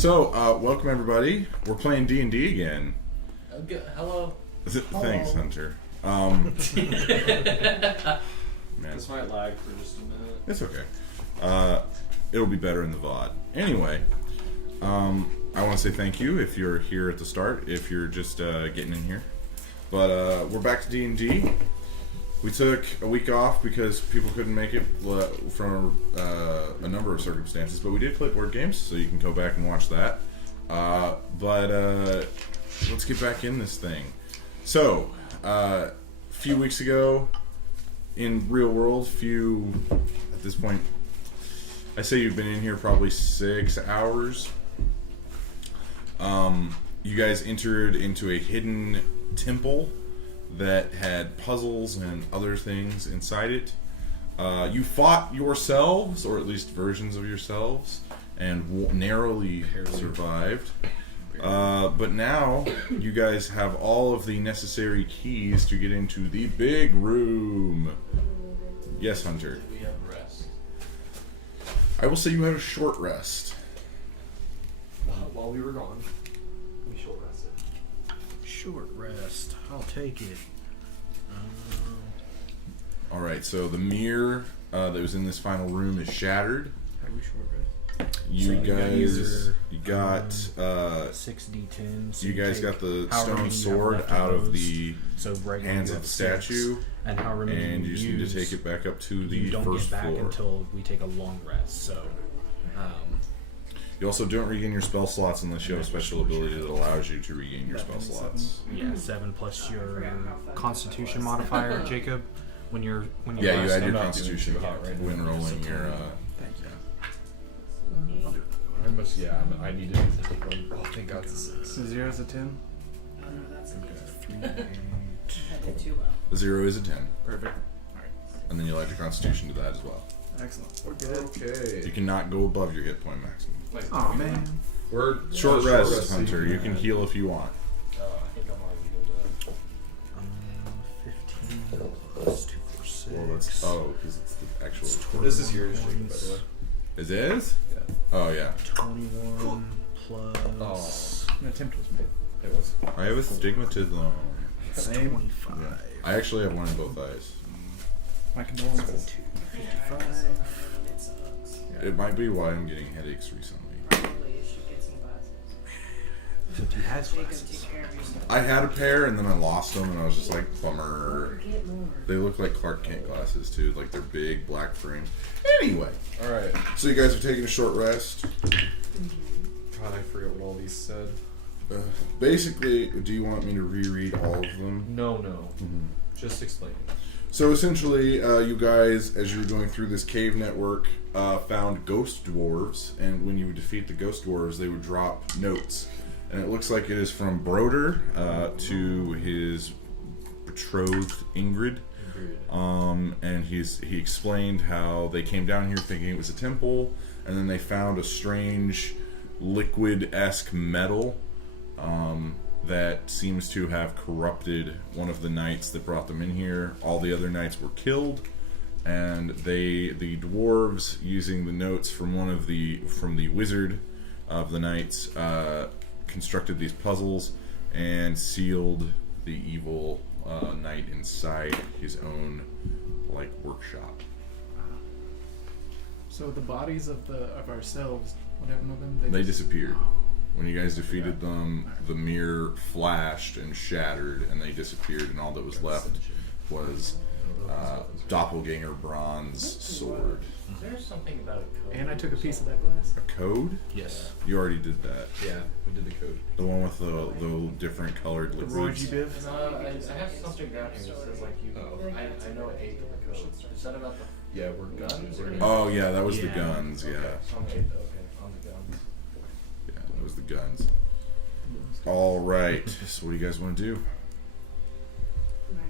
So, welcome everybody. We're playing D&D again. Okay, hello. Thanks, Hunter. Man, This might lag for just a minute. it's okay. It'll be better in the VOD. Anyway, I want to say thank you if you're here at the start, if you're just getting in here. But we're back to D&D. We took a week off because people couldn't make it from a number of circumstances, but we did play board games, so you can go back and watch that. But let's get back in this thing. So, a few weeks ago, in real world, at this point, I say you've been in here probably 6 hours. You guys entered into a hidden temple that had puzzles and other things inside it. You fought yourselves, or at least versions of yourselves, and narrowly survived. But now you guys have all of the necessary keys to get into the big room. Yes, Hunter. We have rest. I will say you had a short rest. While we were gone, we short rested. Short rest. I'll take it. Alright, so the mirror that was in this final room is shattered. How do we short rest? You got 6d10. So you guys got the however stone many you have sword left out of those. the So right now hands you of the have 6, statue, and however many and you just need to use, take it back up to the you don't first get back floor. until we take a long rest. So You also don't regain your spell slots unless you have a special ability that allows you to regain your spell slots. yeah, 7 plus your Constitution modifier, Jacob. When you're Yeah, you rest. add your I'm not Constitution doing too hot right when now. rolling your. Thank you. I must, I need to do something. Oh, thank God it's a 6. 0 is a 10. 0 is a 10, Perfect. and then you'll add your Constitution to that as well. Excellent. We're good. Okay. You cannot go above your hit point maximum. Wait, Oh man. We're Short short rest, rest, Hunter. so You can heal if you want. I think I'm already healed up. 15 plus 2 for 6. Well, that's because it's the actual. This is yours, Jacob, by the way. It is? Yeah. Oh yeah. 21 plus. An attempt was made. It was. I have astigmatism. Same. 25. I actually have one in both eyes. My condolences. 55. It might be why I'm getting headaches recently. So he has glasses. I had a pair and then I lost them and I was just like, bummer. They look like Clark Kent glasses too, like they're big black frames. Anyway, Alright. so you guys are taking a short rest. God, I forget what all these said. Basically, do you want me to reread all of them? No. Just explain it. So essentially, you guys, as you were going through this cave network, found ghost dwarves, and when you would defeat the ghost dwarves, they would drop notes. And it looks like it is from Broder to his betrothed Ingrid. And he explained how they came down here thinking it was a temple, and then they found a strange liquid-esque metal that seems to have corrupted one of the knights that brought them in here. All the other knights were killed, and the dwarves, using the notes from from the wizard of the knights, constructed these puzzles and sealed the evil knight inside his own workshop. So the bodies of ourselves, what happened with them? They disappeared. When you guys defeated them, the mirror flashed and shattered, and they disappeared, and all that was left was Doppelganger bronze sword. There's something about a code. And I took a piece of that glass. A code? Yes. You already did that. Yeah, we did the code. The one with the different colored The Roy liquids. G. Biv. I have something down here that says like you. I know 8 of the codes. Is that about the Yeah, we're guns? Or Oh yeah, that was the Yeah. guns. Yeah, So I'm 8. Okay, on the guns. yeah, that was the guns. All right. So what do you guys want to do?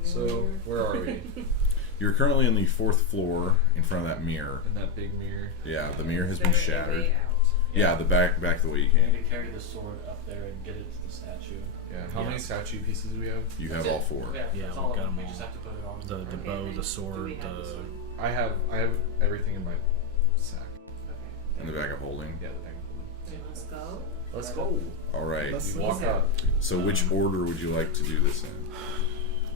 So, where are we? You're currently on the 4th floor in front of that mirror. In that big mirror. Yeah, the mirror has been shattered. Yeah, the back the way you You came. need to carry the sword up there and get it to the statue. Yeah. How many statue pieces do we have? You have all 4. Yeah, Yeah, that's we've all of got them. them We just all. have to put it on. The bow, the sword, the I have everything in my sack. In the bag of holding. Yeah, the bag of holding. Let's go. Let's go. All right. Let's- We walk up. So which order would you like to do this in?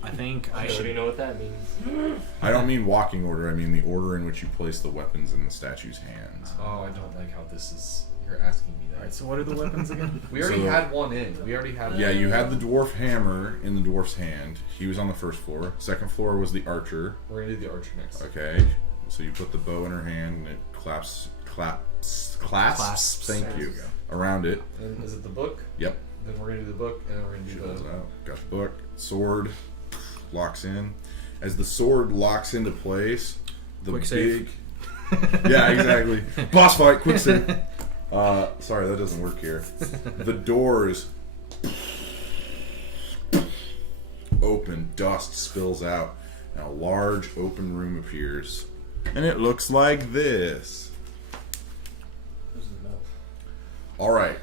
I think I I already should. know what that means. I don't mean walking order. I mean the order in which you place the weapons in the statue's hands. Oh, I don't like how this is. You're asking me that. Alright, so what are the weapons again? We already So- had one in. We already had. Yeah, you had the dwarf hammer in the dwarf's hand. He was on the first floor. Second floor was the archer. We're gonna do the archer next. Okay. So you put the bow in her hand and it clasps. Clasps. Thank There you. you go. Around it. And is it the book? Yep. Then we're gonna do the book, and then we're gonna She do pulls it the. out. Got the book. Sword locks in. As the sword locks into place, the Quick big. save. Yeah, exactly. Boss fight. Quick save. Sorry, that doesn't work here. The doors open. Dust spills out, and a large open room appears, and it looks like this. Who's in the middle? All right.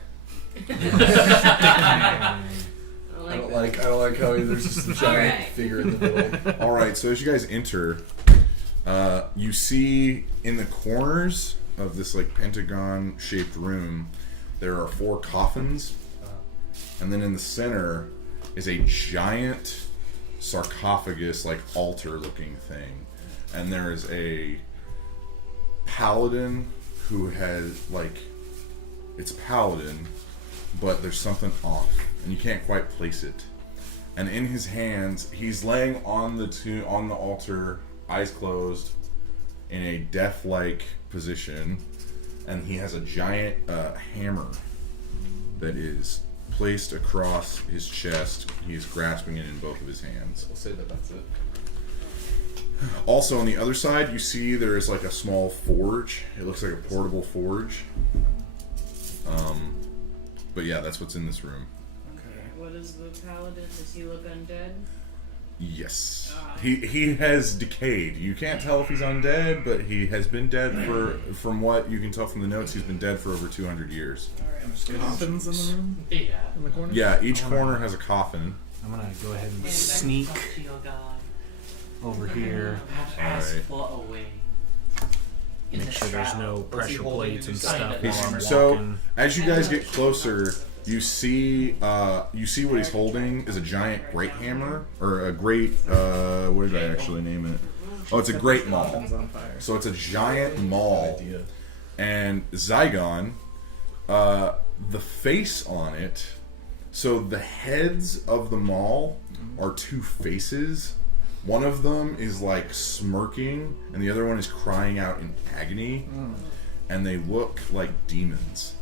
I don't like how there's just a giant Alright. figure in the middle. All right, so as you guys enter, you see in the corners of this like pentagon-shaped room, there are 4 coffins, and then in the center is a giant sarcophagus, like altar-looking thing, and there is a paladin who has like it's a paladin, but there's something off, and you can't quite place it. And in his hands, he's laying on the altar, eyes closed, in a death-like position, and he has a giant hammer that is placed across his chest. He's grasping it in both of his hands. We'll say that that's it. Also, on the other side, you see there is like a small forge. It looks like a portable forge. But yeah, that's what's in this room. Okay. What is the paladin? Does he look undead? Yes. Ah. He has decayed. You can't tell if he's undead, but he has been dead from what you can tell from the notes, he's been dead for over 200 years. Alright. Coffins in the room? Yeah. In the corner? Yeah, each corner has a coffin. I'm gonna go ahead and Yeah. sneak Talk to your god. over here. Ask Alright. for a way. In Make the sure there's shroud. no What's he pressure holding plates to and do stuff something? while I'm So, walking. as you guys get closer, you see what he's holding is a giant great hammer, or a great, what did I actually name it? Oh, it's a great maul. Coffins on fire. So it's a giant maul. Idea. And Zygon, the face on it, so the heads of the maul are 2 faces. One of them is like smirking, and the other one is crying out in agony, and they look like demons.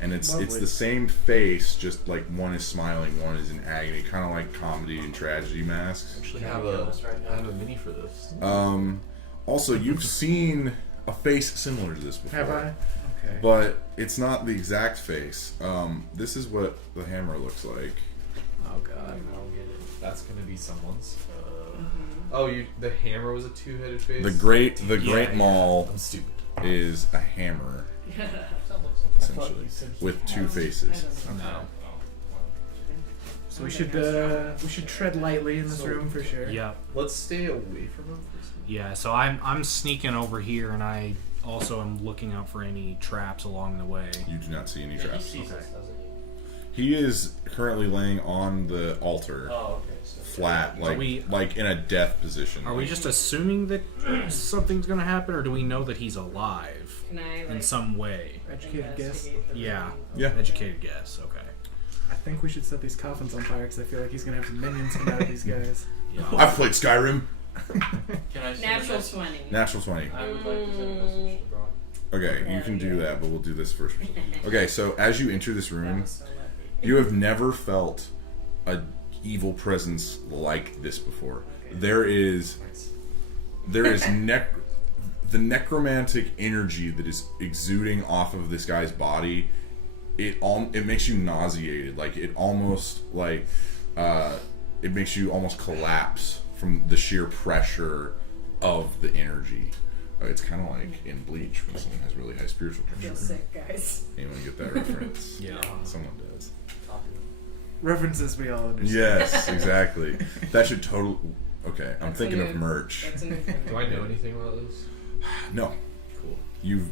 And it's Lovely. the same face, just like one is smiling, one is in agony, kind of like comedy and tragedy masks. Actually, Can have we kill a this right now? I have a mini for this. Also, you've seen a face similar to this before. Have I? Okay. But it's not the exact face. This is what the hammer looks like. Oh god. I don't get it. That's gonna be someone's. Oh, the hammer was a 2-headed face. The great Yeah. maul I'm stupid. is a hammer, essentially, with 2 faces. No. So we should tread lightly in this room for sure. Yeah, Let's stay away from him for a second. yeah. So I'm sneaking over here, and I also am looking out for any traps along the way. You do not see any Yeah, he traps. sees us, doesn't he? He is currently laying on the altar, Oh, okay. So flat, like we- like in a death position. Are we just assuming that something's gonna happen, or do we know that he's alive Can I in like some way? Educated guess. investigate the Yeah. room? Yeah. Educated guess. Okay. I think we should set these coffins on fire because I feel like he's gonna have some minions come out of these guys. Yeah. I've played Skyrim. Can I see Natural this? 20. Natural 20. I would like to send a message to Brock. Okay, you can do that, but we'll do this first. Okay, so as you enter this That room, was so lucky. you have never felt a evil presence like this before. There is the necromantic energy that is exuding off of this guy's body. It makes you nauseated. Like it almost like it makes you almost collapse from the sheer pressure of the energy. It's kind of like in Bleach when someone has really high spiritual I feel pressure. sick, guys. Anyone get that reference? Yeah. Someone does. Copy. References we all understand. Yes, exactly. That should totally. Okay, I'm That's thinking a of new- merch. That's a new Do I know anything about this? No, Cool. you've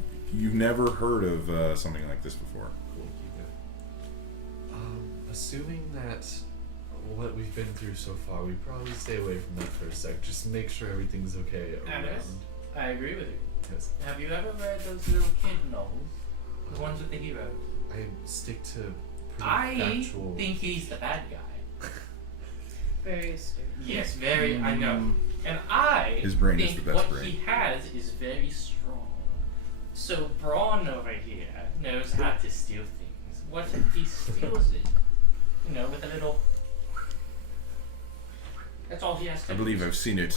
never heard of something like this before. Cool. Keep it. assuming that what we've been through so far, we probably stay away from that for a sec. Just make sure everything's okay around. I agree with you. Yes. Have you ever read those little kid novels? The ones with the hero? I stick to pretty I factual. think he's the bad guy. Very astute. Yes, very, I know. And I His brain is think the best what brain. he has is very strong. So Braun over here knows how to steal things. What if he steals it? You know, with a little... That's all he has to I do. believe I've seen it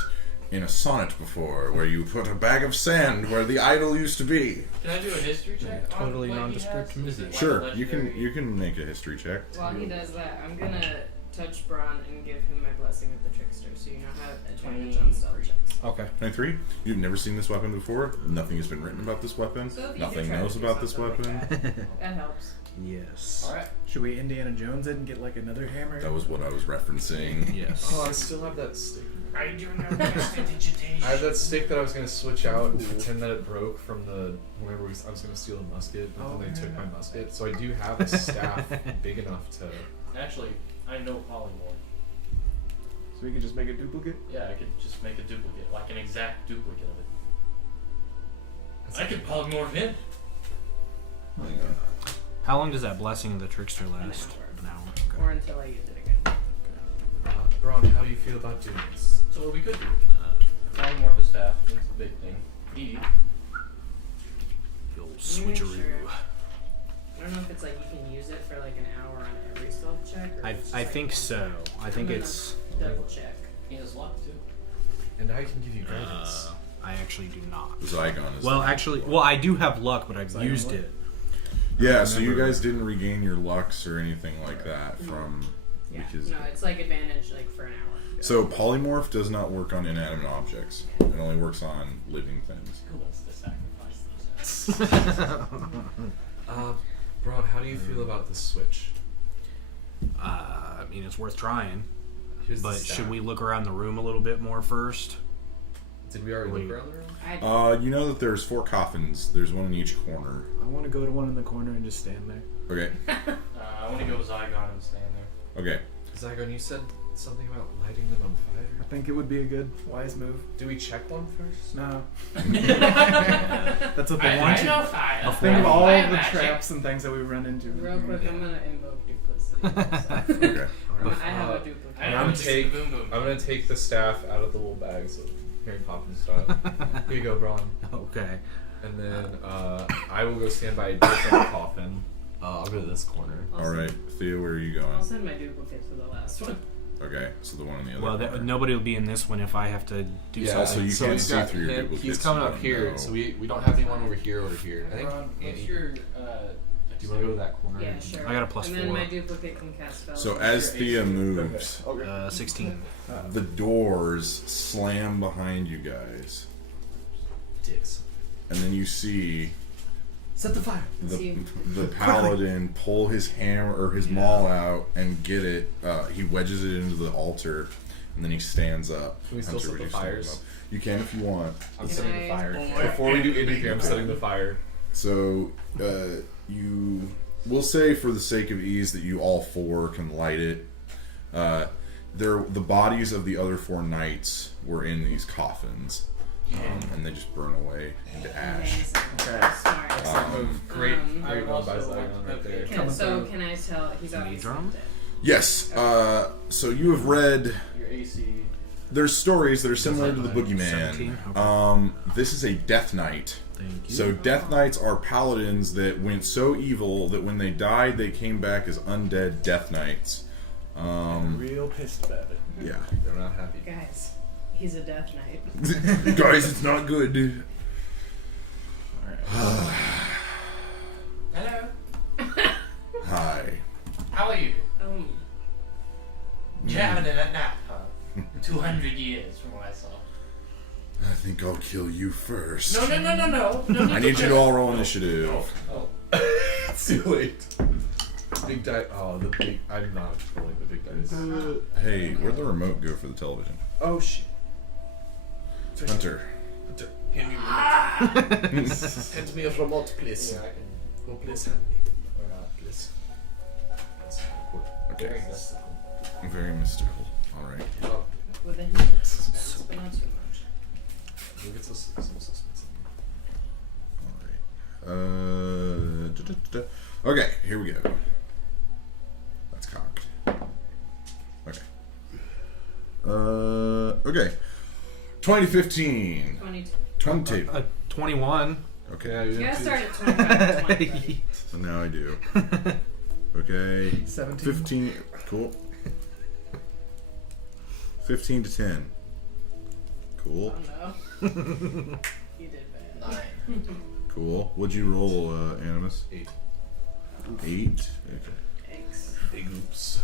in a sonnet before, where you put a bag of sand where the idol used to be. Can I do a history check? Yeah, totally on what nondescript he has? Is it movie. like Sure, a you legendary- can make a history check. While he does that, I'm gonna touch Braun and give him my blessing of the trickster, so you know how advantage on stealth checks. Okay. 23. You've never seen this weapon before. Nothing has been written about this weapon. So if you Nothing do try to knows do about this something weapon. like that helps. Yes. Alright. Should we Indiana Jones it and get like another hammer? That was what I was referencing. Yes. Oh, I still have that stick. I do know prestidigitation. I have that stick that I was gonna switch out and pretend that it broke from the whenever I was gonna steal a musket, but then they took my musket. So I do have a staff big enough to. Actually, I know polymorph. So we could just make a duplicate? Yeah, I could just make a duplicate, like an exact duplicate of it. That's I could polymorph him. How long does that blessing of the trickster last? An An hour. Or until I use it again. Braun, how do you feel about doing this? So what we could do, polymorph a staff, that's the big thing. He, The old Make switcheroo. sure. I don't know if it's like you can use it for like an hour on every stealth check. Or I if it's just, I like, think one so. time. I think I'm gonna it's. double check. he has luck too. And I can give you guidance. I actually do not. Zygon is. Well, actually, well, I do have luck, but I've Zygon used what? it. Yeah, so you remember- guys didn't regain your lux or anything like that from. Yeah. Because No, it's like advantage like for an hour. so polymorph does not work on inanimate objects. It only works on living things. Who wants to sacrifice themselves? Braun, how do you feel about the switch? I mean, it's worth trying. Here's the But staff. should we look around the room a little bit more first? Did we already Wait. look around the room? I You know that there's 4 coffins. There's one in each corner. I want to go to one in the corner and just stand there. Okay. I want to go Zygon and stand there. Okay. Zygon, you said something about lighting them on I fire. think it would be a good, wise move. Do we check one first? No. That's what they want I you. know fire. Think of all Fire the magic. traps and things that we run into. real quick, I'm gonna invoke duplicity. Okay. I have a duplicate. I I'm know, gonna just take. boom, boom. I'm gonna take the staff out of the little bag, so Harry Poppins style. Here you go, Braun. Okay. And then I will go stand by a different coffin. I'll go to this corner. I'll All right. send- Theo, where are you I'll going? send my duplicate to the last one. Okay. So the one on the other Well, corner. nobody will be in this one if I have to do Yeah, Also, something. you so can't we've see got through your him. duplicates. He's coming You up don't here, know. so we don't have anyone over here or here. I think. Ron, what's Andy, your, do you want to go to that corner? Yeah, sure. I got a plus And then 4. my duplicate can cast spells. So as Thea moves, 16. the doors slam behind you guys, Dicks. and then you see Set the fire. the paladin pull his hammer or his maul out and get it. He wedges it into the altar, and then he stands up. Can we still Hunter, set would the you stand fires? up? You can if you want. I'm Can setting I- the fire. Oh, Before we do anything, I'm Okay. setting the fire. So you will say, for the sake of ease, that you all 4 can light it. The bodies of the other 4 knights were in these coffins, and they just burn away into ash. Amazing. Okay. Smart. Great I one by also Zygon want right to there. cook Coming So through. can I tell he's obviously drum? dead? Yes. So you have read. your AC. There's stories that are similar to the 17? Boogeyman. Okay. This is a Death Knight. Thank you. So Death Knights are paladins that went so evil that when they died, they came back as undead Death Knights. Real pissed about it. Yeah. They're not happy. Guys, he's a death knight. Guys, it's not good. Hello. Hi. How are you? Mm. You haven't had a nap for 200 years from what I saw. I think I'll kill you first. No. I need you to all roll initiative. Oh. It's too late. Big die. Oh, the big. I'm not rolling the big dice. Hey, where'd the remote go for the television? Oh shit. Hunter. Can you remote? Hand me a remote, please. Yeah, I can. Oh, please hand me. Or not, please. Very Okay. mystical. Very mystical. All right. Oh, With a hint of suspense, but not too much. we'll get some suspense in there. All right. Okay, here we go. That's cocked. Okay. Okay. 2015. 22. 20. 21. Okay. Yeah, You you gotta have start at 25 and 20, buddy. So now I do. Okay. 17. 15. Cool. 15 to 10. Cool. Oh no. You did bad. 9. Cool. What'd you roll, Animus? 8. 8. Okay. Yikes. Big oops.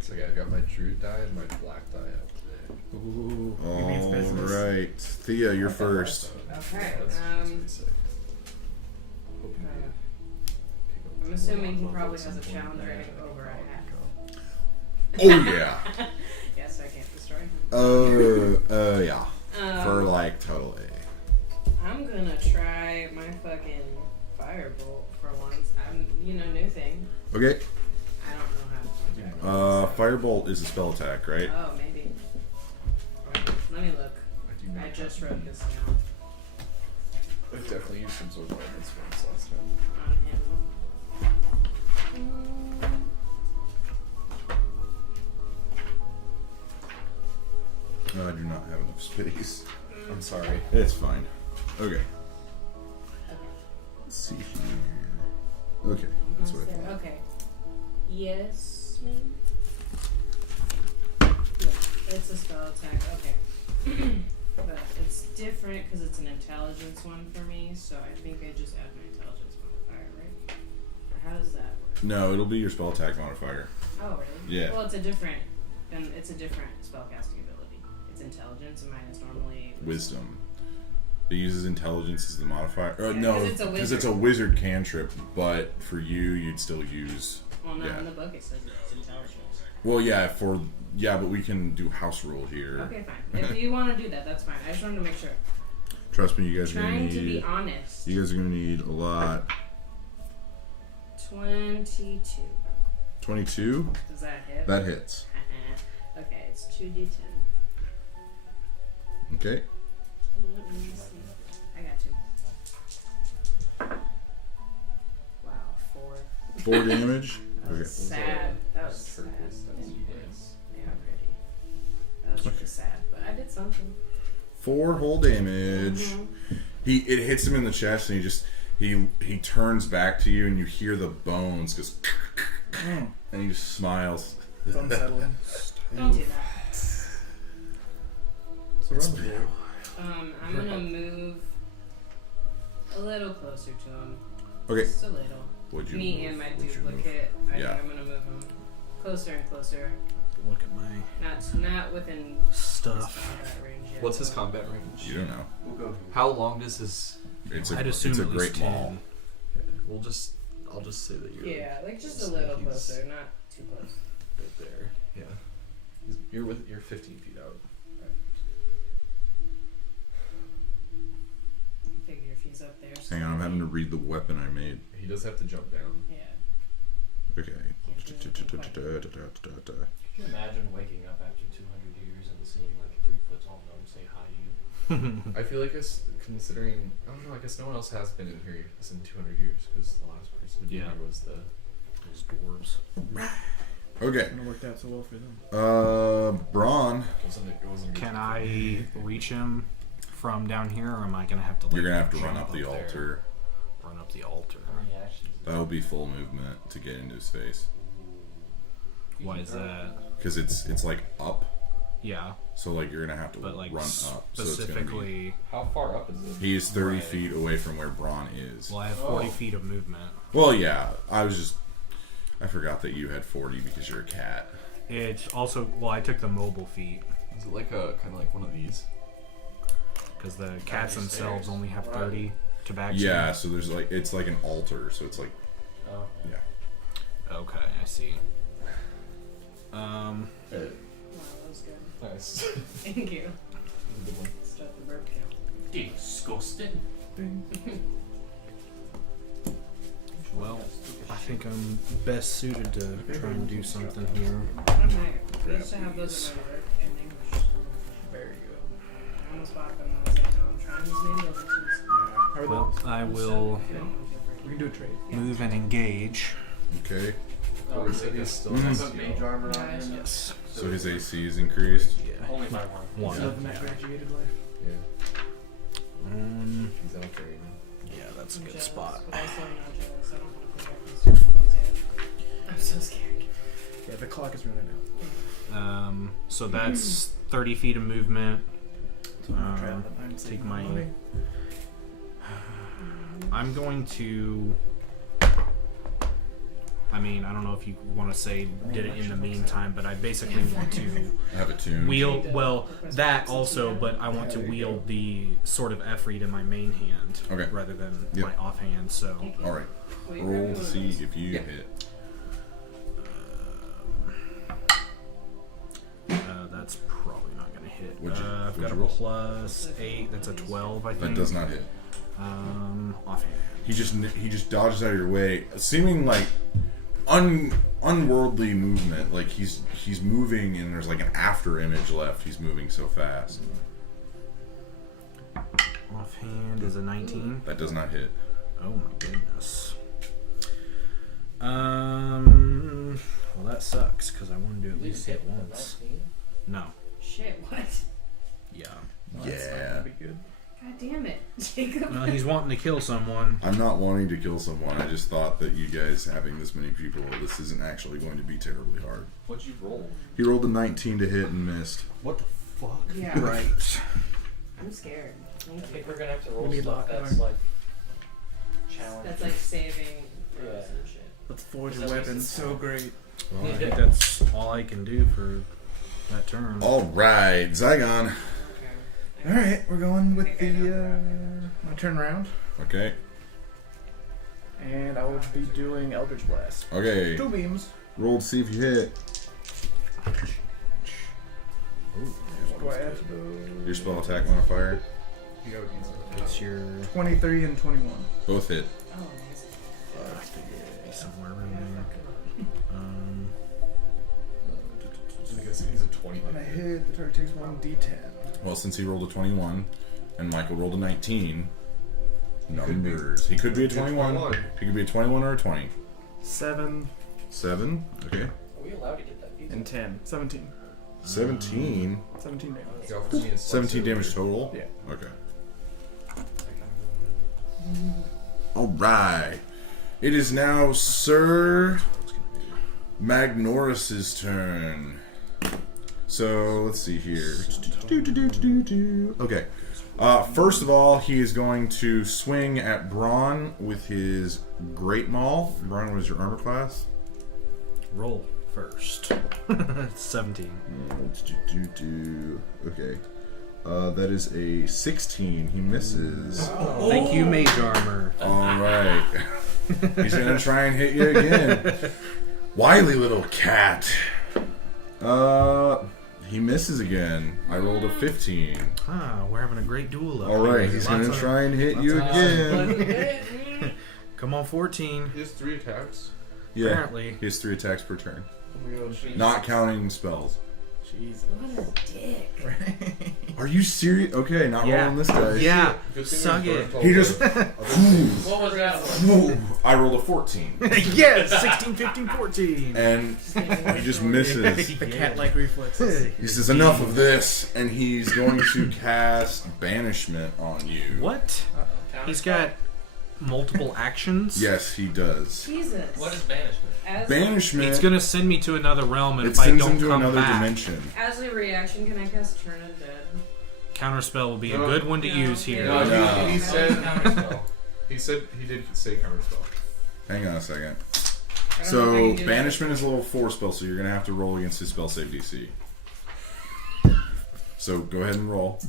So yeah, I got my druid die and my black die out today. Ooh. He All means business. right. Thea, you're first. Okay, That's pretty sick. Hope you pick up I'm assuming he level probably at has a some point. challenge rating over a half. Oh, yeah. Yes, I can't destroy him. Yeah. For like total A. I'm gonna try my fucking firebolt for once. New thing. Okay. I don't know how to do Firebolt is a spell attack, right? Oh, maybe. Let me look. I do not I just have- wrote this down I've definitely used some sort of elements once last time. on him. I do not have enough space. I'm sorry. It's fine. Okay. Let's see here. Okay. That's what I thought. Okay. Yes, maybe? Yeah, it's a spell attack. Okay. But it's different because it's an intelligence one for me, so I think I just add my intelligence modifier, right? Or how does that work? No, it'll be your spell attack modifier. Oh, really? Yeah. Well, it's a different spellcasting ability. It's intelligence, and mine is normally Wisdom. It uses intelligence as the modifier. Yeah, No, 'cause it's a because it's a wizard cantrip, but for you, you'd still use. Well, no, Yeah. in the book it says it's intelligence. Well, yeah, but we can do house rule here. Okay, fine. If you want to do that, that's fine. I just wanted to make sure. Trust me, you guys are gonna Trying to be need. honest. You guys are gonna need a lot. 22. 22. Does that hit? That hits. Okay, it's 2d10. Okay. Let me see. I got 2. Wow, 4. 4 damage. That was Okay. sad. That was sad. turquoise. That's yes. Yeah, pretty. That was really sad, but I did something. 4 whole damage. Mhm. It hits him in the chest, and he turns back to you, and you hear the bones goes, and he just smiles. It's unsettling. Don't do that. So It's run been the a board. I'm gonna move a little closer to him. Okay. Just a little. Would you Me move? and my Would you move? duplicate. I Yeah. think I'm gonna move him closer and closer. Look at my Not within stuff. combat range yet. What's his but- combat range? You don't know. We'll go. How long does his? I'd assume it's a it was great 10. maul. Okay, I'll just say that you're. Yeah, like just a Just little he's- closer, not too close. Right there. Yeah. You're 15 feet out. I figure if he's up there. Hang on, I'm having to read the weapon I made. He does have to jump down. Yeah. Okay. Could you imagine waking up after 200 years and seeing like a 3-foot tall gnome say hi to you? I feel like considering, I don't know, I guess no one else has been in here in 200 years because the last person Yeah. here was the. Those dwarves. Okay. It worked out so well for them. Braun, It wasn't Can I reach him from down here, or am I gonna have to? Like, you're gonna have to run jump up the there? altar. Run up the altar. How many actions? That'll be full movement to get into his face. Why is that? Because it's like up, Yeah, so like you're gonna have to but like run up. So it's gonna be. specifically, How far up is it? He is 30 Right. feet away from where Braun is. well, I have 40 feet of movement. Well, yeah. I forgot that you had 40 because you're a cat. It's also I took the mobile feet Is it like a kind of like one of these? because the cats these themselves stairs. only have 30 to back. Yeah, so there's like it's like an altar, so it's like Oh. yeah. Okay, I see. Wow, that was good. Nice. Thank you. Good one. Start the burp count. Disgusting. Well, I think I'm best suited to try and do something here. Okay. We used to have those at my work in English. There you go. I almost bought them. I was like, no, I'm trying these many overtures. How are Well, those? I will We can do a trade. move and engage. Okay. Oh, he said he's still Mm. has Put mage steel. armor on him. Yes. So his AC is increased. Yeah. Only by one. One. Still living that graduated life. Yeah, he's out there. Yeah, that's a I'm good jealous, spot. But also I'm not jealous. I don't want to go back to school yet. I'm so scared. Yeah, the clock is running out. So that's 30 feet of movement. Traveling, I'm take saving my- money. I'm going to. I mean, I don't know if you want to say did it in the meantime, but I basically want to Have a tune. wield. Well, that also, but I want to wield the Sword of Efreet in my main hand Okay. rather than Yep. my offhand. So. Thank you. All right. Will you Roll grab me to one of see those? if you Yeah. hit. That's probably not going to hit. What'd you- I've got what'd a you roll? +8. That's a 12, I That think. does not hit. Offhand. He just dodges out of your way, seeming like unworldly movement. Like he's moving, and there's like an after image left. He's moving so fast. Offhand is a 19. That does not hit. Oh my goodness. Well, that sucks because I want to do at least hit once. No. Shit, what? Yeah. Well, that's not Yeah. gonna be good. God damn it, Jacob. Well, he's wanting to kill someone. I'm not wanting to kill someone. I just thought that you guys having this many people, this isn't actually going to be terribly hard. What'd you roll? He rolled a 19 to hit and missed. What the fuck? Yeah, Right. I'm scared. I Thank you. think we're gonna have to roll We need stuff lock that's arm. like challenging. That's like saving throws Yeah. and shit. Let's forge Is a that weapon. what's So great. Well, I think that's all I can do for that turn. All right, Zygon. Okay. All right, we're going with I think the I know where I'm my turn round, Okay. and I will be doing Eldritch Blast. Okay. 2 beams. Roll to see if you hit. What do I add to those? Your spell attack modifier. You gotta use it. It's your 23 and 21. Both hit. Oh, amazing. be somewhere around there. I guess he's a 20. When I hit, the target takes 1d10. Well, since he rolled a 21 and Michael rolled a 19, numbers. He could be a 21. He could be a 21 or a 20. 7 7. Okay. Are we allowed to get that feature? and 10. 17. 17. 17 damage. He offers me a 17 damage total? Yeah. Okay. Alright. It is now Sir Magnoris's turn. So, let's see here. Okay. First of all, he is going to swing at Braun with his Great Maul. Braun, what is your armor class? Roll first. 17. Okay. That is a 16. He misses. Thank you, Mage Armor. Alright. He's gonna try and hit you again. Wily little cat. He misses again. I rolled a 15. Ah, we're having a great duel up Alright, here. he's Lots gonna of- try and hit you lots of- again. Come on, 14. He has 3 attacks. Yeah. Apparently. He has 3 attacks per turn. Oh my gosh. Not counting spells. Jesus. What a dick. Are you serious? Okay, not Yeah. rolling this dice. Yeah. Good thing Suck we it. weren't He just. told the- What was that one? I rolled a 14. Yes! 16, 15, 14. And he just misses. The cat-like reflexes. He says, enough of this. And he's going to cast Banishment on you. What? He's got multiple actions? Yes, he does. Jesus. What is banishment? As Banishment. It's gonna send me to another realm, and It if I sends don't him to come another back, dimension. as a reaction, can I cast Turn Undead? counterspell will be a No. good one to No. use here. No, No. he said Counterspell. he did say counterspell. Hang on a second. I don't know if I So, can do that. Banishment is a level 4 spell, so you're going to have to roll against his spell save DC. So, go ahead and roll.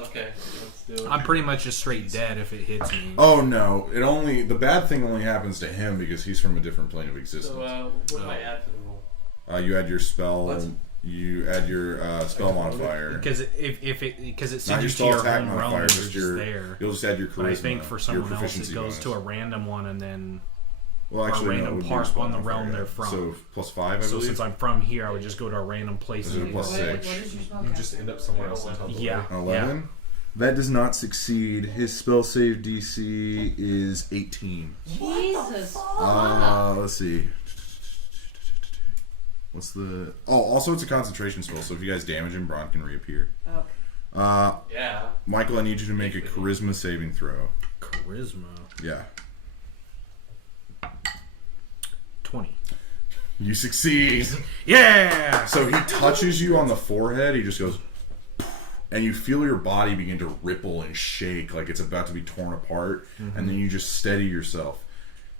Okay, let's do it. I'm pretty much just straight dead if it hits me. Oh no, the bad thing only happens to him because he's from a different plane of existence. So, what do I add to the roll? You add your spell, What? you add your spell modifier. Because it Not sends your you to spell your attack home realm, modifier, which just is your, there. you'll just add your charisma. But I think for your someone else, it proficiency goes bonus. to a random one, and then Well, our actually, no, it random would be part spell on the modifier, realm yeah. they're from. So +5, I So believe. since I'm from here, I would just go to a random place. Is it a and- plus What 6? is your spell You just end up somewhere else until the Yeah. 11. That does not succeed. His spell save DC is 18. Jesus. Let's see. What's the? Oh, also it's a concentration spell. So if you guys damage him, Braun can reappear. Okay. Yeah. Michael, I need you to make a charisma saving throw. Charisma. Yeah. 20. You succeed. Yeah! So he touches you on the forehead. He just goes, and you feel your body begin to ripple and shake like it's about to be torn apart. And then you just steady yourself,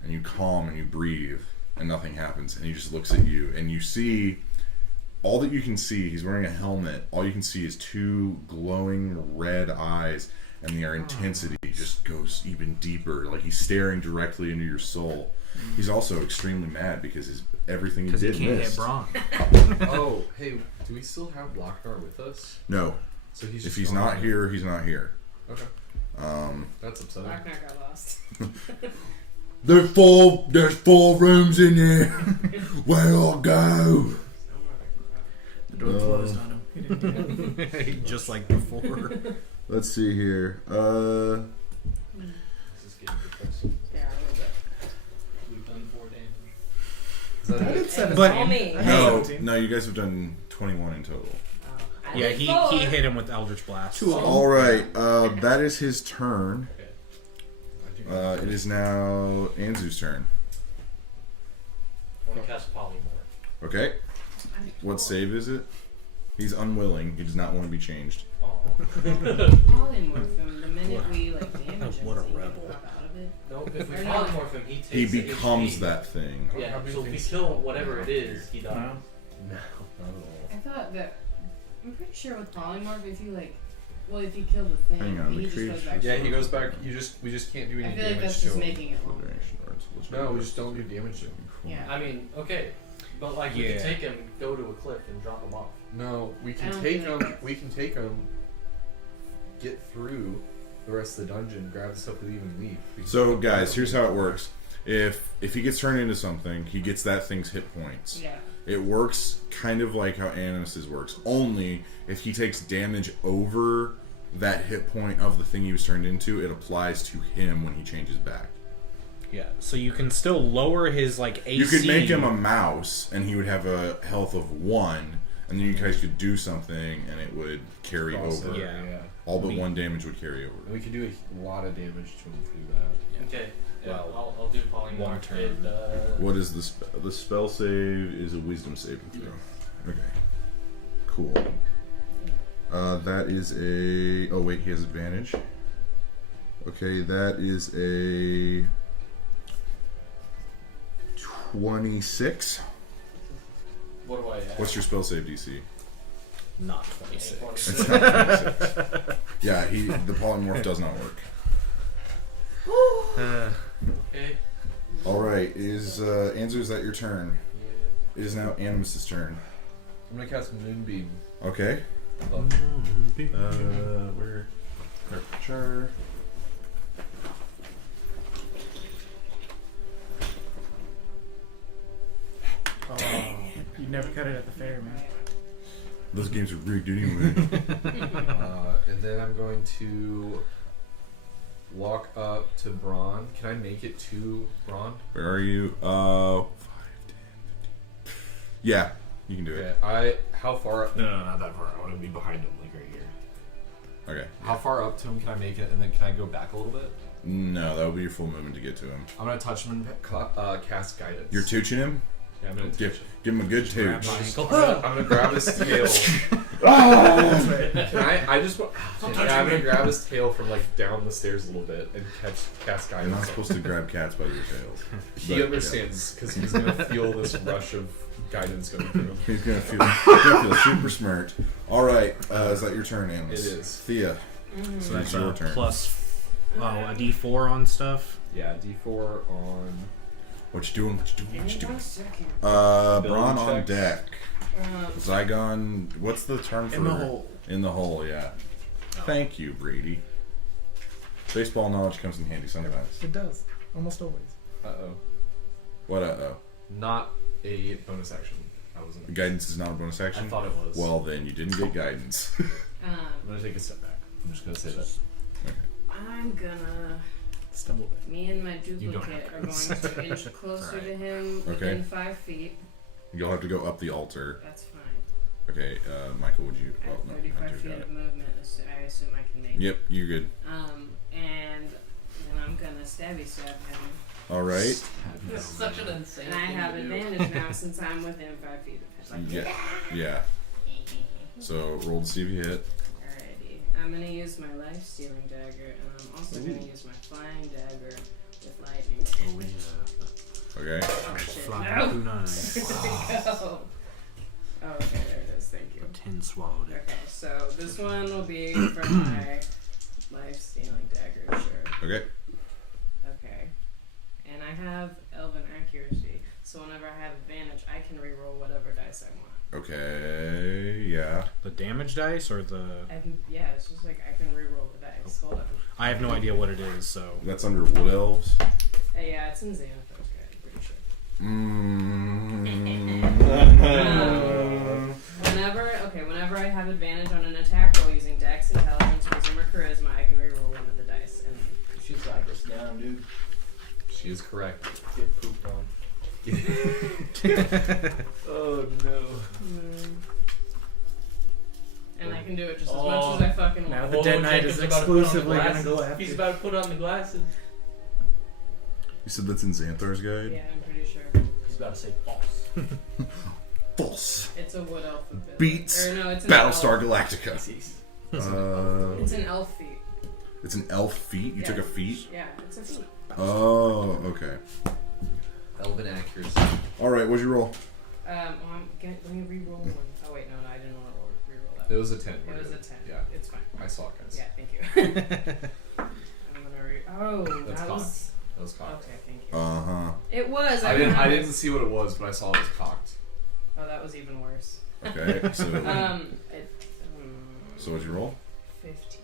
and you calm and you breathe, and nothing happens. And he just looks at you, and you see all that you can see. He's wearing a helmet. All you can see is 2 glowing red eyes, and their intensity just goes even deeper. Like he's staring directly into your soul. He's also extremely mad because everything he Because he did can't missed. hit Braun. Oh, hey, do we still have Locknar with us? No, So he's if just he's gone not on. here, he's not here. Okay, that's upsetting. Blackknight got lost. There's 4 rooms in here. Where I'll go. The door closed on him. He didn't get it. Just like before. Let's see here. This is getting depressing. Yeah, a little bit. We've done 4 damage. Is that I it? did 17. But- All me. I had No, 17. no, you guys have done 21 in total. I Yeah, did he 4. hit him with Eldritch Blast. All right, that is his turn. I do. It is now Anzu's turn. I want to cast Polymorph. Okay, what save is it? He's unwilling. He does not want to be changed. Oh. Polymorph him the minute we like damage him. What a so he can rebel. pop out of it. No, if we Or no. polymorph him, he takes He the becomes HP. that thing. Yeah, How many so if we things- kill whatever it is, he dies. No, not at I thought that I'm pretty sure with polymorph, if you like, well, if you kill the thing, Hang on, he the just goes creature- back. all. Yeah, to he normal. goes back. We just can't do I any feel like damage that's to just him. making it longer. No, we just don't do damage to him. Yeah. I mean, okay, but like we Yeah. can take him, go to a cliff, and drop him off. No, we I can don't take think- him. We can take him. Get through the rest of the dungeon, grab the stuff we leave, and leave. We can So, go guys, down. here's how it works. If he gets turned into something, he gets that thing's hit points. Yeah. It works kind of like how Animus's works. Only if he takes damage over that hit point of the thing he was turned into, it applies to him when he changes back. Yeah, so you can still lower his like AC. You could make him a mouse, and he would have a health of 1, and then you guys could do something, and it would carry Cross over. it, Yeah. All but 1 damage would carry over. And we could do a lot of damage to him through that. Okay. Yeah, Well, I'll do polymorph. long term. And, What is the spell? The spell save is a wisdom saving throw. Okay. Cool. That is a... Oh, wait, he has advantage. Okay, that is a... 26. what do I add? What's your spell save DC? Not 26. It's not 26. Yeah, the polymorph does not work. Okay. Alright, Anzu, is that your turn? Yeah. It is now Animus's turn. I'm gonna cast Moonbeam. Okay. Above. Where? Char. You never cut it at the fair, man. Those games are rigged anyway. And then I'm going to walk up to Braun. Can I make it to Braun? Where are you? 5, 10, 15. Yeah, you can do it. Okay. How far up? No, not that far. I want to be behind him, like right here. Okay. How far up to him can I make it? And then can I go back a little bit? No, that would be your full movement to get to him. I'm gonna touch him and cast guidance. You're tooching him? Yeah, I'm gonna Give him a good Grab tooch. my ankle. I'm gonna grab his tail. Can I just want. Yeah, I'm gonna grab his tail from like down the stairs a little bit and cast You're not guidance. supposed to grab cats by their tails. He But, understands because he's gonna feel this rush of guidance going through him. yeah. He's gonna feel super smart. Alright, is that your turn, Animus? It is. Thea. So It's that's your a turn. plus, a D4 on stuff. Yeah, D4 on. What you doing? What you doing? What you Give me doing? 1 second. Braun on checks. deck. Zygon, what's the term for In the hole. In the hole, yeah. Thank you, Brady. Baseball knowledge comes in handy sometimes. It does. Almost always. Uh oh. What? Not a bonus action. I wasn't. Guidance is not a bonus action? I thought it was. Well, then you didn't get guidance. I'm gonna take a step back. I'm just gonna say that. I'm gonna. Stumble bit. Me and my You don't duplicate are have going to inch closer Right. to him Okay. within 5 feet. You'll have to go up the altar. That's fine. Okay, Michael, would you... I Well, have no, 35 Hunter feet got of it. movement. I assume I can make it. Yep, you're good. And then I'm gonna stabby stab him. Alright. It's such an insane And I thing have to do. advantage now since I'm within 5 feet of him. Yeah. So, roll to see if you hit. Alrighty. I'm gonna use my life stealing dagger, and I'm also gonna use my flying dagger with lightning Oh, damage. yeah. Okay. Oh shit. Flying No! kunai. Go. Oh, okay, there it is. Thank you. 10 swallowed it. Okay, so this one will be for my life stealing dagger, sure. Okay. Okay. And I have elven accuracy, so whenever I have advantage, I can reroll whatever dice I want. Okay, yeah. The damage dice or the... Yeah, it's just like I can reroll the dice. Hold on. I have no idea what it is, so... That's under Wood Elves. Yeah, it's in Xanathar's guide, I'm pretty sure. Whenever I have advantage on an attack roll using Dex, Intelligence, Wisdom, or Charisma, I can reroll one of the dice. And She's Cypress down, dude. She is correct. Get pooped on. Oh no. and I can do it just as much as I fucking Now want. the Dead Knight is exclusively gonna go after. He's about to put on the glasses. You said that's in Xanthar's guide? Yeah, I'm pretty sure. He's about to say false. False. It's a wood elf ability. Beats Or no, it's an Battlestar elf. Galactica. It's an elf feat. It's an elf feat? You Yeah. took a feat? Yeah, it's a feat. Oh, okay. Elven accuracy. Alright, what'd you roll? Let me re-roll one. Oh wait, no, I didn't want to re-roll that. It was a 10. It was a 10. Yeah. It's fine. I saw it, guys. Yeah, thank you. I'm gonna Oh, That's that was. That was cocked. Okay, thank you. Uh-huh. It was. I didn't see what it was, but I saw it was cocked. Oh, that was even worse. Okay, so... So what'd you roll? 15.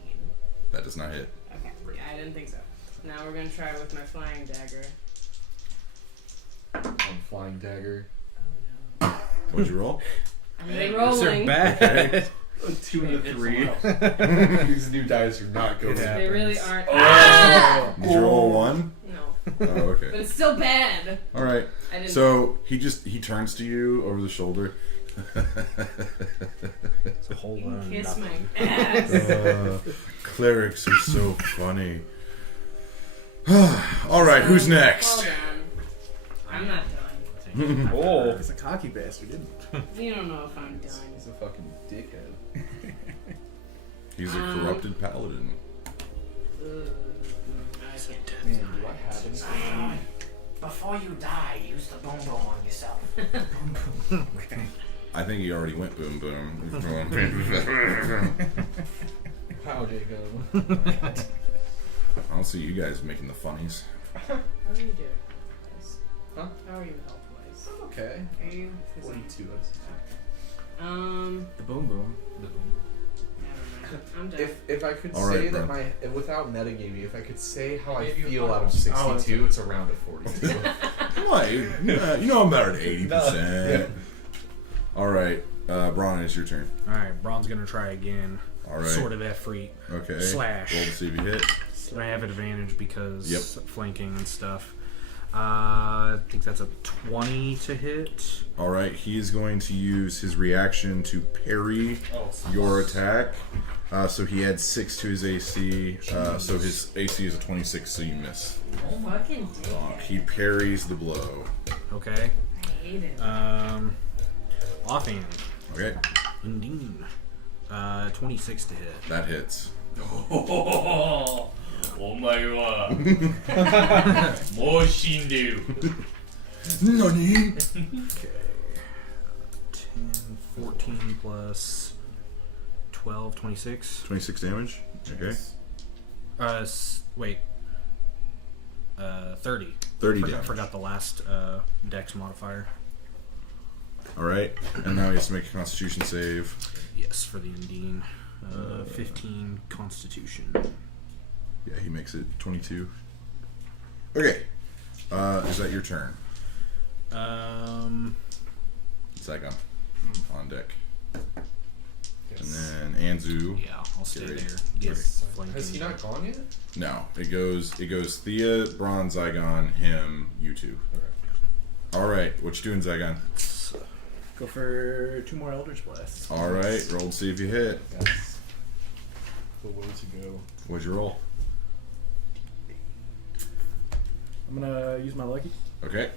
That does not hit. Okay, yeah, I didn't think so. Now we're gonna try with my flying dagger. On flying dagger. Oh What'd you roll? no. I'm They're re-rolling. bad. 2 and a Hey, 3. These new dice are not good. They really aren't. Did you roll a 1? No, Oh, but okay. it's still bad. Alright. I didn't. So, he turns to you over the shoulder. It's a whole lot of Kiss nothing. my ass. Clerics are so funny. Alright, who's next? Hold on. I'm not done. Oh. He's a cocky bastard, isn't he? You don't know if I'm done. He's a fucking dickhead. He's a corrupted paladin. I can't. Man, do I have anything? Before you die, use the boom boom on yourself. I think he already went boom boom. Wow, Jacob. I don't see you guys making the funnies. How are you doing, health-wise? Huh? How are you health-wise? Okay. Are you? 42. The boom boom. Never mind. I'm done. If I could All right, say bro. that without metagaming, if I could say how I Maybe you feel out of thought- 62, it's around a 42. What? You know I'm about at 80%. Alright, Braun, it's your turn. Alright, Braun's gonna try again. Alright. Sword of Efreet. Okay. Slash. Roll to see if you hit. And I have advantage because Yep. flanking and stuff. I think that's a 20 to hit. Alright, he is going to use his reaction to parry your attack. So he adds 6 to his AC. So his AC is a 26, so you miss. Fucking dick. He parries the blow. Okay. I hate it. Offhand. Okay, Indeed. 26 to hit. that hits. Oh my god. More Shindu. Nani? Okay. 10, 14 plus 12, 26. 26 damage. Okay. Wait. 30. 30 damage. Forgot the last dex modifier. Alright, and now he has to make a constitution save. Yes, for the Undine. 15 Constitution. Yeah, he makes it 22. Okay. Is that your turn? Saigon on deck. Yes. And then Anzu. Yeah, I'll stay ready. there. Get Ready. flanking. Has he not gone yet? No, it goes Thea, Braun, Zygon, him, you two. All right, what you doing, Zygon? Go for 2 more Eldritch Blasts. All right, roll to see if you hit. That's the way to go. What'd you roll? I'm gonna use my lucky. Okay.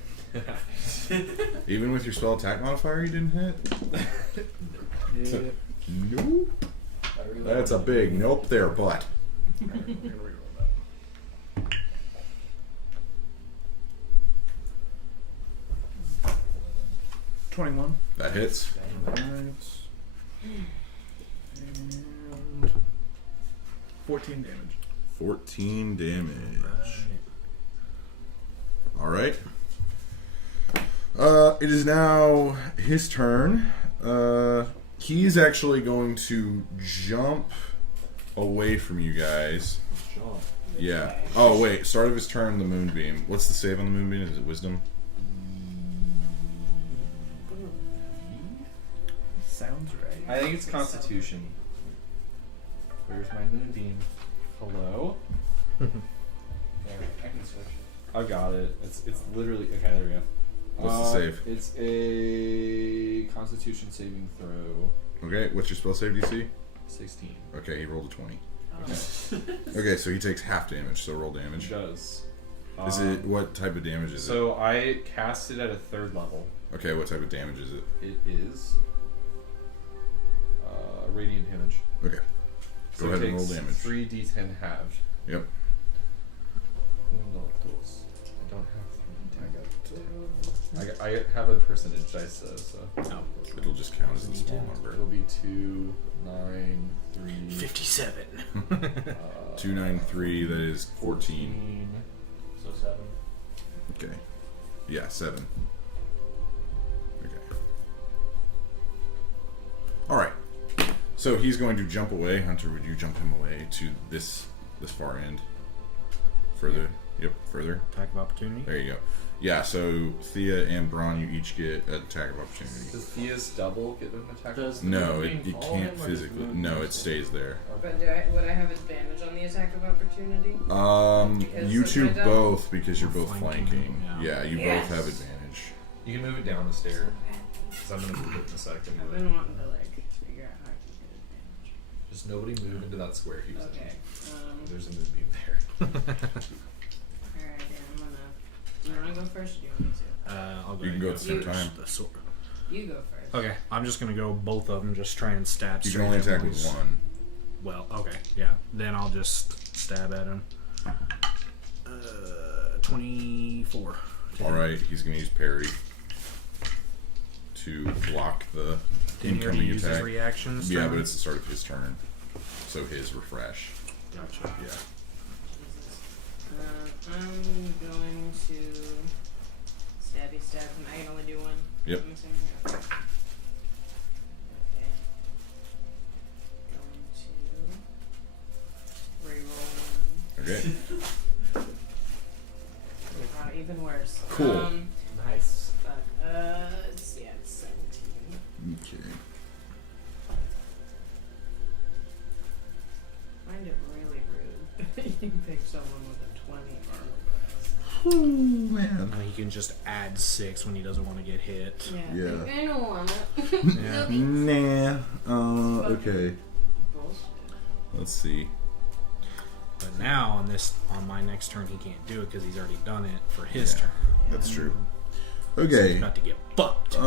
Even with your spell attack modifier, you didn't hit. Yeah. Nope. That's a big nope there, but. We're gonna reroll that. $21. That hits. Alright. And 14 damage. 14 damage. All right. It is now his turn. He's actually going to jump away from you guys. Jump. Yeah. Oh wait. Start of his turn. The moonbeam. What's the save on the moonbeam? Is it wisdom? Sounds right. I think it's Constitution. Where's my moonbeam? Hello? There, I can switch it. I got it. It's literally okay. There we go. What's the save? It's a Constitution saving throw. Okay. What's your spell save DC? 16. Okay. He rolled a 20. Oh. Okay. So he takes half damage. So roll Which damage. does. Is it what type of damage is So I cast it at a 3rd level. it? Okay. What type of damage is it? It is radiant damage. Okay. So Go it ahead and roll takes damage. 3d10 halved. Yep. I don't have 3d10. I have a percentage dice though, so No. It'll just count as a small number. it'll be 2, 9, 3, 57. 293. That is 14. So 7. Okay. Yeah, 7. Okay. Alright. So he's going to jump away. Hunter, would you jump him away to this far end? Further? Yep, further. Attack of opportunity. There you go. Yeah, so Thea and Braun, you each get an attack of opportunity. Does Thea's double get an attack? Does the No, moonbeam it follow can't him, or does physically. the No, moonbeam it stays there. But would I have advantage on the attack of opportunity? You Because two of my double? both, because you're both Flanking, flanking. yeah. Yeah, you Yes. both have advantage. You can move it down the stair. Because I'm gonna move it in a second. I've been wanting to figure out how I can get advantage. Just nobody move into that square he was Okay. in. There's a moonbeam there. Alright, yeah, I'm gonna. Do you wanna go first or do you want me to? I'll go. You can go at the same You- time. The sword. You go first. Okay, I'm just gonna go both of them. Just try and stab. You can straight only at attack with once. one. Well, okay, yeah. Then I'll just stab at him. 24. Alright, he's going to use parry to block the Didn't he already incoming use his attack. reactions? Yeah, turn? but it's the start of his turn. So his refresh. Gotcha. Yeah. Jesus. I'm going to stabby stab him. I can only do one. Yep. I'm assuming. Okay. Okay. Going to reroll one. Okay. Wow, even worse. Cool. Nice. Fuck. It's 17. Okay. Find it really rude. You pick someone with a 20 armor class. Oh, man. And he can just add 6 when he doesn't want to get hit. Yeah. I don't want it. Yeah. Nah. Okay. Bullshit. Let's see. But now on my next turn, he can't do it because he's already done it for his Yeah. turn. That's true. So he's Okay. about to get fucked.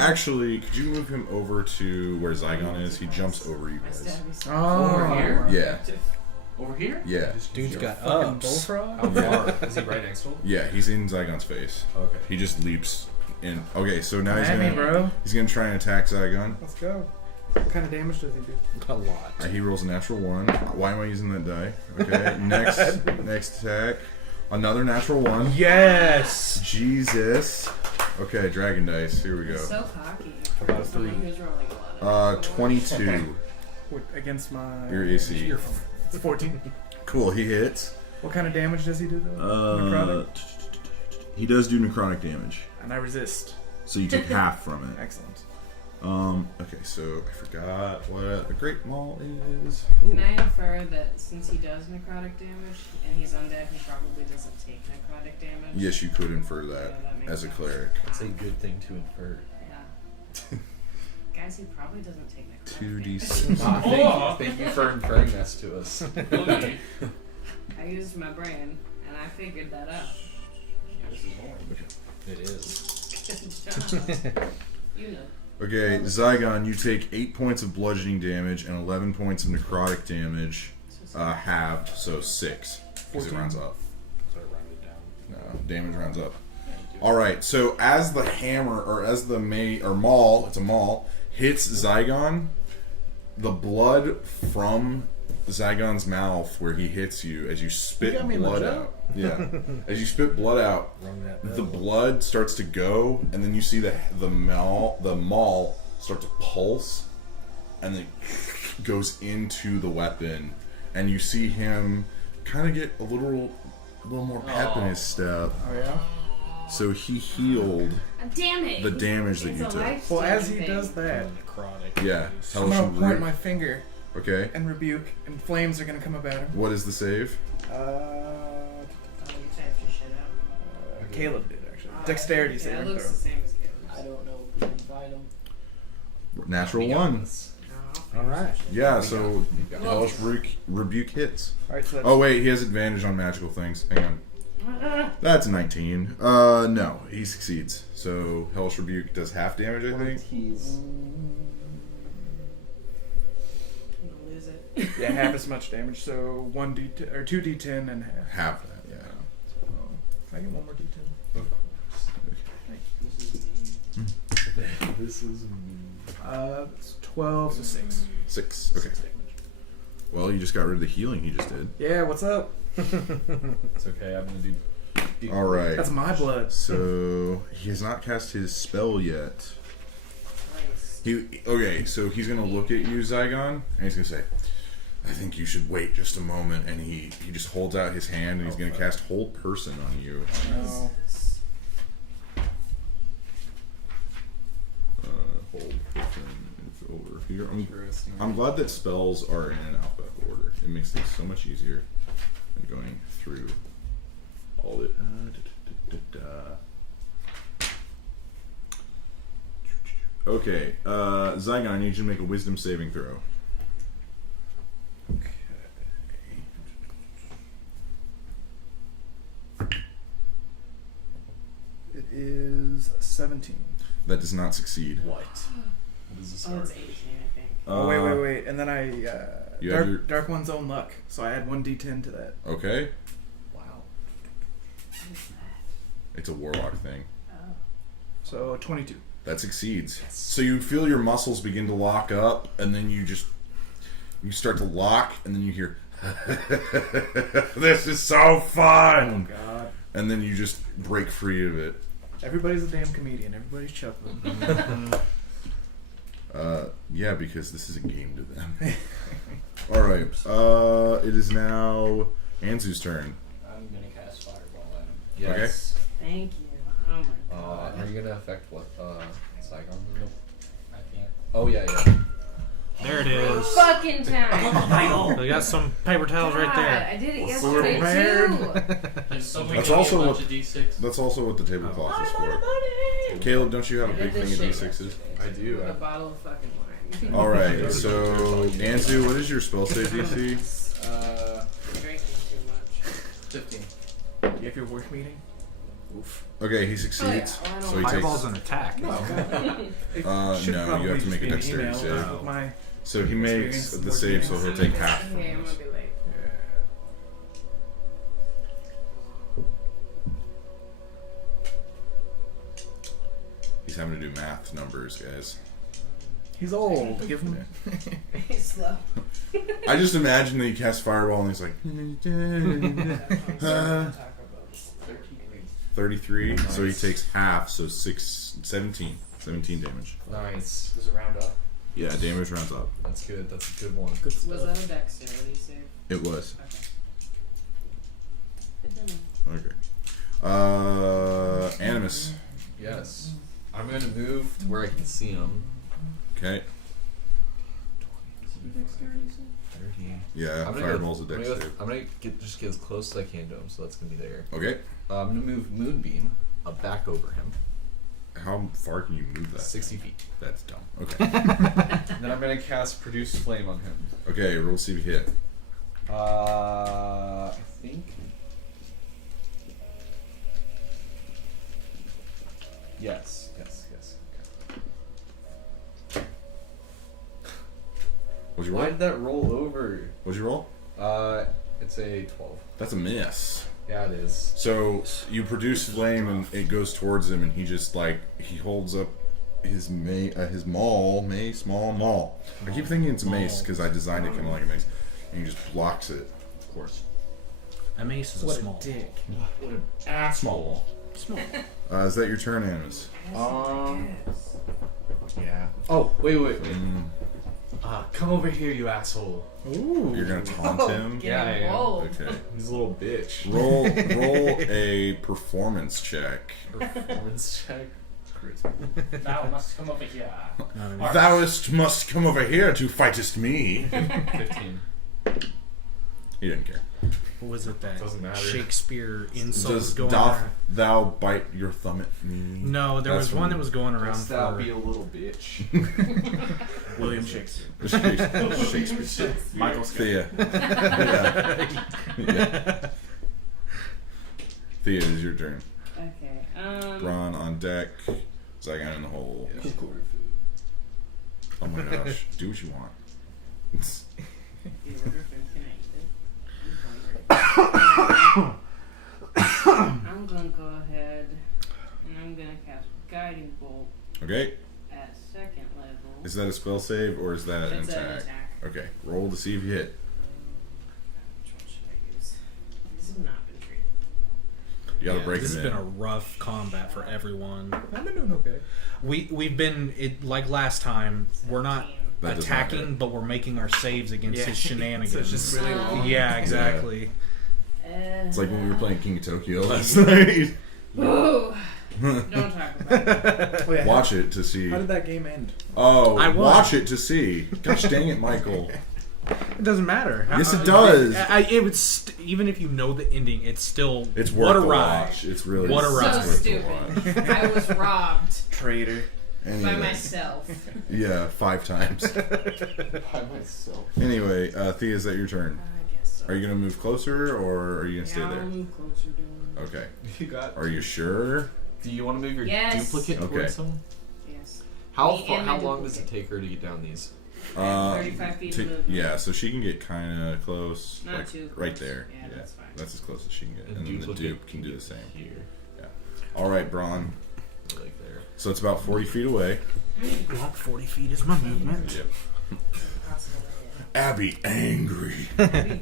Actually, could you move him over to where Zygon is? He jumps over you My guys. stabby stab. Oh. Over here? Yeah. Over here? Yeah. Dude's got Fucking ups. bullfrog? How far? Is he right next to him? Yeah, he's in Zygon's face. Okay. He just leaps in. Okay, so now At me, bro. he's gonna try and attack Zygon. Let's go. What kind of damage does he do? A lot. He rolls a natural 1. Why am I using that die? Okay, next attack. Another natural 1. Yes! Jesus. Okay, dragon dice. Here we go. So cocky. How about a Someone 3? who's rolling a lot of 22. Against my... Your AC. Your- It's 14. Cool, he hits. What kind of damage does he do, though? Necrotic? He does do necrotic damage, And I resist. so you take half from it. Excellent. Okay, so I forgot what a Great Maul is. Can I infer that since he does necrotic damage and he's undead, he probably doesn't take necrotic damage? Yes, you could infer that Yeah, that makes as a sense. cleric. That's a good thing to infer. Yeah. Guys, he probably doesn't take necrotic 2d6. Thank you for inferring this to us. damage. I used my brain and I figured that out. This is orange. It is. Good job. You know. Okay, Zygon, you take 8 points of bludgeoning damage and 11 points of necrotic damage, halved, so 6. Because it 14. rounds up. So I rounded down. No, damage rounds up. Alright, so as the hammer, or as the maul, it's a maul, hits Zygon, the blood from Zygon's mouth where he hits you, as you spit got me in the blood jaw? out. Yeah. As you spit blood out, Rung that the bell. blood starts to go, and then you see the maul start to pulse, and then goes into the weapon, and you see him kind of get a little more pep in his step. Oh yeah. So he healed Damn it! the damage that It's you a took. life Well, as he thing. does that, Necrotic. Yeah. is- I'm Hellish gonna point Rebuke. my finger Okay. and rebuke, and flames are gonna come up at him. What is the save? Oh, you typed your shit out. Caleb did actually. Oh, Dexterity yeah, saving it looks throw. the same as I Caleb's. don't know if we can fight him. Natural We got 1. this. No. All right. Yeah, We so got it. Hellish Rebuke hits. All right. So that's Oh wait, he has advantage on magical things. Hang on. Ah, That's 19. No, he succeeds. So Hellish Rebuke does half damage, I think. He's I'm gonna lose it. yeah, half as much damage. So 1d10 or 2d10 and half. Half that, yeah. So, can I get one more d10? Of course. this is me. This is me. It's 12, so 6. 6. Okay. 6 damage. Well, you just got rid of the healing he just did. Yeah, what's up? It's okay. I'm gonna do. All right. That's my blood. So he has not cast his spell yet. Okay, so he's gonna look at you, Zygon, and he's gonna say, "I think you should wait just a moment." And he just holds out his hand, and he's gonna cast Hold Person on you. No. Jesus. Hold Person is over here. Interesting. I'm glad that spells are in an alphabetical order. It makes things so much easier than going through all it. Okay, Zygon, I need you to make a Wisdom saving throw. It is 17. That does not succeed. What? What is this? Oh, it's 18, I think. Oh, wait. And then I You have your- Dark One's Own Luck. So I add 1d10 to that. Okay, Wow. What is that? it's a warlock thing. Oh. So 22. That succeeds. So you feel your muscles begin to lock up, and then you start to lock, and then you hear, "This is so fun!" God. And then you just break free of it. Everybody's a damn comedian. Everybody's chuckling. Yeah, because this is a game to them. All right. It is now Anzu's turn. I'm gonna cast Fireball at him. Yes. Thank you. Oh my god. Are you gonna affect what? Saigon? I can't. Oh yeah. There it is. Fucking time. We got some paper towels right God, there. I did it We're yesterday prepared. too. There's somebody That's give me also a bunch what- of D6. That's also what the tablecloth is for. Money. Caleb, don't you have a I big did thing this of shit D6s? yesterday, I do, With a I- bottle of fucking wine. All right. So Anzu, what is your spell save DC? Drinking too much. 15. Do you have your work meeting? Oof. Okay, he succeeds. Oh, yeah. So he Fireball's takes. an attack. No. It should No, probably you have to just make a be an dexterity email, save. with my So he makes Experience the save, so working. he'll take half. Okay, I'm gonna be late. He's having to do math numbers, guys. He's old. Give him. He's slow. I just imagine that he casts Fireball and he's like, Uh, 33. So he takes half, so 17 damage. Nice. Does it round up? Yeah, damage rounds up. That's good. That's a good one. Good Was stuff. that a dexterity save? It was. Okay. Good to know. Okay. Animus. Yes. I'm gonna move to where I can see him. Okay. 30. Yeah, fireball's a dex save. I'm gonna just get as close as I can to him, so that's gonna be there. Okay. I'm gonna move Moonbeam back over him. How far can you move that? 60 feet. That's dumb. Okay. Then I'm gonna cast Produce Flame on him. Okay, roll see if you hit. I think. Yes. What'd you Why roll? did that roll over? What'd you roll? It's a 12. That's a miss. Yeah, it is. So you produce flame and it goes towards him, and he just he holds up his small maul. I keep thinking it's a mace because I designed it kind of like a mace, and he just blocks it. Of course. A mace is a What small. a dick. What an asshole. Small. Is that your turn, Animus? Yeah. Oh, wait. Mm, Come over here, you asshole. Ooh. you're gonna taunt him. Get Yeah, I am. involved. Okay. He's a little bitch. Roll a performance check. Performance check. Thou must come over here. Thouest must come over here to fightest me. 15. He didn't care. What was it that Doesn't matter. Shakespeare insult was Does going doth around? thou bite your thumb at me? No, there That's was one from that was going around Must thou for be a little bitch. William Shakespeare. Shakespeare. Michael Scott. Thea. Yeah. Thea, it is your turn. Okay. Braun on deck. Zygon in the hole. Yeah. Oh my gosh. Do what you want. You order food, can I eat it? I'm gonna go ahead and I'm gonna cast Guiding Bolt Okay. at 2nd level. Is that a spell save or is that an It's an attack? attack. Okay. Roll to see if you hit. Which one should I use? These have not been treated. You gotta Yeah, break this has them been in. a rough combat for everyone. I've been doing okay. We've been like last time. We're not 17. That does not hit. attacking, but we're making our saves against Yeah. his shenanigans. So it's just really long. Yeah, exactly. It's like when we were playing King of Tokyo last night. Whoa! Don't talk about it. Oh, yeah. Watch it to see. How did that game end? Oh, I won. watch it to see. Gosh dang it, Michael. It doesn't matter. Yes, it does. It would even if you know the ending, it's still It's what worth a a ride. watch. It's really What a it's ride. So worth a stupid. watch. I was robbed Traitor. by Anyway, myself. yeah, 5 times. By myself. Anyway, Thea, is that your turn? I guess so. Are you gonna move closer or are you gonna stay Yeah, I'll there? move closer to him. Okay. You got. Are you sure? Do you want to move your Yes. duplicate Okay. towards him? Yes. How Me far? and How my long does it duplicate. take her to get down these? 35 feet of movement. Yeah, so she can get kind of close, Not like too right close. there. Yeah, that's fine. That's as close as she can get, and then the duplicate dupe can do the same. Here. All right, Braun. Like there. So it's about 40 feet away. Well, 40 feet is my movement. Yep. Abby, angry. I'd be mad.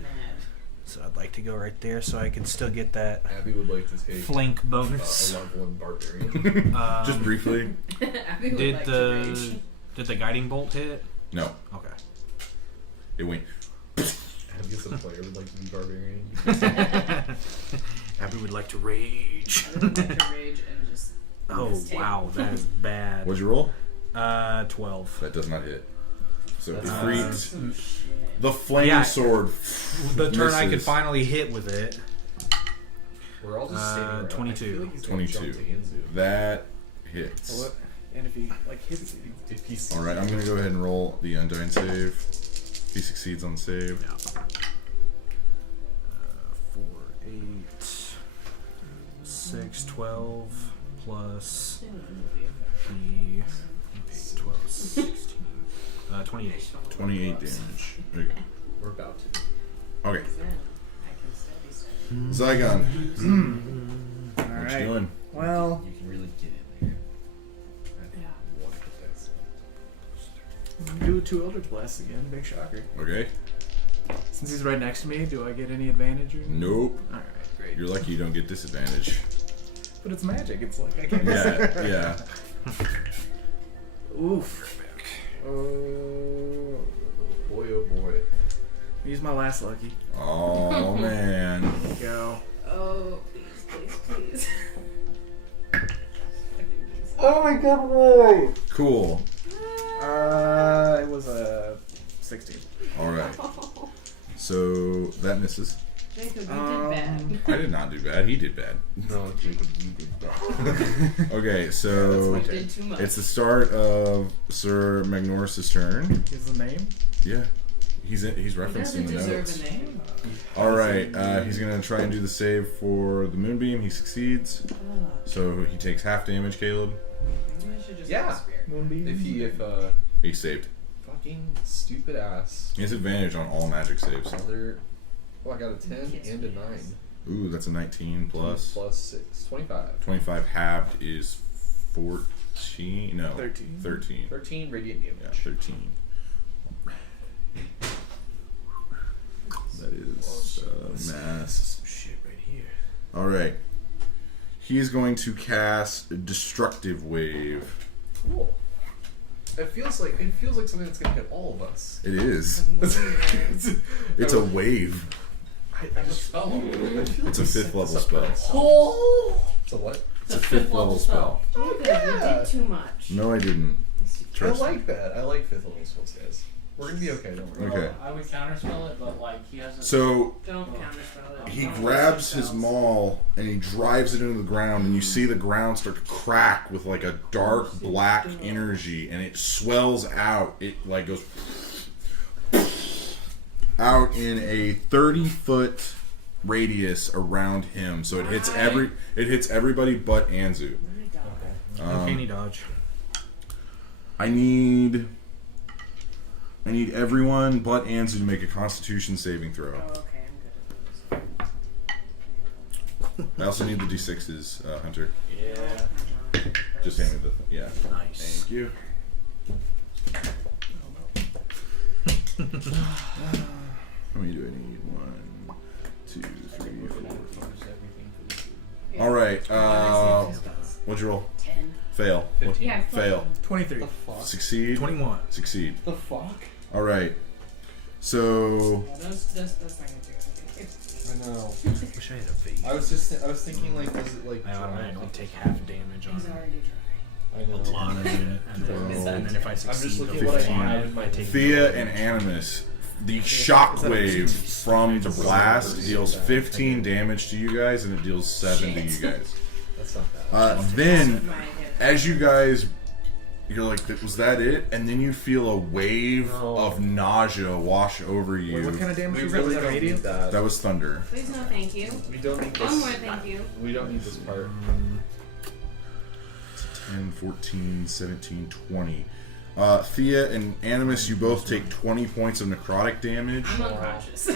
So I'd like to go right there so I can still get that Abby would like to take flank a bonus. level 1 barbarian. Just briefly. Abby would Did like to the rage. guiding bolt hit? No, Okay. it went. Abby as a player would like to be barbarian. Abby would like to rage. I would like to rage and just. Oh Mistake. wow, that is bad. What'd you roll? 12. That does not hit. So That's Ifrit, Some shit. the flame Yeah. sword. The turn I could misses. finally hit with it. We're all just standing around. 22. I feel like he's gonna jump 22. to Inzu. That hits. Well, and if he hits you. If he sees All right, I'm gonna go ahead and roll the undying save. He succeeds on the save. Yeah. 4, 8, 6, 12 plus It would be effective. the 8, 12, 16, 28. 28 damage. There you go. We're about to. Okay, Then I can steady. Zygon. All What you right. doing? Well, You can really get in there. Yeah. One hit dice. do 2 Elder Blasts again. Big shocker. Okay. Since he's right next to me, do I get any advantage? Or... Nope. All right, great. You're lucky you don't get disadvantage. But it's magic. It's like I can't. Yeah, yeah. Oof. Boy, oh boy. Use my last lucky. Oh man. Go. Oh, please, please, please. Oh my god, roll! Cool. It was a 16. Alright. So that misses. Jacob, you did bad. I did not do bad. He did bad. No, Jacob, you did that. Okay, so You did too much. it's the start of Sir Magnoris' turn. Is the name? Yeah. He's He referenced in doesn't the deserve notes. a name. Alright, he's gonna try and do the save for the moonbeam. He succeeds. Ugh. So he takes half damage, Caleb. Maybe I should just Yeah. have a spear. Moonbeam? He saved. fucking stupid ass. He has advantage on all magic saves. Another. Oh, I got a 10 and a 9. Ooh, that's a 19 plus. Plus 6. 25. 25 halved is 14. No. 13. 13. 13 radiant damage. Yeah, 13. That is mass. Some shit right here. Alright. He is going to cast Destructive Wave. Cool. It feels like something that's gonna hit all of us. It is. It's a wave. I just fell on it. It's a 5th level spell. Oh! It's a what? It's a 5th level spell. Jacob, yeah. you did too much. No, I didn't. Trust me. I like that. I like 5th level spells, guys. We're gonna be okay, don't worry. Okay. Well, I would counterspell it, but like he has a. So Don't counterspell it. he grabs his maul and he drives it into the ground, and you see the ground start to crack with like a dark black energy, and it swells out. It like goes out in a 30-foot radius around him, so it hits everybody but Anzu. Uncanny dodge. I need everyone but Anzu to make a Constitution saving throw. Oh, okay, I'm good at those. I also need the d6s, Hunter. Yeah. Just hand me the yeah. Nice. Thank you. How many do I need? 1, 2, 3, 4. All right. What'd you roll? 10. Fail. 15. Yeah, Fail. 23. Succeed. 21. Succeed. The fuck? All right. So That's not gonna do anything. I know. Wish I had a V. I was thinking like, was it like I dry? automatically take half damage He's on already dry. I know. a lot of it, and then if I I'm succeed, just the looking at what I 15. have in my take. Thea and Animus, the shockwave from the blast deals 15 damage to you guys, and it deals 7 to you guys. That's not bad. Then, My hit. as you guys, you're like, was that it? And then you feel a wave of nausea wash over you. Wait, what kind of damage We was that? Was really that don't need radiant? that. That was thunder. Please no thank you. We don't need One more this. thank you. We don't need this part. 10, 14, 17, 20. Thea and Animus, you both take 20 points of necrotic damage. I'm unconscious.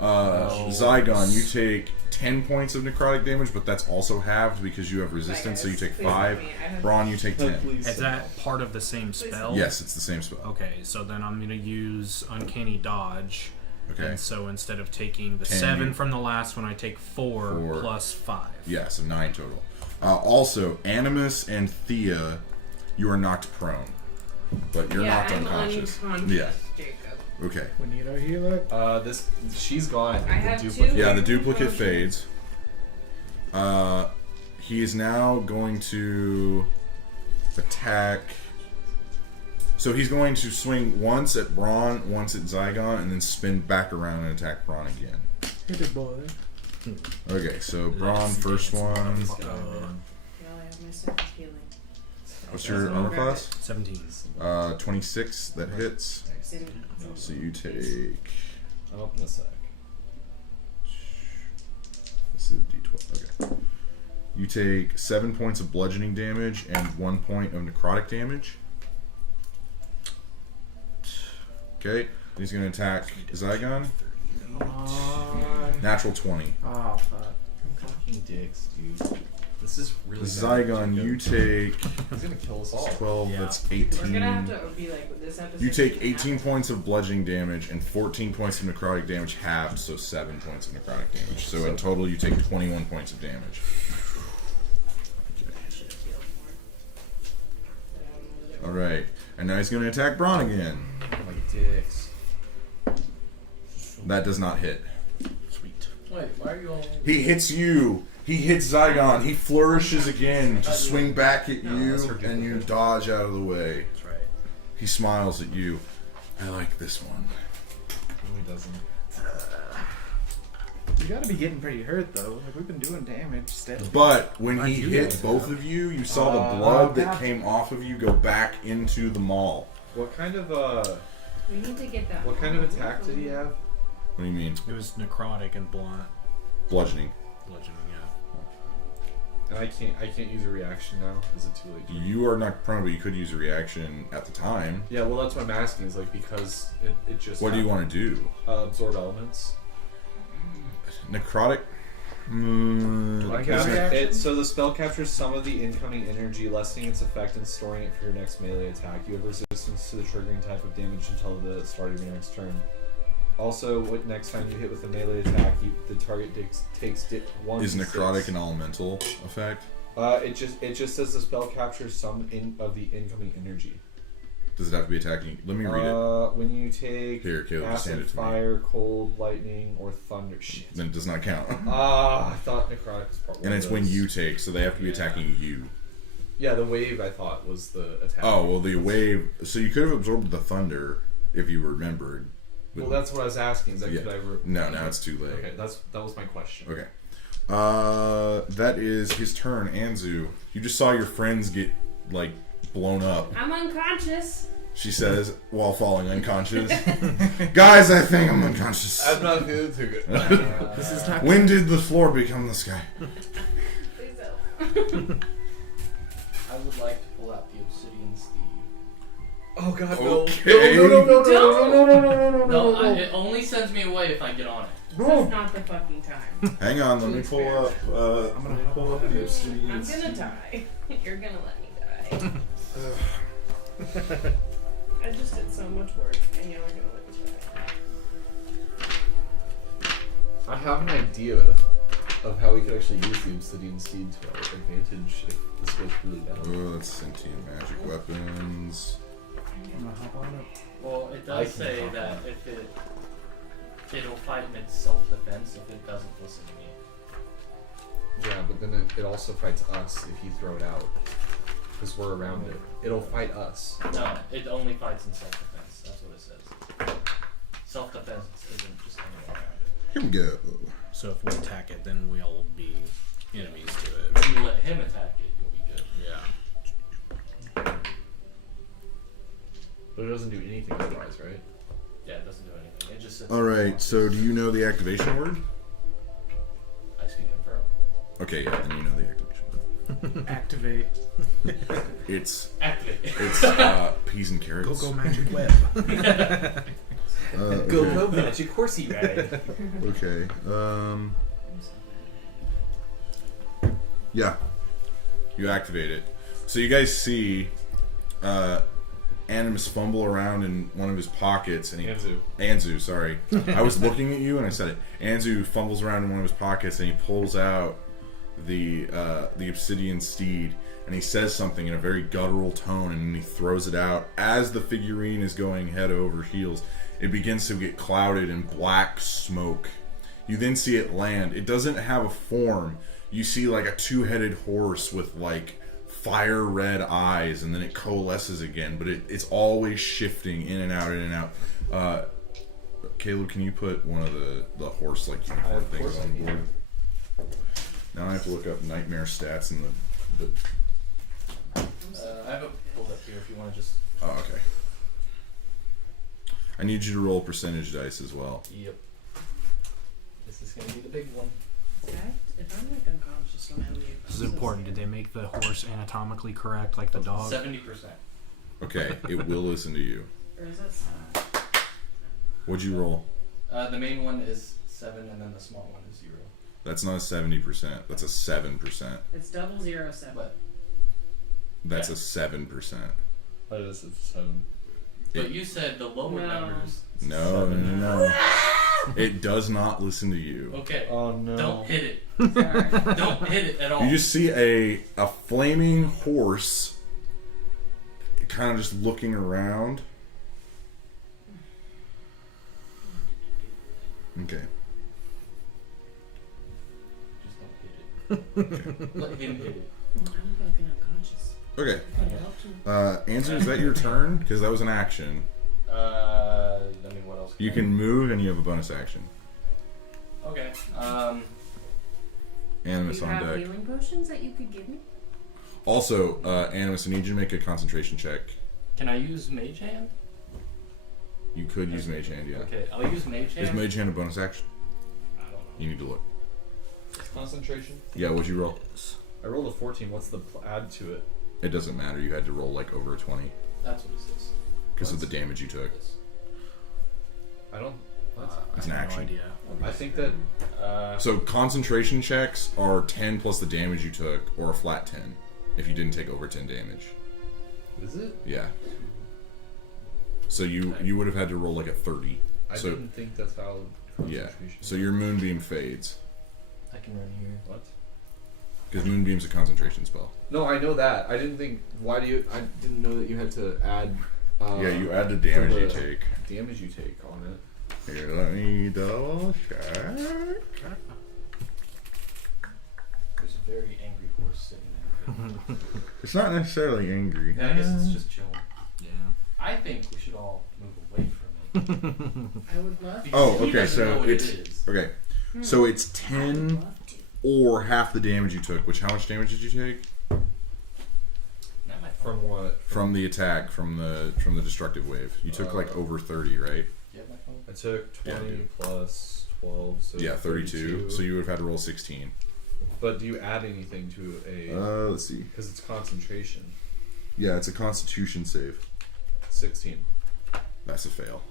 Zygon, you take 10 points of necrotic damage, but that's also halved because you have resistance, so you take 5. Braun, you take 10. Is that part of the same spell? Yes, it's the same spell. Okay, so then I'm gonna use Uncanny Dodge. Okay. And so instead of taking the 10, 7 you- from the last one, I take 4 4. plus 5. Yeah, so 9 total. Also, Animus and Thea, you are knocked prone, but you're knocked unconscious. Yeah. Jacob. Okay. We need our healer. She's gone. I have The 2. Yeah, the duplicate fades. He is now going to attack. So he's going to swing once at Braun, once at Zygon, and then spin back around and attack Braun again. Hit it, boy. Okay, so Braun, first one. Yeah, I have my second healing. What's your armor class? 17. 26. That hits. So you take. I'm up in a sec. This is a D12. Okay. You take 7 points of bludgeoning damage and 1 point of necrotic damage. Okay. He's going to attack Zygon. Natural 20. Oh, fuck. Fucking dicks, dude. This is really Zygon, you take He's gonna kill us all. 12. Yeah. That's We're gonna have 18. to be like this episode. You take 18 points of bludgeoning damage and 14 points of necrotic damage halved, so 7 points of necrotic damage. So in total, you take 21 points of damage. Alright, and now he's going to attack Braun again. My dicks. That does not hit. Sweet. Wait, why are you all? He hits you, He hits Zygon. He flourishes again to swing back at you, that's her and you dodge out of the way. That's right. He smiles at you. I like this one. No, he doesn't. You gotta be getting pretty hurt though. Like we've been doing damage steadily. But when Mind he you hit guys, both yeah. of you, you saw the blood that came off of you go back into the maul. What kind of We need to get that. what kind of attack did he have? What do you mean? It was necrotic and blunt. Bludgeoning. Bludgeoning, And yeah. I can't use a reaction now. Is it too late? You are not prone, but you could use a reaction at the time. Yeah, well that's what I'm asking. Is like because it just. What do you want to do? Absorb elements. Necrotic? So the spell captures some of the incoming energy, lessening its effect and storing it for your next melee attack. You have resistance to the triggering type of damage until the start of your next turn. Also, next time you hit with a melee attack, the target takes 1 Is to necrotic 6. an elemental effect? It just says the spell captures some of the incoming energy. Does it have to be attacking? Let me read it. When you take Here, Caleb, just hand acid, it to me. fire, cold, lightning, or thunder. Shit. Then it does not count. I thought necrotic was part one. And of it's when those. you take, so they have to be attacking you. Yeah, the wave I thought was the attack. Oh, well, the wave. So you could have absorbed the thunder if you remembered. Well, that's what I was asking. Is that Yeah. could I? No, now it's too late. Okay, that was my question. Okay. That is his turn. Anzu, you just saw your friends get, like, blown up. I'm unconscious. She says, while falling unconscious. Guys, I think I'm unconscious. I'm not feeling too good. This is not. When did the floor become the sky? Please don't. I would like to pull out the obsidian Steve. Oh God, Okay. No, it only sends me away if I get on it. This is not the fucking time. Hang on, let me pull up. I'm gonna pull up the obsidian. I'm gonna die. You're gonna let me die. I just did so much work, and you're gonna let me die. I have an idea of how we could actually use the obsidian seed to our advantage if this goes really bad. Oh, that's sentient magic weapons. I'm gonna hop on it. Well, it I does can say talk. that if it'll fight in its self-defense if it doesn't listen to me. Yeah, but then it also fights us if you throw it out. Because we're around it. It'll fight us. No, it only fights in self-defense. That's what it says. Self-defense isn't just hanging around it. Here we go. So if we attack it, then we'll be enemies to it. If you let him attack it, you'll be good. Yeah. But it doesn't do anything otherwise, right? Yeah, it doesn't do anything. It just sits. Alright, so do you know the activation word? I speak confirm. Okay, yeah, then you know the activation word. Activate. It's Activate. peas and carrots. Go magic web. Okay. magic horsey ride. Okay. Yeah. You activate it. So you guys see Animus fumble around in one of his pockets, and Anzu, sorry. I was looking at you and I said it. Anzu fumbles around in one of his pockets and he pulls out the obsidian steed, and he says something in a very guttural tone, and then he throws it out. As the figurine is going head over heels, it begins to get clouded in black smoke. You then see it land. It doesn't have a form. You see like a two-headed horse with like fire red eyes, and then it coalesces again, but it's always shifting in and out, in and out. Caleb, can you put one of the horse like uniform Of things course I on can. board? Now I have to look up nightmare stats in the I have it pulled up here if you want to just. oh, okay. I need you to roll percentage dice as well. Yep. This is gonna be the big one. If I'm like unconscious when I leave. This is important. Did they make the horse anatomically correct, like the dog? 70%. Okay, it will listen to you. Or is that? What'd you roll? The main one is 7, and then the small one is 0. That's not a 70%. That's a 7%. It's 007. But That's a 7%. What is it? 7. but you said the lower No. numbers. No, no, no, no. It does not listen to you. Okay. Oh no. Don't hit it. Sorry. Don't hit it at all. You just see a flaming horse kind of just looking around. Okay. Just don't hit it. Let him hit it. I'm fucking unconscious. Okay. I could help you. Answer, is that your turn? Because that was an action. I mean, what else? You can move and you have a bonus action. Okay. Animus Do you on have deck. healing potions that you could give me? Also, Animus, I need you to make a concentration check. Can I use Mage Hand? You could use Mage Hand, yeah. Okay, I'll use Mage Hand. Is Mage Hand a bonus action? I don't know. You need to look. Concentration. Yeah, what'd you roll? I rolled a 14. What's the add to it? It doesn't matter. You had to roll like over a 20 That's what it says. because of the damage you took. This. I don't. It's an I have action. No idea. I think that. So concentration checks are 10 plus the damage you took, or a flat 10 if you didn't take over 10 damage. Is it? Yeah. So you would have had to roll like a 30. I So didn't think that's how. yeah. So your moonbeam fades I can run here. What? because moonbeam's a concentration spell. No, I know that. I didn't think. Why do you? I didn't know that you had to add. Yeah, you add the damage for you the take. Damage you take on it. Here, let me double check. There's a very angry horse sitting there. It's not necessarily angry. Yeah, I guess it's just chilling. Yeah. I think we should all move away from it. I would love to. Oh, He okay. doesn't know So what it's it is. okay. So it's I 10 would love to. or half the damage you took. Which how much damage did you take Not my From what? from the attack from the destructive wave? You took like over 30, right? Do you have my phone? I took 20 dude. plus 12, so Yeah, 32. So you would have had to roll 16. But do you add anything to a? Let's see. Because it's concentration. Yeah, it's a Constitution save. 16. That's a fail.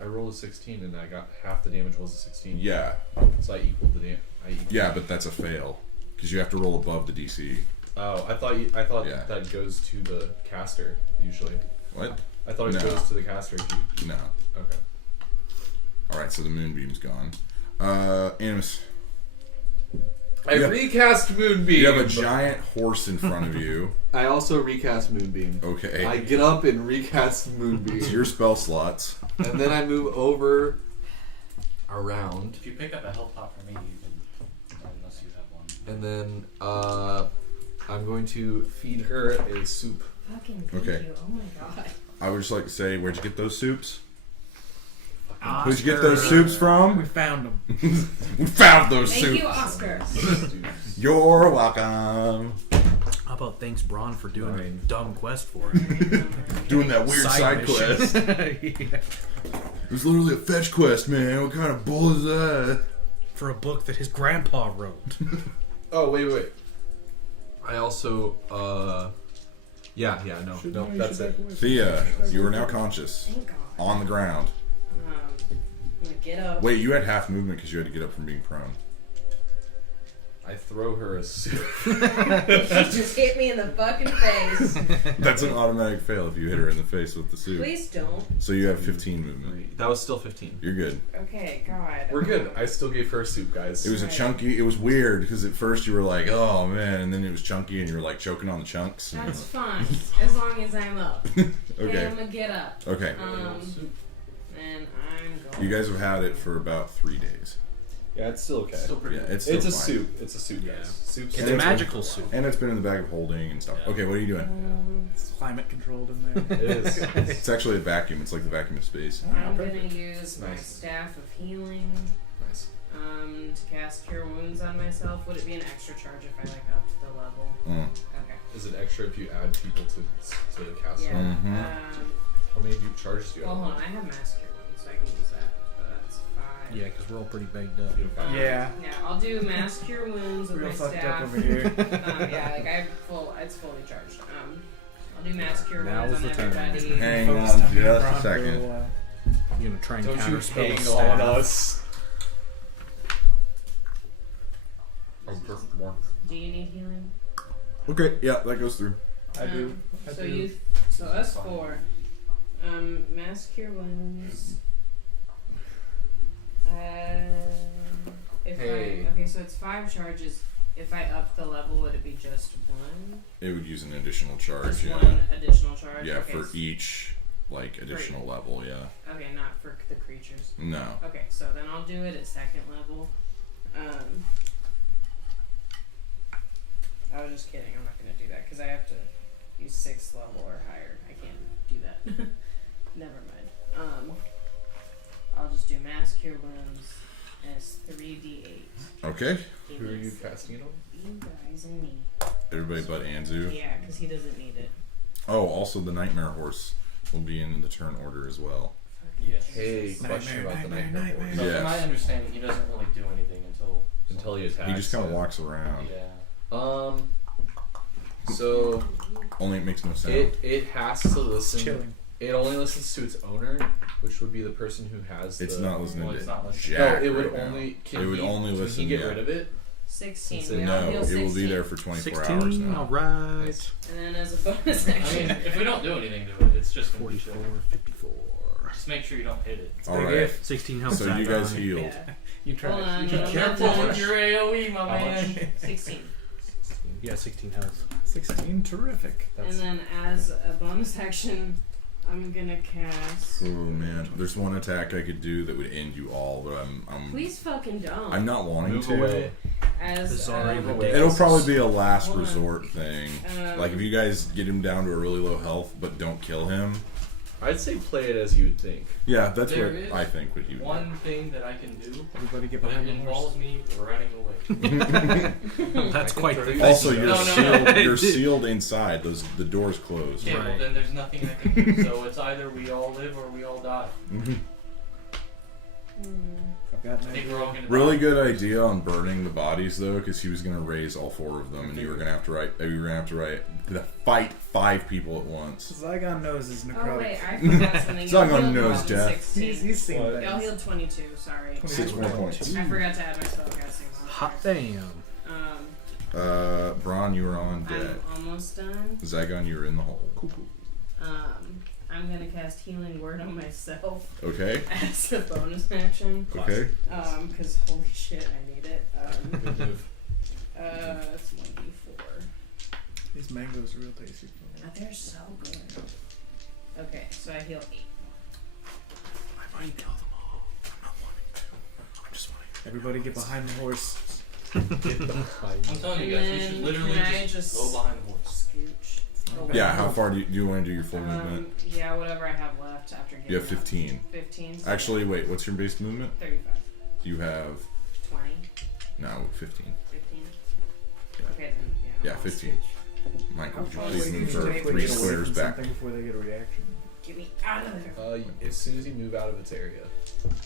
I rolled a 16 and I got half the damage was a 16. Yeah, So I equaled the damage. yeah, but that's a fail because you have to roll above the DC. Oh, I thought Yeah. that goes to the caster usually. What? I thought it No. goes to the caster. If you, No. okay. All right, so the moonbeam's gone. Animus, I You have- recast Moonbeam. you have a giant horse in front of you. I also recast Moonbeam. Okay. I get up and recast Moonbeam. It's your spell slots. And then I move over around. If you pick up a health pot for me, you can. Unless you have one. And then I'm going to feed her a soup. Fucking thank Okay. you. Oh my god. I would just like to say, where'd you get those soups? Oscar. Where'd you get those soups We from? found them. We found those Thank soups. you, Oscar. You're welcome. How about thanks, Braun, for doing a Fine. dumb quest for us? Doing that weird side mission. quest. It was literally a fetch quest, man. What kind of bull is that? For a book that his grandpa wrote. Oh, wait. I also, no, that's it. Thea, you are now conscious. Thank God. On the ground. I'm gonna get up. Wait, you had half movement because you had to get up from being prone. I throw her a soup. She just hit me in the fucking face. That's an automatic fail if you hit her in the face with the soup. Please don't. So you have 15 movement. That was still 15. You're good. Okay, God. We're good. I still gave her a soup, guys. It was a Right. chunky. It was weird because at first you were like, "Oh man," and then it was chunky, and you were like choking on the chunks. That's fine, as long as I'm up. Okay, Okay. I'm gonna get up. Okay. And I'm going. You guys have had it for about 3 days. Yeah, it's still okay. Still pretty Yeah, good. it's still It's a fine. soup. It's a soup, Yeah. guys. Soup's It's And a it's- magical soup. And it's been in the bag of holding and stuff. Okay, what are you doing? It's climate controlled in there. It is. It's actually a vacuum. It's like the vacuum of space. I'm gonna use my Nice. staff of healing Nice. to cast Cure Wounds on myself. Would it be an extra charge if I like upped the level? Mm. Okay. Is it extra if you add people to the cast? Yeah. Mhm. How many charges do you Well, have? hold on. I have Mass Cure Wounds, so I can use that. So that's 5. Yeah, because we're all pretty baked up. You have 5. Yeah. Yeah, I'll do Mass Cure Wounds with Real my fucked staff. up over here. Yeah, like I have it's fully charged. I'll do Mass Cure Now Wounds is on the time. everybody. Hang Focused on me and just Braun a for second. while. You're gonna try and Don't you counterspell hang the on staff. us. Do you need healing? Okay, yeah, that goes through. I do. I So do. so us 4. Mass Cure Wounds. Okay, so it's 5 charges. If I up the level, would it be just 1? It would use an additional charge. Just Yeah. 1 additional charge. Yeah, okay, for each like additional level. Yeah. Okay, not for the creatures. No. Okay, so then I'll do it at 2nd level. I was just kidding. I'm not gonna do that because I have to use 6th level or higher. I can't do that. Never mind. I'll just do mass cure wounds as 3d8. Okay. Who are you casting it on? You guys and me. Everybody but Anzu. Yeah, because he doesn't need it. Oh, also the Nightmare Horse will be in the turn order as well. Yes. Hey, question about the nightmare horse. So Yes. from my understanding, he doesn't really do anything Until he attacks. He just kind of it. walks around. Yeah. So Only it makes no sound. it has to listen. Chilling. It only listens to its owner, which would be the person who has It's the. not listening Well, to it's not listening. No, Jack it would right now. only. Can It would he, only can listen. he get yeah. rid of it? 16. It's We a all No, heal it 16. will be there for 24 hours 16. now. All right. And then as a bonus I action. mean, if we don't do anything to it, it's just gonna be 44, chill. 54. Just make sure you don't hit it. All right. 16 health. So you guys Savfk. healed. Yeah. You try. Hold on, You I'm try. not done. With your AoE, my man. 16. Yeah, 16 health. 16. Terrific. And then as a bonus action, I'm gonna cast. Oh man, there's one attack I could do that would end you all, but I'm Please fucking don't. I'm not wanting Move to. away. As Bizarre Move the away. It'll probably be a last Hold on. resort thing. Um, Like if you guys get him down to a really low health, but don't kill him. I'd say play it as you would think. Yeah, that's There what is I think. What you One thing that I can do, Everybody get but behind it the horse. involves me running away. That's I can quite throw the you- Also, thing. you're No, no, sealed. no. You're sealed inside. The door's closed. Okay, well Right. then there's nothing I can do. So it's either we all live or we all die. Mhm. I've got I an think idea. we're all gonna Really die. good idea on burning the bodies though, because he was gonna raise all 4 of them, and you were gonna have to fight 5 people at once. Zygon knows his necrotic. Oh wait, I forgot something. It's not Y'all gonna healed know more his than death. 16. He's seen What? things. Y'all healed 22. Sorry. 6 more points. I forgot to add my spellcasting. Hot damn. Um, Braun, you were on deck. I'm almost done. Zygon, you were in the hole. I'm gonna cast Healing Word on myself Okay. as a bonus action. Okay. Cause holy shit, I need it. Good move. It's 1d4. These mangoes are real tasty. They're so good. Okay, so I heal 8. I might kill them all. I'm not wanting to. I'm just wanting to. Everybody get behind the horse. Get behind. I'm telling you And guys, we then should literally can I just just- go behind the horse. Scooch. Yeah, how far do you want to do your full movement? Yeah, whatever I have left after getting You have up. 15. 15. So Actually, wait, what's your base movement? 35. You have 20. no 15. 15. Yeah. Okay, then, yeah. Yeah, I'll 15. switch. Michael, How would you far please away move can you for take 3 when you squares back? Something before they get a reaction. Get me out of there. As soon as you move out of its area.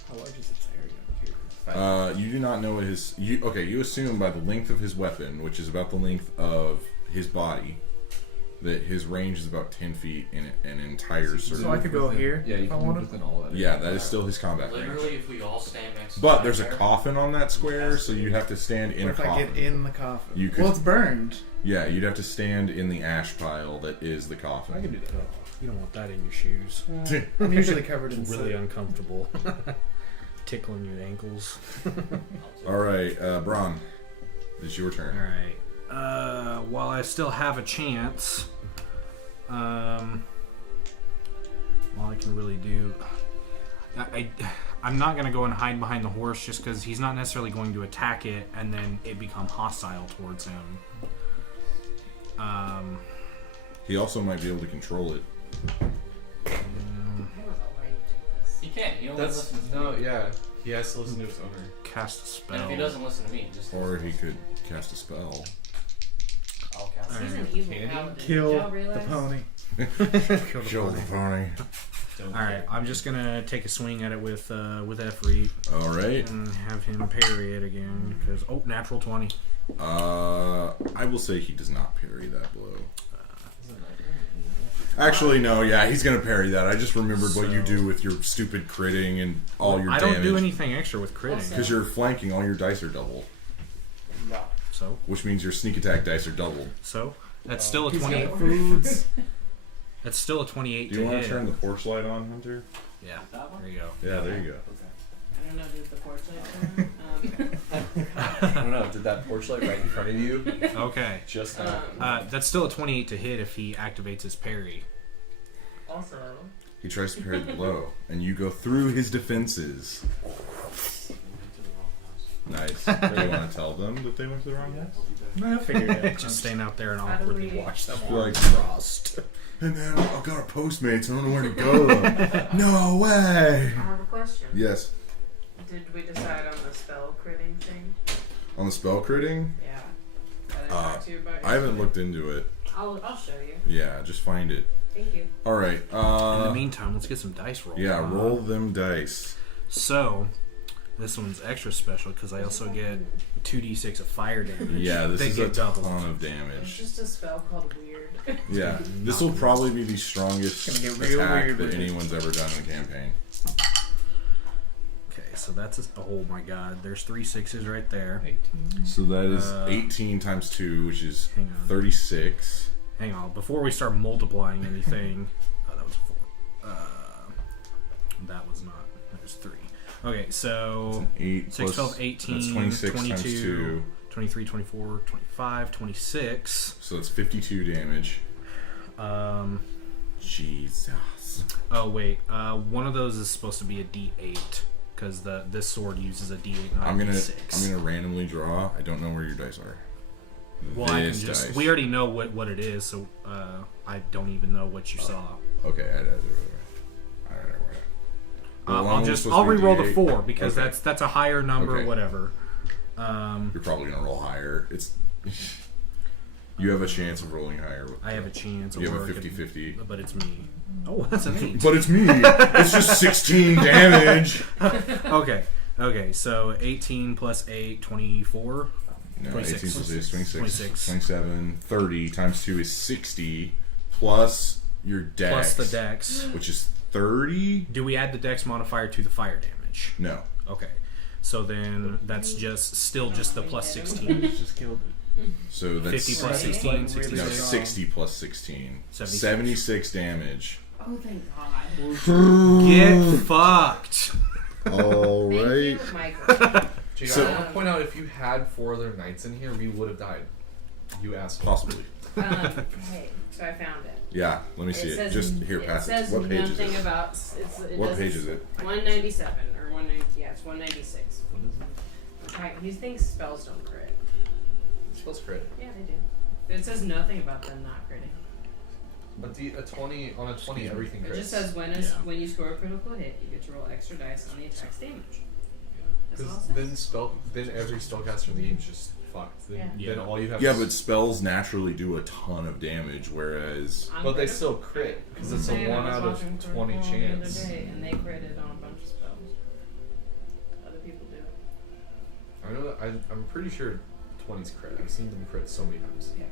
How large is its area here? You do not know what his. You assume by the length of his weapon, which is about the length of his body, that his range is about 10 feet in an entire circle. So I could go here Yeah, you if I can move wanted. within all that. Yeah, that is still his combat range. Literally, if we all stand next to But there's a fire, coffin on that square, so you have to stand in What a if I coffin. get in the coffin? You could- Well, it's burned. Yeah, you'd have to stand in the ash pile that is the coffin. I can do that. You don't want that in your shoes. I'm usually covered in It's really soot. uncomfortable. Tickling your ankles. All right, Braun, it's your All turn. right. While I still have a chance, all I can really do, I'm not gonna go and hide behind the horse just because he's not necessarily going to attack it and then it become hostile towards him. He also might be able to control it. I don't know why you did this. He can't. He only That's listens to no, me. yeah. He has to listen to his owner. Cast a spell. And if he doesn't listen to me, just Or he could cast a spell. I'll cast He's it. an evil Candy? paladin. Kill Did y'all the realize? pony. Kill the pony. Don't All right, care. I'm just gonna take a swing at it with Efreet All right. and have him parry it again because natural 20. I will say he does not parry that blow. Actually, no. Yeah, he's gonna parry that. I just remembered what you So- do with your stupid critting and all your I damage. don't do anything extra with critting. Because you're flanking, all your dice are double, So which means your sneak attack dice are doubled. that's still a He's 20. got foods. That's still a 28 Do you to want hit. to turn the porch light on, Hunter? Yeah, That one? there you go. Yeah, there you go. I don't know, did the porch light I don't know. Did that porch light right in front of you? Okay. Just turn now. on? That's still a 28 to hit if he activates his parry. Also, He tries to parry the blow, and you go through his defenses. Nice. Do you want to tell them that they went to the wrong house? I figured it out. Just staying out there and How do awkwardly we- watch them Like- walk across. Hey man, I've got a Postmates. I don't know where to go. No way. I have a question. Yes. Did we decide on the spell critting thing? On the spell critting, Yeah. Did I talk to you about I haven't yesterday? looked into it. I'll show you. Yeah, just find it. Thank you. All right. In the meantime, let's get some dice rolls. Yeah, roll them dice. So, this one's extra special because I also get 2d6 of fire damage. Yeah, this They is a get doubled. ton of There's damage. just a spell called Weird. Yeah, this will probably be the strongest It's gonna get real attack weird that with it. anyone's ever done in a campaign. Okay, so that's oh my god, there's 3 6s right there. 18. So that is Uh, 18 times 2, which is Hang on. 36. Hang on, before we start multiplying anything, that was a 4. That was not. That was 3. Okay, so 8 6, plus, 12, 18, that's 26 times 22, 2. 23, 24, 25, 26. So that's 52 damage. Jesus. Oh wait, one of those is supposed to be a D8 because this sword uses a D8, not I'm a gonna D6. randomly draw. I don't know where your dice are. Well, I can This just. dice. We already know what it is, so I don't even know what you saw. Okay, I don't know. I'll re-roll the 4 because Okay. that's a higher number, Okay. whatever. You're probably gonna roll higher. It's you have a chance of rolling higher. With I have a chance. You have or a it could- 50-50. but it's me. Oh, that's an 8. But it's me. It's just 16 damage. Okay. So 18 plus 8, 24. No, 26. 18 plus 8 is 26. 26. 27. 30 times 2 is 60. Plus your dex. Plus the dex. Which is 30? Do we add the dex modifier to the fire damage? No. Okay. So then that's still just the plus 16. Just killed it. So that's 50 plus Right. 16, Like, 66. no, really 60 plus 16. 76. 76 damage. Oh, thank God. Get fucked. All Thank you, right. Michael. Jake, So- I want to point out if you had 4 other knights in here, we would have died. You asked. Possibly. Hey, so I found it. Yeah, let me see it. says, Just here, pass it. says What page is nothing it? about. It What doesn't- page is it? 197 or 190. Yeah, it's 196. What is it? Okay, he thinks spells don't crit. Spells crit. Yeah, they do. But it says nothing about them not critting. But a 20 on a 20, everything crits. It just says when Yeah. when you score a critical hit, you get to roll extra dice on the attack's damage. That's all Because it says. then every spellcaster in the game is just fucked. Then, Yeah. then all you have. Yeah, is, but spells naturally do a ton of damage, whereas On but they critical- still crit because it's a Saying I 1 was out watching of for 20 Paul chance. The other day, and they critted on a bunch of spells. Other people do it. I know. I'm pretty sure 20's crit. I've seen them crit so many times. Yeah.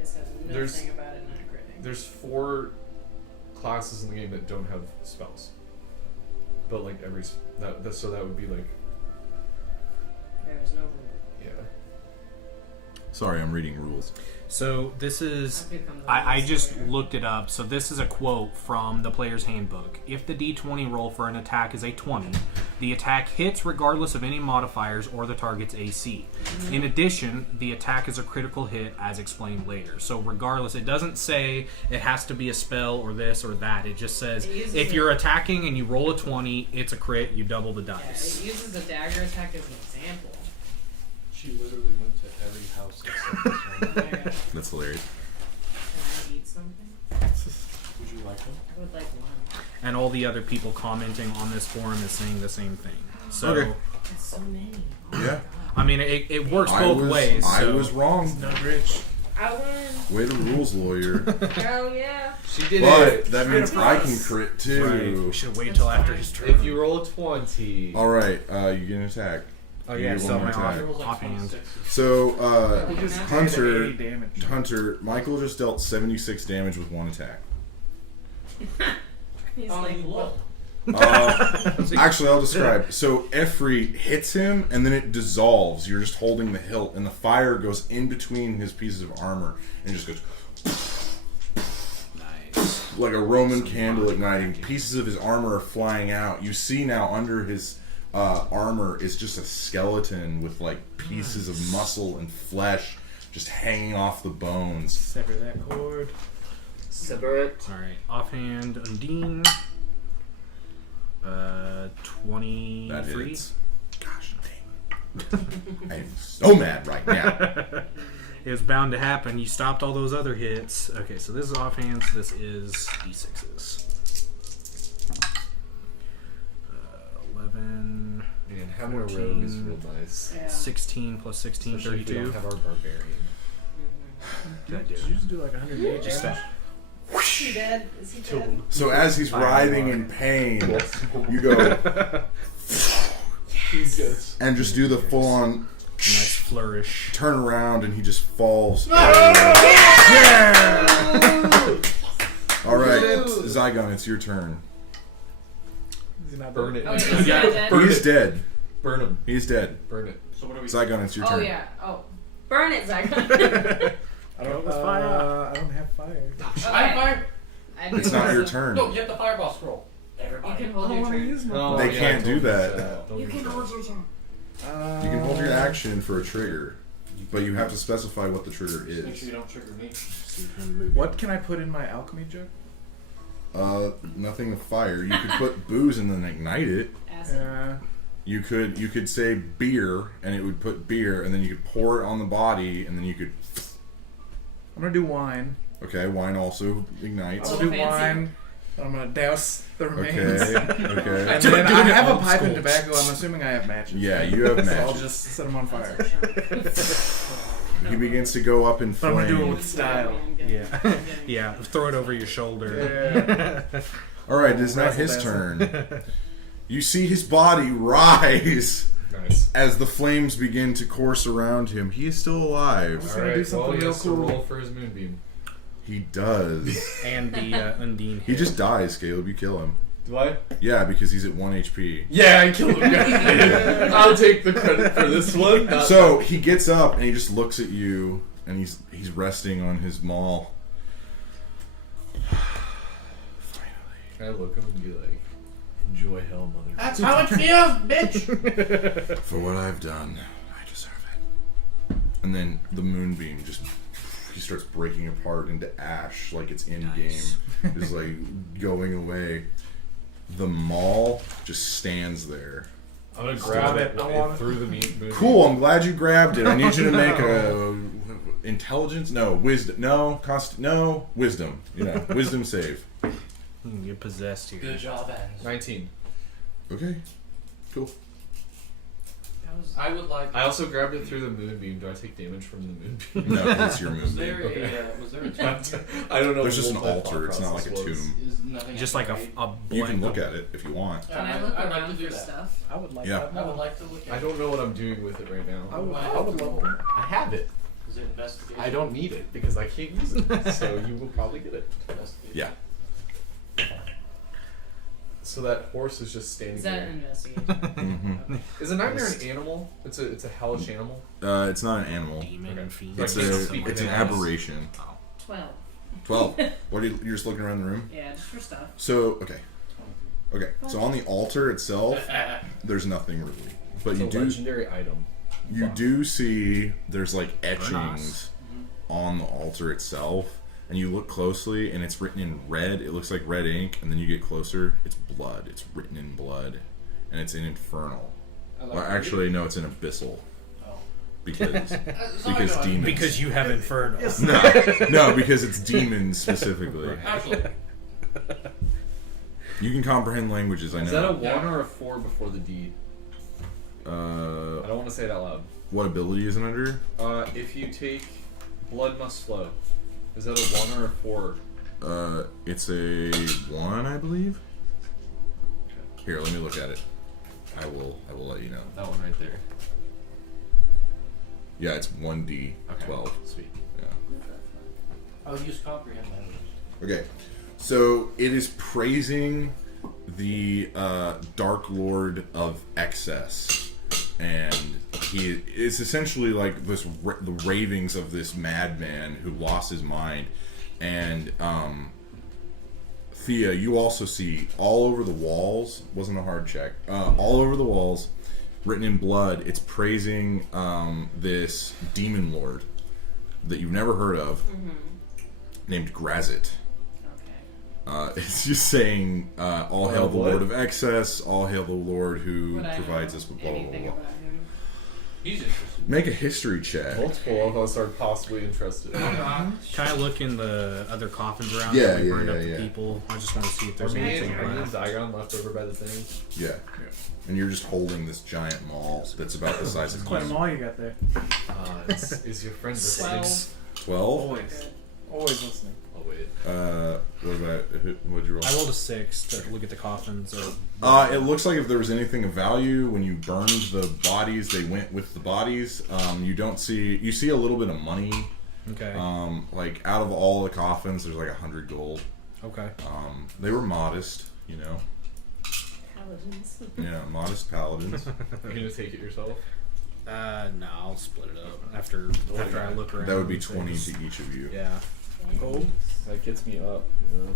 It says nothing There's- about it not critting. There's 4 classes in the game that don't have spells. But like so that would be like There's no rule. yeah. sorry, I'm reading rules. So this is. I've become the I lowest just player. looked it up. So this is a quote from the player's handbook. If the d20 roll for an attack is a 20, the attack hits regardless of any modifiers or the target's AC. In addition, the attack is a critical hit as explained later. So regardless, it doesn't say it has to be a spell or this or that. It just says It uses if a- you're attacking and you roll a 20, it's a crit, you double the Yeah, dice. it uses the dagger attack as an example. She literally went to every house except this Oh one. my God. That's hilarious. Can I eat something? Would you like them? I would like one. And all the other people commenting on this forum is saying the same thing. So, Okay. That's so many. Oh my Yeah. God. I mean, it works both ways. I so- was wrong. Not rich. I win. Way to rules, lawyer. Hell yeah. She did But it. that means I can crit Right. too. We should wait until after his turn. If you roll a 20. All right, you get an attack. Oh You yeah, get so one my more attack. offhand. 26. So, He just Hunter, did 80 damage. Hunter, Michael just dealt 76 damage with one attack. He's Oh, like, you look. Actually, I'll describe. So Efri hits him, and then it dissolves. You're just holding the hilt, and the fire goes in between his pieces of armor, and just goes Nice. like a Roman candle igniting. Pieces of his armor are flying out. You see now under his armor is just a skeleton with like pieces of muscle and flesh just hanging off the bones. Sever that cord. Sever it. All right, offhand, Undine. 23. That hits. Gosh, damn I am so mad right now. It was bound to happen. You stopped all those other hits. Okay, so this is offhand. So this is d6s. 11, Man, having 14, a rogue is real nice. Yeah. 16 plus 16, Especially if we don't 32. have our barbarian. Did Did you just do like 100 Just damage? Is he dead? Is he dead? So as he's writhing in pain, you go and just do the full-on Nice flourish. turn around, and he just falls. Yeah! All right, Zygon, it's your turn. Is he not Burn it. Oh, is he dead? He's dead. Burn him. He's dead. Burn it. So what are we? Zygon, it's your Oh turn. yeah. Oh, burn it, Zygon. I don't, With fire. I don't have fire. I have fire. I do It's not your also. turn. No, you have the fireball scroll. You Everybody. can hold your turn. No, They yeah, can't don't do use that. Don't You use can that. hold your turn. You can hold your action for a trigger, but you have to specify what the trigger Just make sure is. you don't trigger me. What can I put in my alchemy jug? Nothing with fire. You could put booze and then ignite it. Acid. You could say beer, and it would put beer, and then you could pour it on the body, and then you could. I'm gonna do wine. Okay, wine also ignites. Oh. I'll do Fancy. wine. And I'm gonna douse the remains. Okay, okay. And then I have a old pipe and school. tobacco. I'm assuming I have matches. Yeah, you have So I'll matches. just set them on fire. He begins to go up in But I'm gonna do it flames. with style. Yeah. Yeah, throw it over your shoulder. Yeah. All right, it's now Razzle his dazzle. turn. You see his body rise Nice. as the flames begin to course around him. He is still alive. He's All gonna right. do something well, he real has cool. to roll for his moonbeam. He does. And the Undine He just dies, Caleb. You kill him. Do I? Yeah, because he's at 1 HP. Yeah, I killed him. I'll take the credit for this one. Not So he gets up and he just looks at you, and he's resting on his maul. Can I look him and be like, enjoy hell, mother? That's how it feels, bitch. For what I've done, I deserve it. And then the moonbeam just he starts breaking apart into ash like it's in Nice. game. Is like going away. The maul just stands there. I'm gonna grab it I want it. through the moonbeam. Cool, I'm glad you grabbed it. I need you to make a intelligence? No, wisdom. No, wisdom. You know, wisdom save. You're possessed here. Good job, Anz. 19. Okay. Cool. I would like. I also grabbed it through the moonbeam. Do I take damage from the moonbeam? No, that's your Was moonbeam. there a was there a tomb? I don't know. There's just an what my altar. It's thought not like a process was. tomb. Is nothing Just like a right? You can blank look at it if you want. Can I look I'd like around to do for that. stuff? I would like Yeah. that. I would like to look at I don't know what I'm doing with it right now. I would, Why? I would love that. I have it. Is it investigation? I don't need it because I can't use it. So you will probably get it. Investigation. Yeah. So that horse is just standing Is that there. an investigation? Mm-hmm. Is a nightmare an animal? It's a hellish animal. It's not an animal. Demon Okay. fiend. It's Like, a speak it's an of animals. aberration. 12. 12. What are you're just looking around the room? Yeah, just for stuff. So okay. So on the altar itself, there's nothing really, but It's you a do legendary item. you Fuck. do see there's like Very etchings nice. on the altar itself, and you look closely, and it's written in red. It looks like red ink, and then you get closer, it's blood. It's written in blood, and it's in infernal. Well, actually, no, it's in abyssal. Oh. Because demons. Because you have Inferno. No, because it's demons specifically. Actually, You can comprehend languages, I know. Is that a 1 or a 4 before the D? I Uh, don't want to say it out loud. what ability is it under? If you take Blood Must Flow, is that a 1 or a 4? It's a 1, I believe. Here, let me look at it. I will let you know. That one right there. Yeah, it's 1d12. Okay. Sweet. Yeah. I'll use comprehend language. Okay, so it is praising the Dark Lord of Excess, and it's essentially like the ravings of this madman who lost his mind. And Thea, you also see all over the walls. Wasn't a hard check. All over the walls, written in blood. It's praising this demon lord that you've never heard of, named Grazit. Okay. It's just saying, all hail the what? Lord of Excess, all hail the Lord who Would I provides know us with blah, blah, blah, anything blah. about him? He's interested. Make a history check. Multiple of us are possibly interested. Can I look in the other coffins around? Yeah, that we yeah, burned yeah, up the yeah. people. I just want to see if Are there's me anything and left. Zygon left over by the thing? Yeah. And you're just holding this giant maul that's about the size of Quite a you. mall you got there. Is your friend listening? 12? Always. Always listening. Oh wait. What'd you roll? I rolled a 6 to look at the coffins. It looks like if there was anything of value, when you burned the bodies, they went with the bodies. You see a little bit of money. Okay. Like out of all the coffins, there's like 100 gold. Okay. They were modest, you know. Paladins. Yeah, modest paladins. Are you gonna take it yourself? No, I'll split it up after yeah. I look around. That would be and 20 things. to each of you. Yeah. Gold? That gets me up, you know.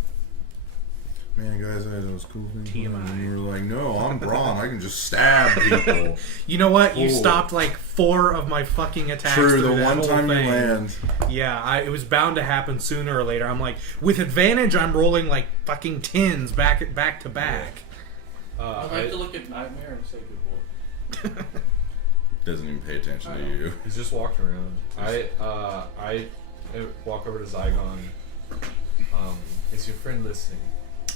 Man, guys, I had those cool things. TMI. And you were like, no, I'm Braun. I can just stab people. You know what? You Cool. stopped like 4 of my fucking attacks. True, through the that one whole time thing. you land. Yeah, it was bound to happen sooner or later. I'm like, with advantage, I'm rolling like fucking 10s back to back. I'd like to look at Nightmare and say good boy. Doesn't even pay attention to you. He's just walking around. I walk over to Zygon. Is your friend listening?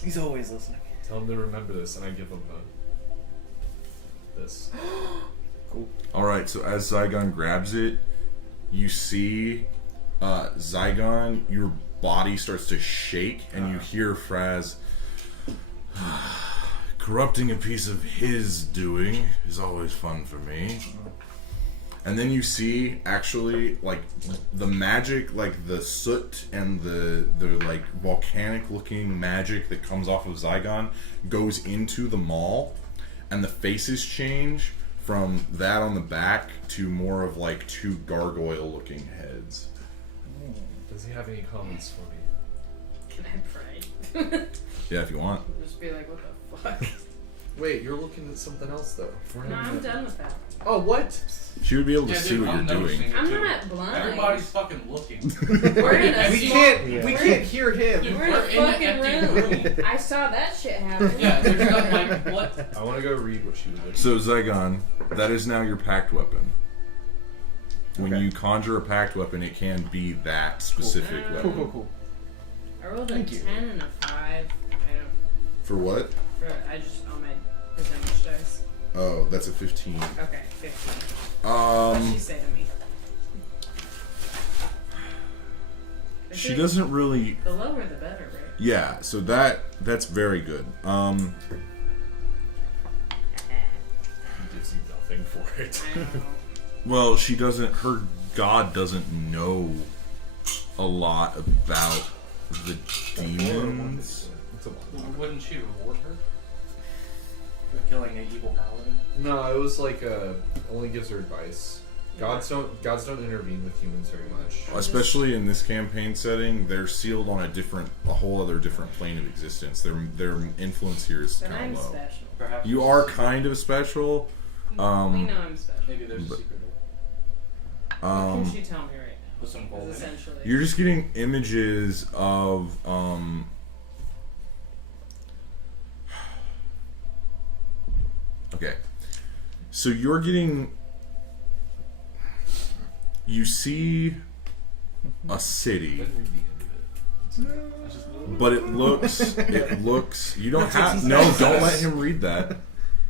He's always listening. Tell him to remember this, and I give him this. Alright, so as Zygon grabs it, you see Zygon, your body starts to shake, and you hear Fraz, corrupting a piece of his doing is always fun for me. And then you see, actually, like, the magic, like, the soot and the like, volcanic-looking magic that comes off of Zygon goes into the maul, and the faces change from that on the back to more of, like, 2 gargoyle-looking heads. Does he have any comments for me? Can I pray? Yeah, if you want. Just be like, what the fuck? Wait, you're looking at something else though. No, I'm done with that. Oh, what? She would be able to Yeah, see dude, what I'm you're doing. noticing it I'm too. not blind. Everybody's fucking looking. We're in a We small- can't. We can't hear him. We're in a We're in an fucking empty room. I saw that shit happen. Yeah, there's not like what? I want to go read what she was doing. So, Zygon, that is now your pact weapon. When Okay. you conjure a pact weapon, it can be that specific Cool. weapon. Cool. I rolled a Thank you. 10 and a 5. I don't. For what? I just on my percentage dice. Oh, that's a 15. Okay, 15. What'd she say to me? I She think doesn't really. The lower the better, right? Yeah, so that's very good. He gives you nothing for it. I know. Well, she doesn't. Her god doesn't know a lot about the demons. It's a one. Wouldn't she reward her for killing an evil paladin? No, it was like only gives her advice. Gods don't intervene with humans very much. Especially in this campaign setting, they're sealed on a whole other different plane of existence. Their influence here is But kind I'm of low. special. Perhaps You are kind of special. We know I'm special. Maybe there's a But- secret. What can she tell me right now? With some gold in Because it. essentially. You're just getting images of okay. So you're getting you see a city, Didn't read the end of it. I just but it looks you don't have no, don't let him read that.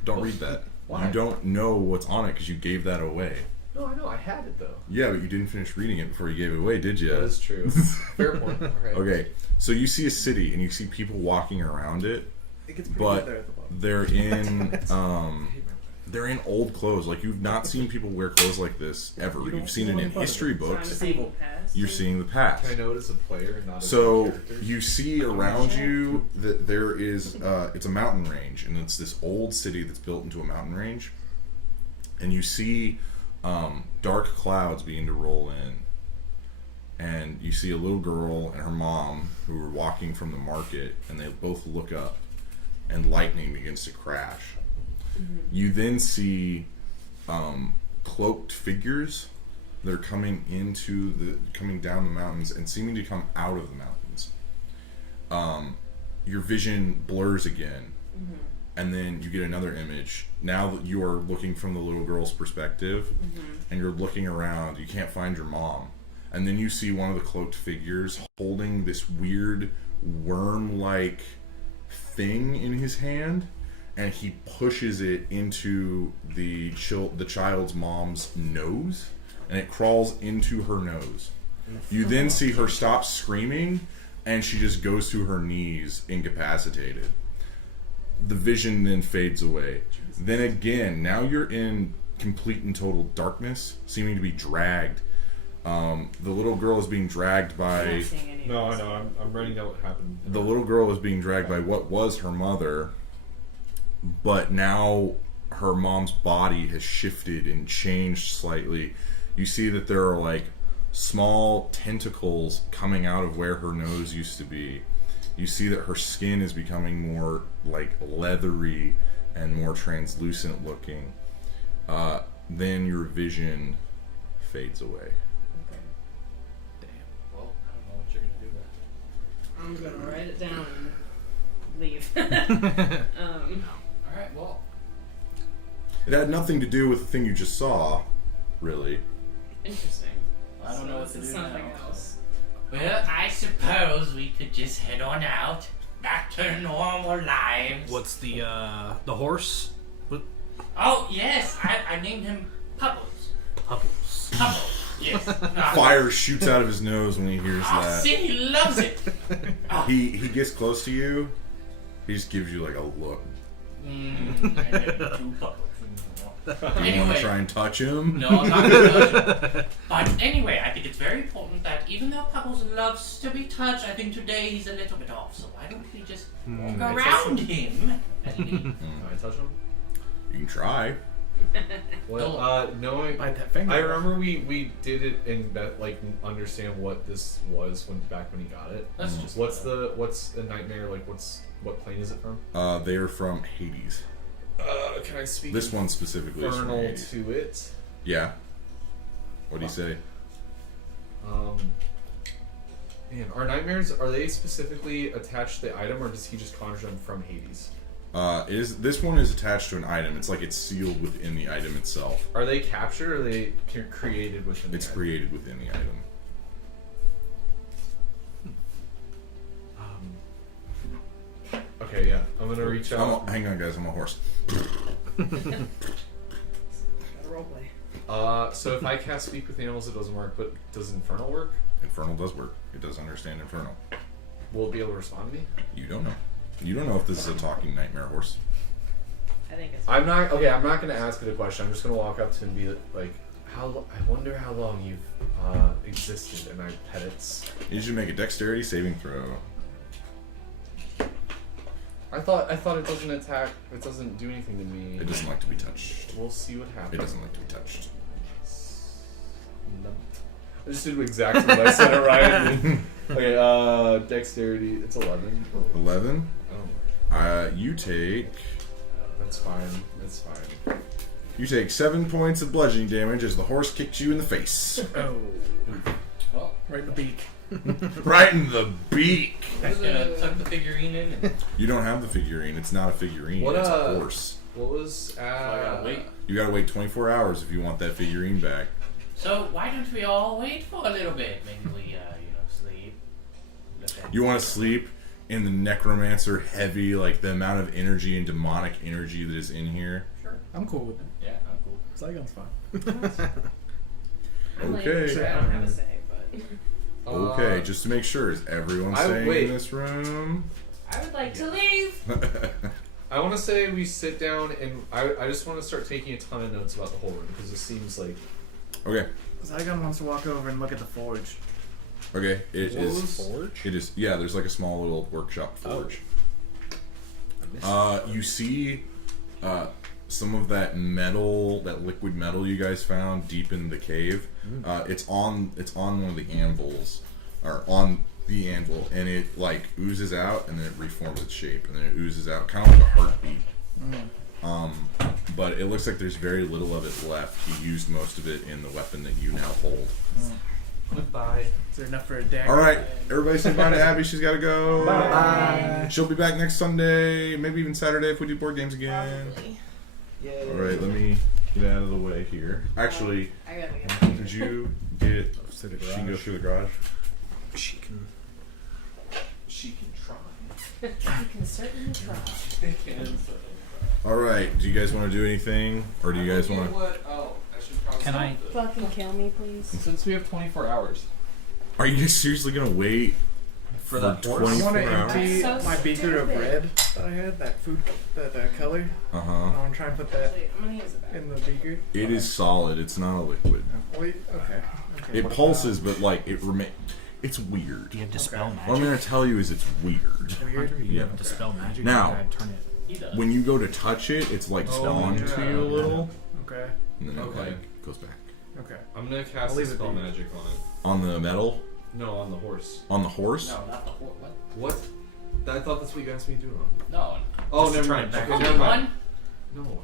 Don't read that. Why? You don't know what's on it because you gave that away. No, I know. I had it though. Yeah, but you didn't finish reading it before you gave it away, did you? That is true. Fair point. All right. Okay, so you see a city and you see people walking around it, It gets pretty but good there at the bottom. they're in old clothes. Like you've not seen people wear clothes like this ever. You don't You've seen see it one in in front of history it. So I'm books. seeing past. You're seeing the past. Can I know it as a player, not as a So character? you see around you that there is it's a mountain range, and it's this old city that's built into a mountain range, and you see dark clouds beginning to roll in, and you see a little girl and her mom who are walking from the market, and they both look up, and lightning begins to crash. You then see cloaked figures that are coming down the mountains and seeming to come out of the mountains. Your vision blurs again, and then you get another image. Now that you are looking from the little girl's perspective, and you're looking around, you can't find your mom. And then you see one of the cloaked figures holding this weird worm-like thing in his hand, and he pushes it into the child's mom's nose, and it crawls into her nose. You then see her stop screaming, and she just goes to her knees, incapacitated. The vision then fades away. Then again, now you're in complete and total darkness, seeming to be dragged. The little girl is being dragged by... No, I know. I'm writing down what happened. The little girl is being dragged by what was her mother, but now her mom's body has shifted and changed slightly. You see that there are like small tentacles coming out of where her nose used to be. You see that her skin is becoming more like leathery and more translucent looking. Then your vision fades away. Well, I don't know what you're gonna do there. I'm gonna write it down and leave. Alright, well. It had nothing to do with the thing you just saw, really. Interesting. I don't know what to this is do something now, else. Well, I suppose we could just head on out, back to normal lives. What's the horse? What? Oh, yes, I named him Pubbles. Pubbles. Pubbles, yes. Fire shoots out of his nose when he hears Oh, that. see, he loves it. Oh. He gets close to you. He just gives you like a look. I named two Pubbles. You want to Anyway. try and touch him? No, I'm not going to touch him. But anyway, I think it's very important that even though Pubbles loves to be touched, I think today he's a little bit off. So why don't we just walk around him and leave? Can I touch him? You can try. Well, knowing... Bite that finger. I remember we did it and understand what this was back when he got it. That's just What's the nightmare, like what plane is it from? They are from Hades. Can I speak This one specifically is from infernal Hades. to it? Yeah. What do you say? Man, are nightmares, are they specifically attached to the item, or does he just conjure them from Hades? This one is attached to an item. It's like it's sealed within the item itself. Are they captured, or are they created within It's the created within the item. item? Okay, yeah. I'm gonna reach out. Hang on, guys. I'm a horse. Gotta roleplay. So if I cast Speak with Animals, it doesn't work, but does Infernal work? Infernal does work. It does understand Infernal. Will it be able to respond to me? You don't know. You don't know if this is a talking nightmare horse. I think it's. I'm not gonna ask it a question. I'm just gonna walk up to him and be like, I wonder how long you've existed, and I pet it. You should make a dexterity saving throw. I thought it doesn't attack. It doesn't do anything to me. It doesn't like to be touched. We'll see what happens. It doesn't like to be touched. No. I just did exactly what I said it right. Okay, dexterity. It's 11. 11. Oh, You take. that's fine. That's fine. You take 7 points of bludgeoning damage as the horse kicks you in the face. Oh. Well, Right in the beak. Right in the beak. Just gonna tuck the figurine in and You don't have the figurine. It's not a figurine. What, it's a horse. What was I gotta wait. You gotta wait 24 hours if you want that figurine back. So why don't we all wait for a little bit? Maybe we, sleep. You want to sleep in the necromancer heavy, like the amount of energy and demonic energy that is in here. Sure. I'm cool with it. Yeah, I'm cool. Saigon's fine. I'm like, Okay. sure, I don't have a say, but Okay, just to make sure, is everyone staying wait. in this room? I would like to leave. I want to say we sit down and I just want to start taking a ton of notes about the whole room because it seems like Okay. Saigon wants to walk over and look at the forge. Okay. It is. Forge? It is. Yeah. There's like a small little workshop forge. You see, some of that metal, that liquid metal you guys found deep in the cave. It's on one of the anvils, or on the anvil, and it like oozes out, and then it reforms its shape, and then it oozes out, kind of like a heartbeat. But it looks like there's very little of it left. He used most of it in the weapon that you now hold. Bye. Is there enough for a dagger? All right, everybody say bye to Abby. She's got to go. Bye. She'll be back next Sunday, maybe even Saturday if we do board games again. Yay. All right, let me get out of the way here. Actually, I gotta get did you get? To the She can go garage. through the garage. She can. She can try. You can certainly try. All right. Do you guys want to do anything, or do you guys want to? What? Oh, I should probably. Can I? Fucking kill me, please. Since we have 24 hours. Are you guys seriously gonna wait For that horse? I want to 24 hours? empty That's so my beaker of stupid. red that I had, that food, that color. Uh I huh. want to try and put that Actually, I'm gonna use it back. in the beaker. It is solid. It's not a liquid. Wait, okay. It pulses, but like it remains. It's weird. Do you have dispel Okay. What I'm magic? gonna tell you is it's weird. Weird. You Yeah. have dispel magic. Now- You gotta turn it. He does. When you go to touch it, it's like Oh, drawn yeah. to you a little, Okay. and then it Okay. like goes back Okay. I'm gonna I'll cast leave it spell be. magic on it. on the metal, No, on the horse. on the horse. No, not the horse. What? What? I thought that's what you asked me to do it on. No. Oh, Just to never try mind. it back. Okay, Only never mind. one? No,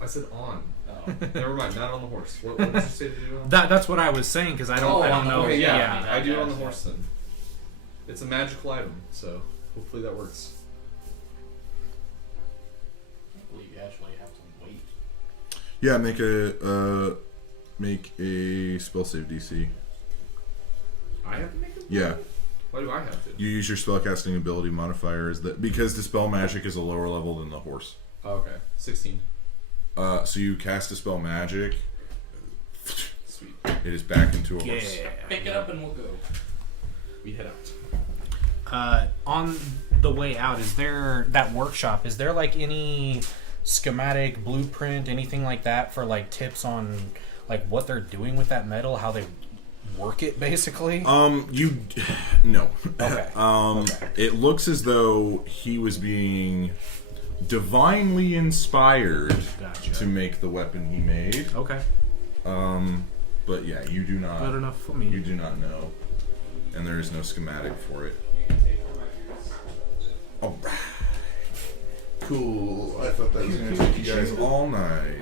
I said on. Oh. Never mind, not on the horse. What did you say to do on? That's what I was saying because I don't on the know. Okay, yeah, yeah. I do it on the horse then. It's a magical item, so hopefully that works. I can't believe you actually have to wait. Yeah, make a spell save DC. I have to make it? Yeah, Why do I have to? you use your spellcasting ability modifier as that because dispel magic is a lower level than the horse. Oh, okay. 16. So you cast dispel magic. Sweet. It is back into a horse. Yeah. Pick it up and we'll go. We head out. On the way out, is there that workshop? Is there like any schematic, blueprint, anything like that for like tips on like what they're doing with that metal, how they work it, basically? You no. Okay. Okay. It looks as though he was being divinely inspired Gotcha. to make the weapon he made. Okay. But yeah, you do Good not. enough for me. You do not know, and there is no schematic for it. All right. Cool. I thought that was going to take you guys all night.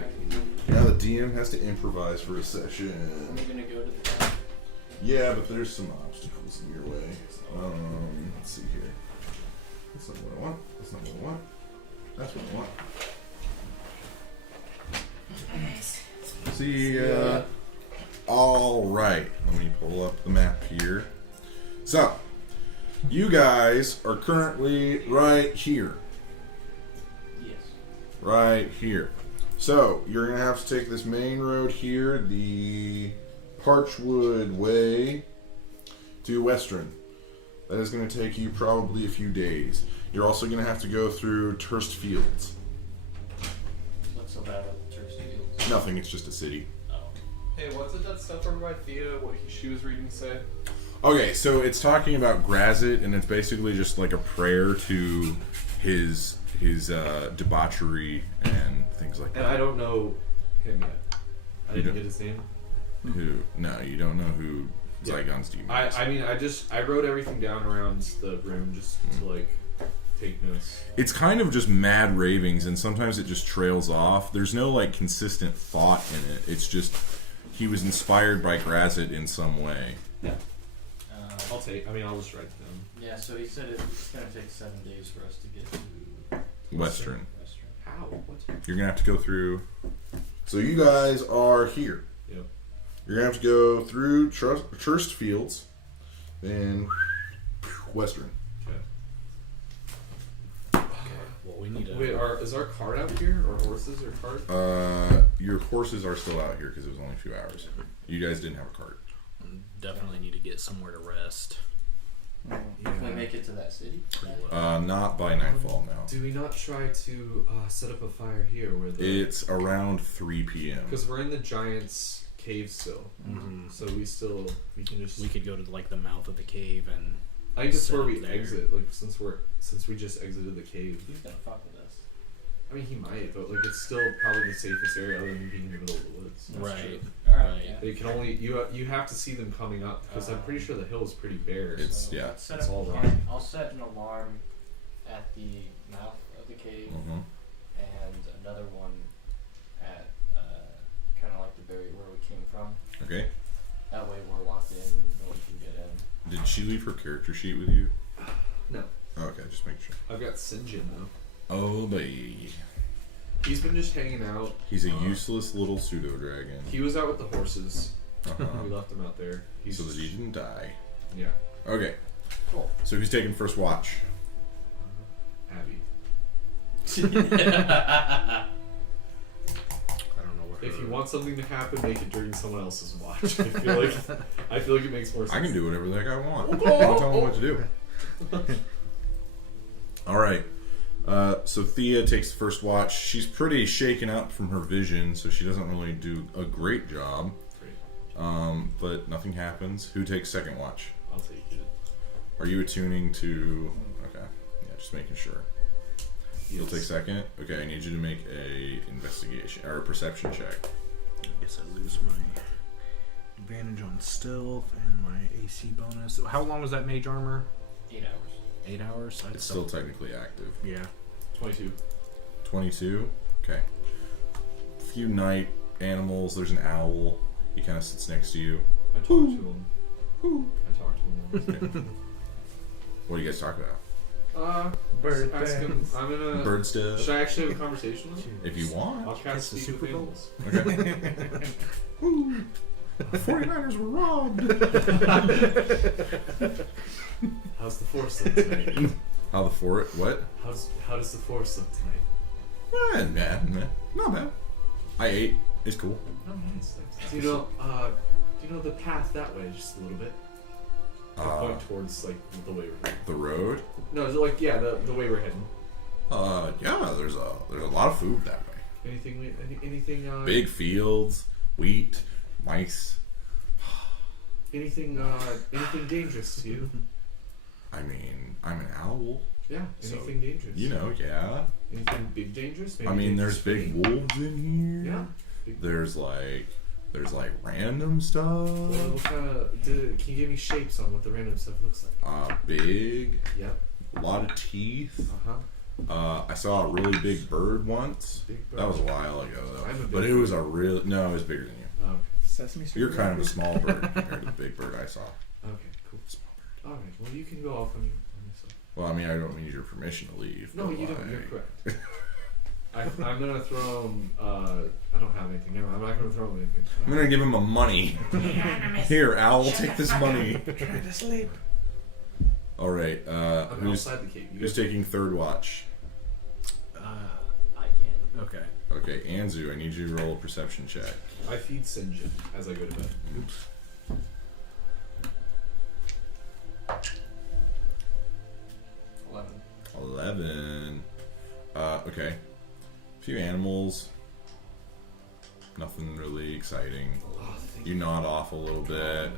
Now the DM has to improvise for a Are session. we gonna go to the town? Yeah, but there's some obstacles in your way. Let's see here. That's not what I want. That's not what I want. That's what I want. See ya. All right. Let me pull up the map here. So, you guys are currently right here. Yes. Right here. So, you're going to have to take this main road here, the Parchwood Way, to Westruun. That is going to take you probably a few days. You're also going to have to go through Turst Fields. What's so bad about the Turks Fields? Nothing, it's just a city. Oh. Hey, what's it that stuff over by Thea, what she was reading say? Okay, so it's talking about Grazit, and it's basically just like a prayer to his debauchery and things like And that. I don't know him yet. I You didn't don't- get his name. Who? No, you don't know who Yeah. Zygon's demon is. I mean, I wrote everything down around the room just to like take notes. It's kind of just mad ravings, and sometimes it just trails off. There's no like consistent thought in it. It's just he was inspired by Grazit in some way. I'll just write them. Yeah, so he said it's gonna take 7 days for us to get to Westruun. Westruun. How? What? You're gonna have to go through. So you guys are here. Yep. You're gonna have to go through Turst Fields, then Westruun. Okay. Well, we need to. Wait, is our cart out here? Or horses or cart? Your horses are still out here because it was only a few hours. You guys didn't have a cart. Definitely need to get somewhere to rest. Can we make it to that city? Not by nightfall now. Do we not try to set up a fire here where the... It's around 3 p.m. Because we're in the giant's cave still. Mm-hmm. So we can just... We could go to like the mouth of the cave and. I think that's set where up we there. exit, like since we just exited the cave. He's gonna fuck with us. I mean, he might, but like it's still probably the safest area other than being in the middle of the woods. Right. Alright, Right. yeah. But you can only you have to see them coming up because I'm pretty sure the hill is pretty bare. It's- So yeah, let's set it's up all an rock. alarm. I'll set an alarm at the mouth of the cave Mhm. and another one at kind of like the very where we came from. Okay. That way we're locked in Did she leave her character sheet with you? No. Oh, okay, just make sure. I've got Sinjin though. Oh, boy. He's been just hanging out. He's a useless little pseudo dragon. He was out with the horses. Uh-huh. We left him out there. He's So that he didn't die. Yeah. Okay. Cool. So who's taking first watch? Abby. I don't know what. If you want something to happen, make it during someone else's watch. I feel like it makes more sense. I can do whatever the heck I want. I'll tell him what to do. All right. So Thea takes the first watch. She's pretty shaken up from her vision, so she doesn't really do a great job. But nothing happens. Who takes second watch? I'll take it. Are you attuning to... Okay. Yeah, just making sure. You'll take second? Okay, I need you to make a investigation, or a perception check. I guess I lose my advantage on stealth and my AC bonus. How long was that mage armor? 8 hours. 8 hours? It's still technically active. Yeah. 22. 22? Okay. A few night animals. There's an owl. He kind of sits next to you. I talked to him. Okay. What do you guys talk about? Bird ask him. things. I'm gonna. Bird stuff? Should I actually have a conversation with him? If you want. I'll cast the Speak Super with Bowl? Animals. Okay. Ooh, the 49ers were robbed. How's the force look tonight? How the fort? What? How does the force look tonight? Man. Not bad. I ate. It's cool. Oh, nice. Thanks. Do you know the path that way just a little bit? I point towards like the way we're heading. The road? No, is it like the way we're heading? Yeah. There's a lot of food that way. Anything? Big fields, wheat, mice. Anything dangerous to you? I mean, I'm an owl. Yeah. So, Anything dangerous? You know, yeah. Anything big dangerous? Maybe I mean, there's dangerous big for me? wolves in here. Yeah. There's like random stuff. Well, what kind of? Can you give me shapes on what the random stuff looks like? Big. Yep. A lot of teeth. Uh-huh. I saw a really big bird once. Big bird. That was a while ago though. I'm a big But it was a real. No, it was bigger than you. Oh, okay. Sesame Street. You're kind of a small bird compared to the big bird I saw. Okay, cool. Small bird. All right. Well, you can go off on yourself. Well, I mean, I don't need your permission to leave. No, but you don't. You're like- correct. I'm gonna throw him. I don't have anything. No, I'm not gonna throw him anything. I'm gonna give him a money. Here, Owl, take this money. Trying to sleep. All right. I'm Who's outside the cave. You who's guys- taking third watch? I can. Okay. Okay, Anzu, I need you to roll a perception check. I feed Sinjin as I go to bed. Oops. 11. Okay. A few animals. Nothing really exciting. Oh, thank You nod off a little bit.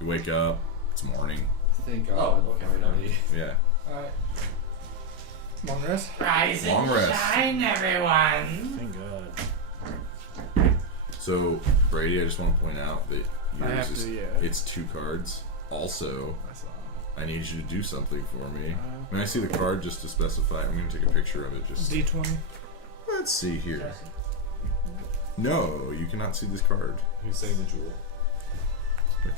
You wake up. It's morning. Thank God. Oh, okay, finally. Yeah. Alright. Long rest. Rise Long and rest. shine, everyone. Thank God. So, Brady, I just want to point out that I yours have is to, yeah. it's 2 cards. Also, I saw. I need you to do something for me. When I see the card, just to specify, I'm going to take a picture of it. Just D20. let's see here. No, you cannot see this card. Who's saying the jewel?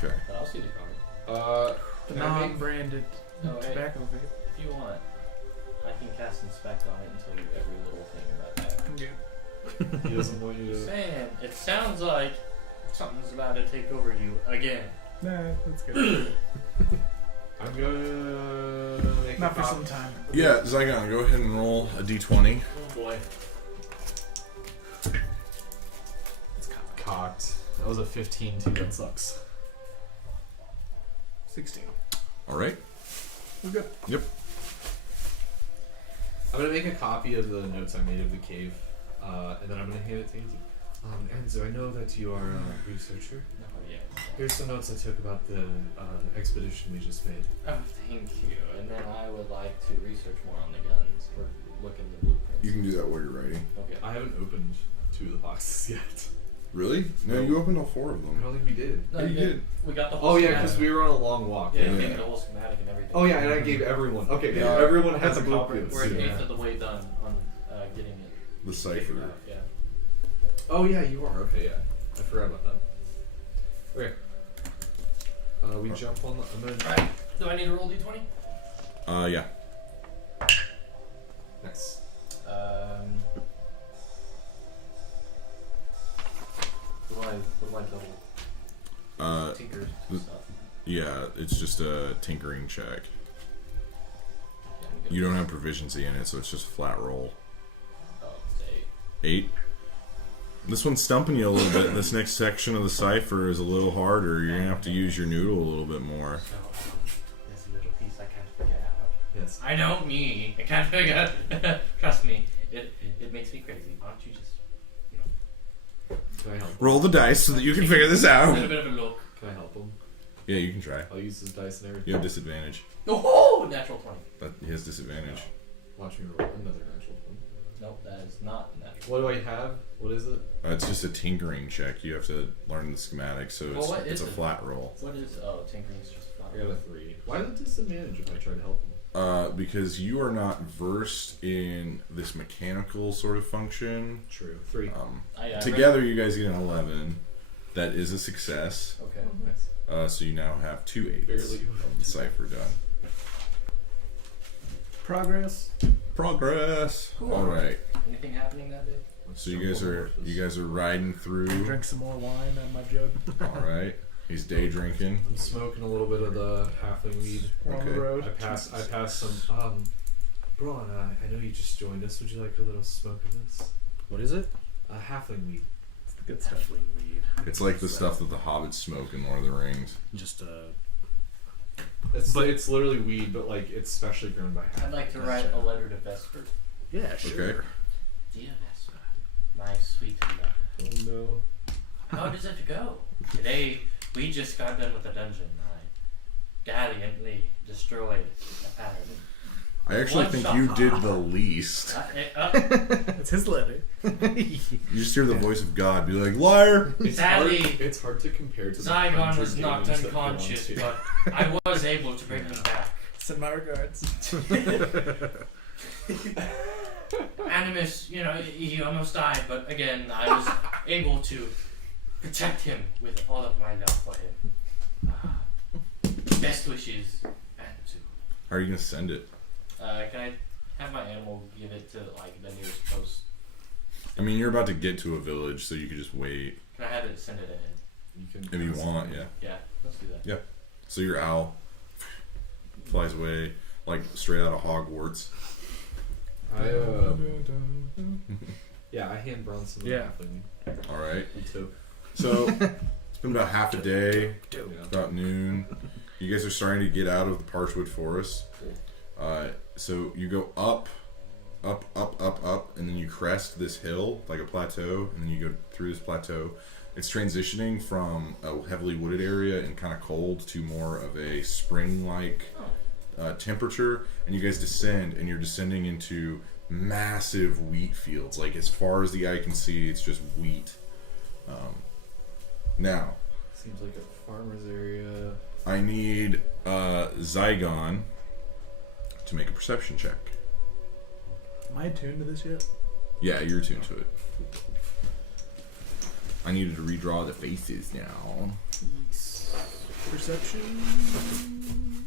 Okay. I'll see the card. The Can I make- non-branded Oh, hey, tobacco vape. if you want, I can cast Inspect on it and tell you every little thing about that. I'm good. He doesn't want you to. Saying, it sounds like something's about to take over you again. Nah, that's good. I'm gonna make Not a for cop- some time. Yeah, Zygon, go ahead and roll a d20. Oh boy. It's cocked. That was a 15 too. That sucks. 16. All right. We're good. Yep. I'm gonna make a copy of the notes I made of the cave, and then I'm gonna hand it to Anzu. Anzu, I know that you are a researcher. Oh yeah. Here's some notes I took about the expedition we just made. Oh, thank you. And then I would like to research more on the guns or look in the blueprints. You can do that while you're writing. Okay, I haven't opened 2 of the boxes yet. Really? No, you opened all 4 of I them. don't think we did. No, Yeah, you did. We got the whole Oh yeah, schematic. because we were on a long walk. Yeah, you Yeah. gave me the whole schematic and everything. Oh yeah, and I gave everyone. Okay, Yeah. everyone has That's a a copy. blueprint. We're an Yeah. eighth of the way done on getting it The figured cipher. out, yeah. Oh yeah, you are. Okay, yeah. I forgot about that. Okay. We jump on the. I'm gonna. Alright, do I need to roll d20? Yeah. Nice. What do I double? Tinker stuff. Yeah, it's just a tinkering check. Yeah, I'm good. You don't have proficiency in it, so it's just a flat roll. Oh, it's 8. 8. This one's stumping you a little bit. This next section of the cipher is a little harder. You're gonna have to use your noodle a little bit more. So, there's a little piece I can't figure out. Yes. I know me. I can't figure out. Trust me. It makes me crazy. Why don't you just, Can I help? Roll the dice so that you can figure this a out. little bit of a look. Can I help him? Yeah, you can try. I'll use his dice and everything. You have disadvantage. Oh, natural 20. But he has disadvantage. Watch me roll another natural one. Nope, that is not natural. What do I have? What is it? It's just a tinkering check. You have to learn the schematics, so Well, what it's is a it? flat roll. What is? Oh, tinkering's just flat. I got a 3. Why the disadvantage if I try to help him? Because you are not versed in this mechanical sort of function. True. 3. Together, you guys get an 11. That is a success. Okay. Oh, nice. So you now have 2 8s Barely. of the cipher done. Progress. Progress. Cool. All right. Anything happening that day? So you guys are riding through. Drink some more wine on my jug. All right. He's day drinking. I'm smoking a little bit of the halfling weed. We're on Okay. the road. I passed some. Braun, I know you just joined us. Would you like a little smoke of this? What is it? Halfling weed. It's the good stuff. Weed. It's like the stuff that the hobbits smoke in Lord of the Rings. Just It's literally weed, but like it's specially grown by halflings. I'd like to write a letter to Vesper. yeah, sure. Okay. Dear Vesper, my sweet love. Oh no. How does it go? Today, we just got done with the dungeon. I gallantly destroyed a paladin. I actually One think shot. you did the least. It's his letter. You just hear the voice of God be like, liar! Sadly, It's hard to compare to the Zygon 100 was knocked games that go on unconscious, to. but I was able to bring him back. Send my regards. Animus, he almost died, but again, I was able to protect him with all of my love for him. Best wishes, and to. How are you going to send it? Can I have my animal give it to the nearest post? I mean, you're about to get to a village, so you could just wait. Can I have it send it ahead? You can If you want, yeah. Yeah, let's do that. Yeah. So your owl flies away, like straight out of Hogwarts. Yeah, I hand Braun some Yeah. halfling All right. weed too. So it's been about half a day, Yeah. about noon. You guys are starting to get out of the Parchwood Forest. So you go up, and then you crest this hill, like a plateau, and then you go through this plateau. It's transitioning from a heavily wooded area and kind of cold to more of a spring-like temperature, and you guys descend, and you're descending into massive wheat fields. Like, as far as the eye can see, it's just wheat. Now, Seems like a farmer's area. I need Zygon to make a perception check. Am I attuned to this yet? Yeah, you're tuned to it. I needed to redraw the faces now. Perception.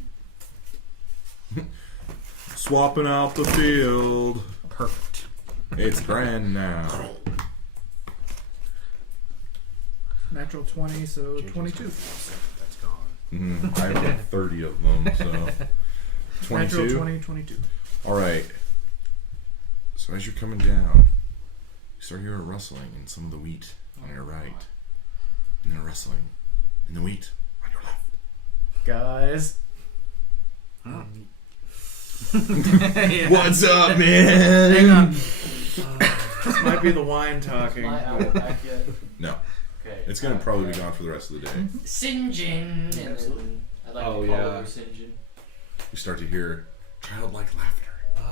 Swapping out the field. Perfect. It's grand now. Natural 20, so 22. That's gone. I have like 30 of them, so. Natural 22? 20, 22. Alright. So as you're coming down, you start hearing a rustling in some of the wheat on your right. And then a rustling in the wheat on your left. Guys. Yeah. What's up, man? Hang on. This might be the wine talking. My owl back yet? No. Okay. It's going to probably be gone for the rest of the day. St. John. And then I'd like to call over St. John. You start to hear childlike laughter.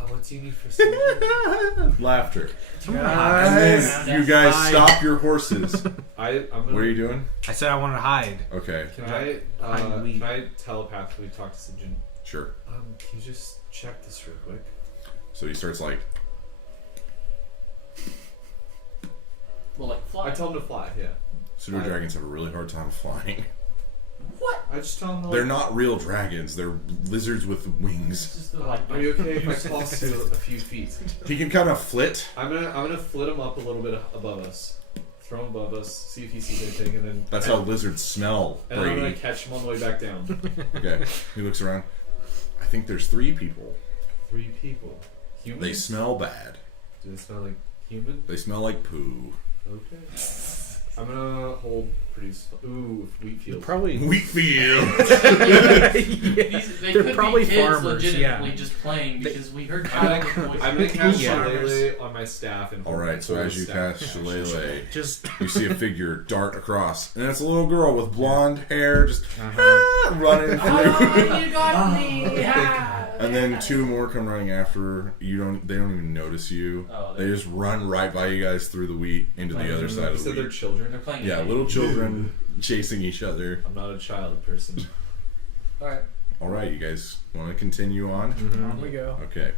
What do you need for some? Laughter. Guys. And then you guys stop your horses. I'm gonna, What are you doing? I said I wanted to hide. Okay, Can Hide can I telepathically talk to Sinjin? sure. Can you just check this real quick? So he starts like, Well, like fly. I tell him to fly. Yeah. pseudo dragons have a really hard time flying. What? I just tell him. They're not real dragons. They're lizards with wings. Are you okay if I toss you a few feet? He can kind of flit. I'm gonna flit him up a little bit above us. Throw him above us. See if he sees anything, and then. That's how lizards smell. And I'm gonna catch him on the way back down. Okay. He looks around. I think there's 3 people. 3 people. Humans? They smell bad. Do they smell like human? They smell like poo. Okay. I'm gonna hold pretty. Ooh, wheat fields. Probably. Wheatfield. They They're could probably be kids farmers, legitimately yeah. just playing because we heard I'm gonna cast Yeah. Shillelagh on my staff and. Alright, so as you cast Shillelagh, Just. you see a figure dart across. And it's a little girl with blonde hair just running through. Oh, you got me! And then 2 more come running after her. They don't even notice you. Oh, They just run right by you guys through the wheat into the other side You of the said they're wheat. children. They're playing. Yeah, little children chasing each other. I'm not a child person. Alright. Alright, you guys want to continue on? On we go. Okay.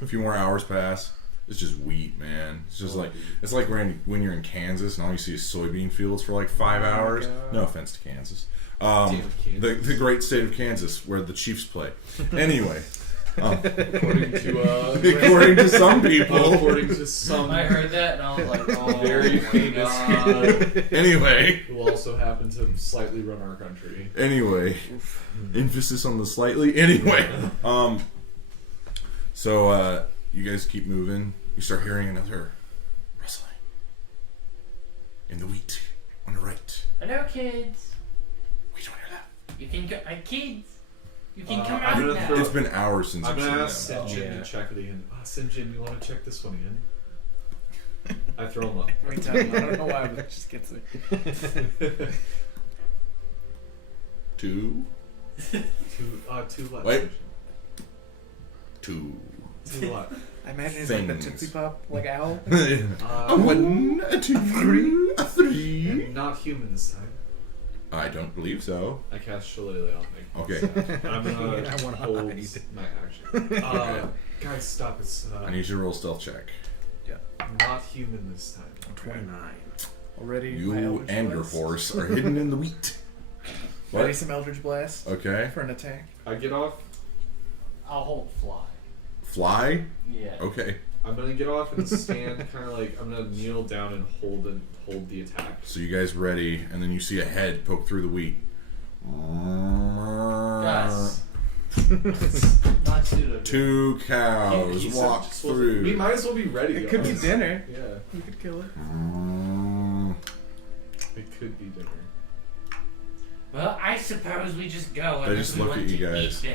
A few more hours pass. It's just wheat, man. It's just it's like when you're in Kansas and all you see is soybean fields for like 5 hours. God. No offense to Kansas. Damn Kansas. The great state of Kansas where the Chiefs play. Anyway, According according to some people. according to some I heard that and I was like, oh, very my famous God. people Anyway, who also happen to slightly run our country. Emphasis on the slightly. Anyway, so you guys keep moving. You start hearing another rustling in the wheat on the right. Hello, kids. We don't hear that. You can go, kids. You can come I'm out gonna now. throw- It's been hours since I'm I've seen gonna them. ask Sinjin Yeah. to check it again. Sinjin, you want to check this one again? I throw him up. Every time. I don't know why, but it just gets me. 2, Two what? Wait. 2. Two what? I imagine it's like the Things. Tootsie Pop, like owl. A 1, a 2, a 3. And not human this time. I don't believe so. I cast Shillelagh on me. Okay. I'm gonna I wanna hold hide. my action. Guys, stop. It's I need you to roll stealth check. not human this time. 29. Already. my You Eldritch and your Blast. horse are hidden in the wheat. Ready What? some Eldritch Blast Okay. for an attack. I get off. I'll hold fly. Fly? Yeah. Okay. I'm gonna get off and stand, kind of like I'm gonna kneel down and hold the attack. So you guys ready, and then you see a head poke through the wheat. Guys. Not suited. 2 cows He said walk just wasn't- through. We might as well be ready. It could be guys. dinner. Yeah, You could kill it. it could be dinner. Well, I suppose we just go They and just if we look want at you to guys. eat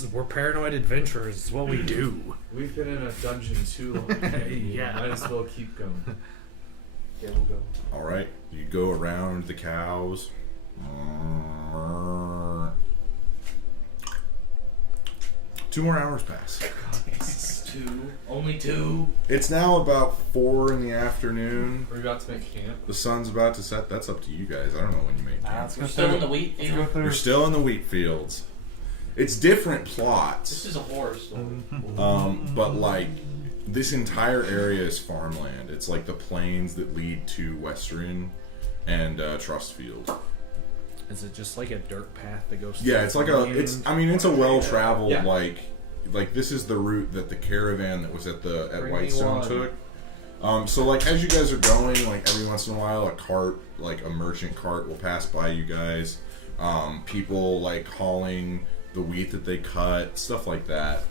them. We're paranoid adventurers. It's what we do. We've been in a dungeon too long. Yeah. Might as well keep going. Yeah, we'll go. All right. You go around the cows. 2 more hours pass. Only 2. It's now about 4 in the afternoon. We're about to make camp. The sun's about to set. That's up to you guys. I don't know when you make camp. We're still in the wheat Let's go field. through. You're still in the wheat fields. It's different plots. This is a horror story. But like this entire area is farmland. It's like the plains that lead to Westruun and Trustfield. Is it just like a dirt path that goes? Yeah, through it's like a. farmland? It's. I mean, it's a well-traveled Yeah. like this is the route that the caravan that was at Bring me Whitesand one. took. So like as you guys are going, like every once in a while, a cart, like a merchant cart, will pass by you guys. People like hauling the wheat that they cut, stuff like that.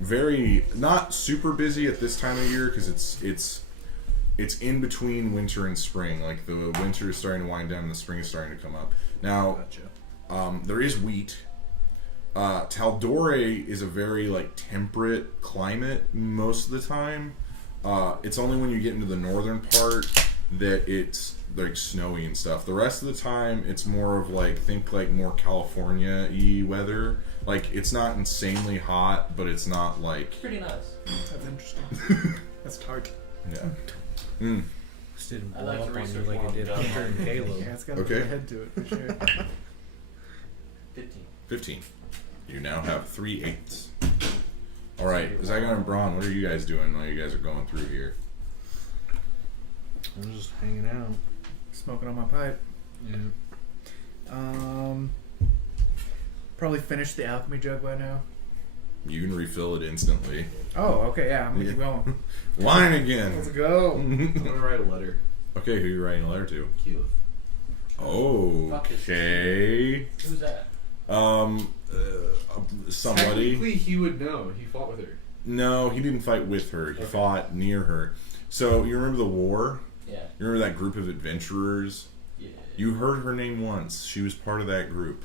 Very not super busy at this time of year because it's in between winter and spring. Like the winter is starting to wind down and the spring is starting to come up. Now, there is wheat. Taldore is a very like temperate climate most of the time. It's only when you get into the northern part that it's like snowy and stuff. The rest of the time, it's more of like think like more California-y weather. Like it's not insanely hot, but it's not like Pretty nice. That's interesting. That's tart. yeah. Just didn't I blow like to up on you research like more it did about Hunter and Caleb. Yeah, it's got Okay. a head to it for sure. 15. 15. You now have 3/8. All right, Zygon and Braun, what are you guys doing while you guys are going through here? I'm just hanging out. Smoking on my pipe. Yeah. Probably finished the alchemy jug by now. You can refill it instantly. Oh, okay, yeah, I'm gonna keep going. Wine again. Let's go. I'm gonna write a letter. Okay, who are you writing a letter to? Keyleth. Okay. Who's that? Somebody. Technically, he would know. He fought with her. No, he didn't fight with her. He fought near her. So you remember the war? Yeah. You remember that group of adventurers? Yeah. You heard her name once. She was part of that group.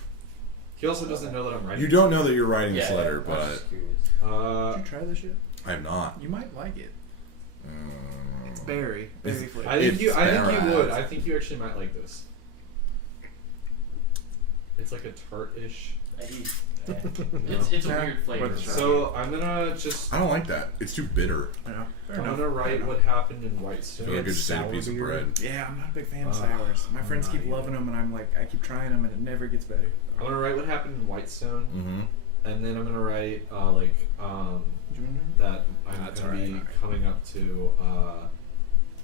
He also doesn't know that I'm writing. You don't know that you're writing this Yeah, letter, I was but just curious. Did you try this yet? I have not. You might like it. It's berry It's- flavor. I think you It's would. bad. I think you actually might like this. It's like a tart-ish. It's a Yeah. weird flavor. What's that? So I'm gonna just. I don't like that. It's too bitter. I know. Fair I'm enough. gonna write what happened in Whitestone. I feel like I It's just ate a sour piece of beer. bread. Yeah, I'm not a big fan of Ugh, sours. My I'm friends not keep either. loving them, and I'm like, I keep trying them, and it never gets better. I'm gonna write what happened in Whitestone, Mm-hmm. and then I'm gonna write Do you want to know? that I'm That's gonna alright, be alright. coming up to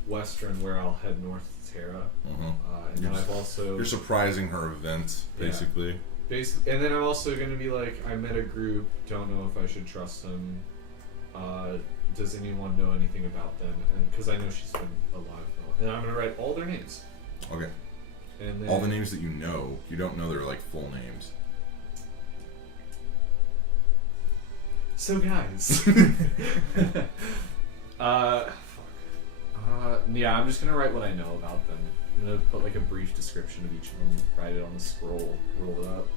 Westruun, where I'll head north to Terra, Uh-huh. and then I've also You're surprising her events, Yeah. basically. and then I'm also gonna be like, I met a group, don't know if I should trust them. Does anyone know anything about them? And because I know she's been alive, and I'm gonna write all their names. Okay. And then All the names that you know. You don't know their like full names. So guys, yeah, I'm just gonna write what I know about them. I'm gonna put like a brief description of each of them, write it on the scroll, roll it up.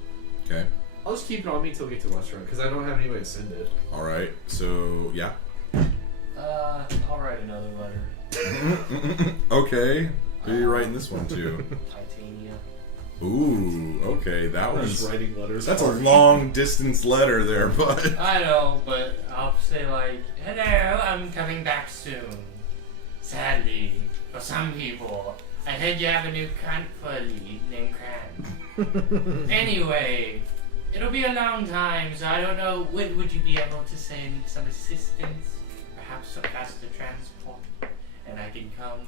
Okay. I'll just keep it on me till we get to Westruun because I don't have any way to send it. All right. So yeah. I'll write another letter. Okay. Who are you writing this one to? Titania. Ooh. Okay. That I'm just was. writing letters. That's a hard. long distance letter there, but. I know, but I'll say like, hello, I'm coming back soon. Sadly, for some people, I heard you have a new colleague named Cran. Anyway, it'll be a long time, so I don't know. Would you be able to send some assistance? Perhaps a faster transport, and I can come.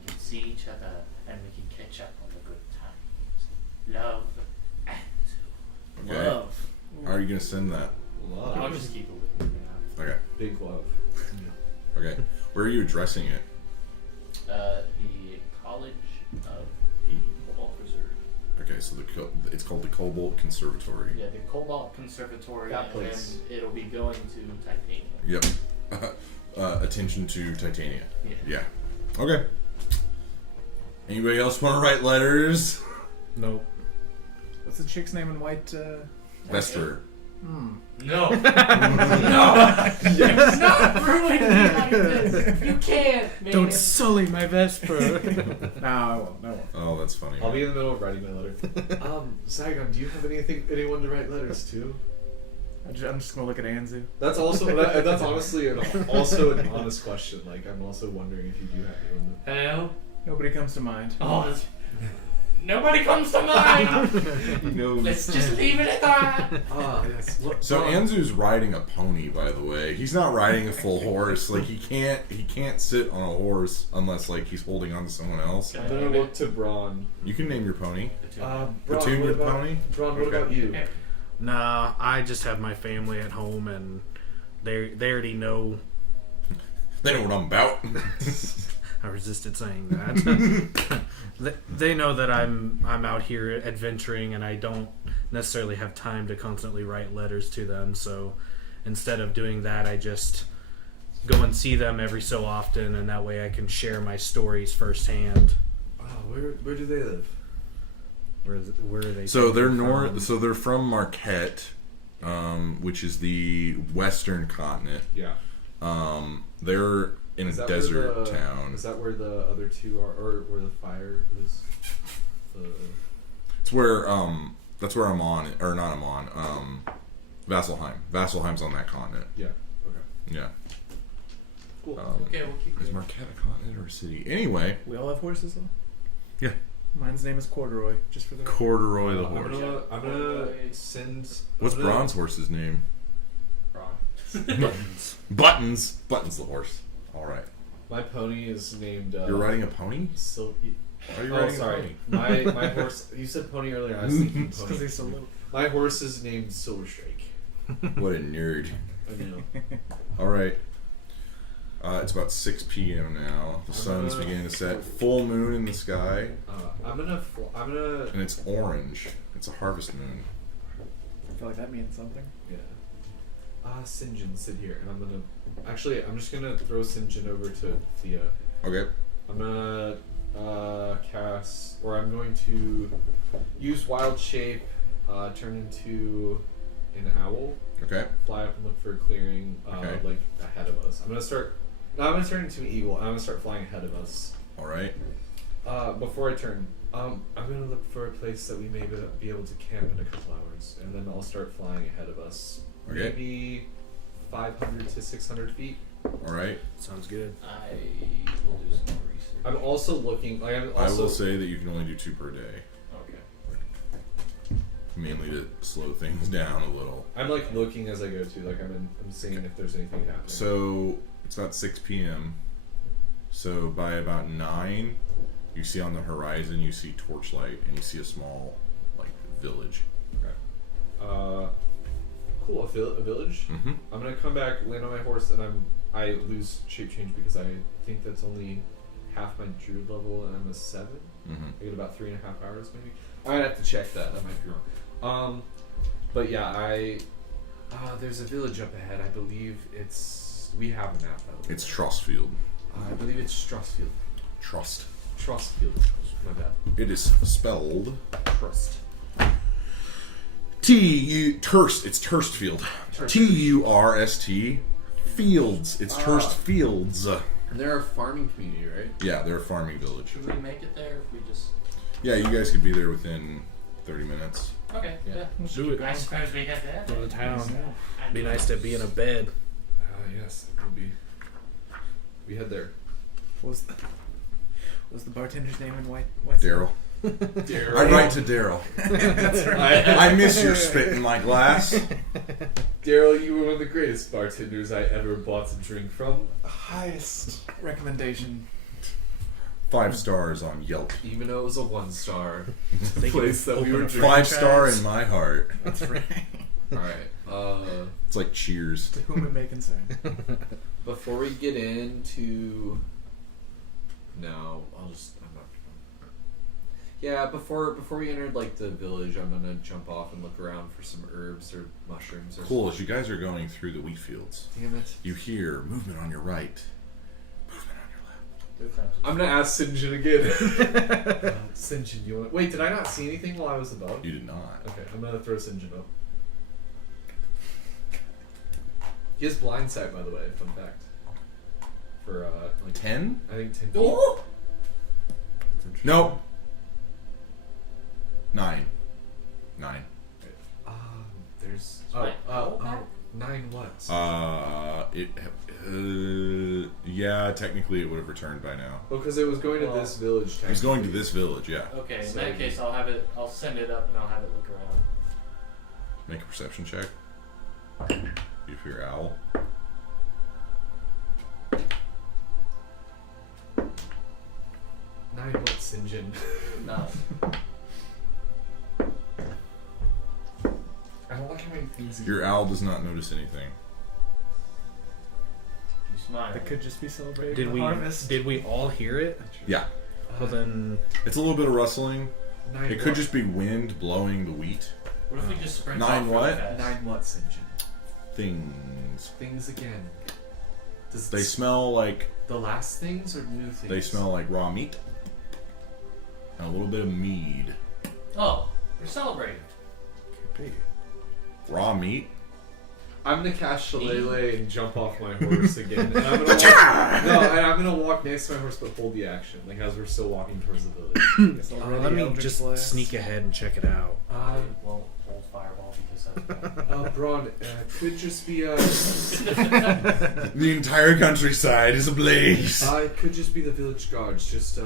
We can see each other, and we can catch up on the good times. Love, Anzu. Okay. Love. How are you gonna send that? Love. I'll just keep it with me now. Okay. Big love. Okay. Where are you addressing it? The College of the Cobalt Preserve. Okay, so it's called the Cobalt Conservatory. Yeah, the Cobalt Conservatory, That and place. then it'll be going to Titania. Yep. Attention to Titania. Yeah. Yeah. Okay. Anybody else want to write letters? Nope. What's the chick's name in white? Vesper. No. No. Yes. Not ruin me like this. You can't, man. Don't sully my Vesper. No, I won't. I won't. Oh, that's funny. I'll be in the middle of writing my letter. Savfk, do you have anyone to write letters to? I'm just gonna look at Anzu. That's also that's honestly also an honest question. Like I'm also wondering if you do have anyone. Hello? Nobody comes to mind. Oh, nobody comes to mind. No. Let's just leave it at that. Yes. So Anzu's riding a pony, by the way. He's not riding a full horse. Like he can't sit on a horse unless like he's holding on to someone else. I'm gonna look to Braun. You can name your pony. Braun, Platoon what with about pony? Braun, what about you? Nah, I just have my family at home, and they already know. They know what I'm about. I resisted saying that. they know that I'm out here adventuring, and I don't necessarily have time to constantly write letters to them. So instead of doing that, I just go and see them every so often, and that way I can share my stories firsthand. Oh, where do they live? Where are they? So they're from? north. So they're from Marquette, which is the western continent. Yeah. They're in Is a that where desert the- town. Is that where the other two are, or where the fire is? It's where that's where I'm on, or not I'm on. Vasselheim. Vasselheim's on that continent. Yeah. Okay. Yeah. Cool. Okay, we'll keep Is it. Marquette a continent or a city? Anyway, We all have horses though. Yeah. Mine's name is Corduroy. Just for the. Corduroy the I'm horse. gonna send. What's I'm gonna- Braun's horse's name? Braun. Buttons. Buttons the horse. All right. My pony is named. You're riding a pony? Silky. Are you Oh, riding a sorry. pony? My horse. You said pony earlier. I was thinking Because pony. he's so little. My horse is named Silverstrike. What a nerd. I know. All right. It's about 6 p.m. now. The sun's beginning to set. Full moon in the sky, I'm gonna. and it's orange. It's a harvest moon. I feel like that means something. Yeah. St. John, sit here, and I'm gonna. Actually, I'm just gonna throw St. John over to Thea. Okay. I'm gonna cast, or I'm going to use Wild Shape, turn into an owl, Okay. fly up and look for a clearing, Okay. like ahead of us. I'm gonna turn into an eagle, and I'm gonna start flying ahead of us. All right. Before I turn, I'm gonna look for a place that we may be able to camp in a couple hours, and then I'll start flying ahead of us. Okay. Maybe 500 to 600 feet. All right. Sounds good. I will do some more research. I'm also looking. Like, I'm I also. will say that you can only do 2 per day, Okay. mainly to slow things down a little. I'm like looking as I go too. Like I'm seeing if there's anything happening. So it's about 6 p.m. So by about 9, you see on the horizon, you see torchlight, and you see a small, like, village. Cool. A village. Mm-hmm. I'm gonna come back, land on my horse, and I lose shape change because I think that's only half my druid level, and I'm a 7. Mm-hmm. I get about 3.5 hours maybe. I might have to check that. That might be wrong. But yeah, there's a village up ahead. I believe we have a map. It's Trustfield. I believe it's Strasfield. Trust. Trustfield. My bad. It is spelled Trust. Turst. It's Turstfield. Turst. Fields. It's Turst Fields. And they're a farming community, right? Yeah, they're a farming village. Should we make it there if we just... Yeah, you guys could be there within 30 minutes. Okay, yeah. Let's do it. I suppose we get there. Go to town. And Be nice to be in a bed. Yes, it will be. We head there. What was the bartender's name in White? Daryl. Daryl. I write to Daryl. That's right. I miss your spit in my glass. Daryl, you were one of the greatest bartenders I ever bought a drink from. Highest recommendation. 5 stars on Yelp. Even though it was a 1-star They can place that we open were a drinking. 5-star in my heart. That's right. Alright. It's like Cheers. To whom it may concern. Before we get into... No, I'm not... Yeah, before we entered like the village, I'm gonna jump off and look around for some herbs or mushrooms or Cool, as you guys are going through the wheat fields, Damn it. you hear movement on your right, movement on your left. I'm gonna ask Sinjin again. Sinjin, you want... Wait, did I not see anything while I was above? You did not. Okay, I'm gonna throw Sinjin up. He has blind sight, by the way, fun fact. For, like... 10? I think 10 feet. Oh! Nope. 9. There's... Right. 9 what? Yeah, technically it would have returned by now. Well, because it was going to this village. It was going to this village, yeah. Okay, in So- that case, I'll send it up and I'll have it look around. Make a perception check. You hear owl. Nine what, Sinjin? No. I don't like how many things he Your owl does not notice anything. You smile. That could just be celebrating Did the we harvest. did we all hear it? Yeah. Well then, It's a little bit of rustling. Nine It could just be wind blowing the wheat. What if we just sprint 9 off really what? fast? 9 what, Sinjin? Things. Things again. Does They smell like the last things or new things? they smell like raw meat and a little bit of mead. Oh, we're celebrating. could be. Raw meat. I'm gonna cast Shillelagh and jump off my horse again. And I'm gonna walk, I'm gonna walk next to my horse but hold the action, like as we're still walking towards the village. It's already Let me Eldritch just Blast. sneak ahead and check it out. I won't hold fireball because that's bad. Braun, could just be The entire countryside is ablaze. it could just be the village guards. Just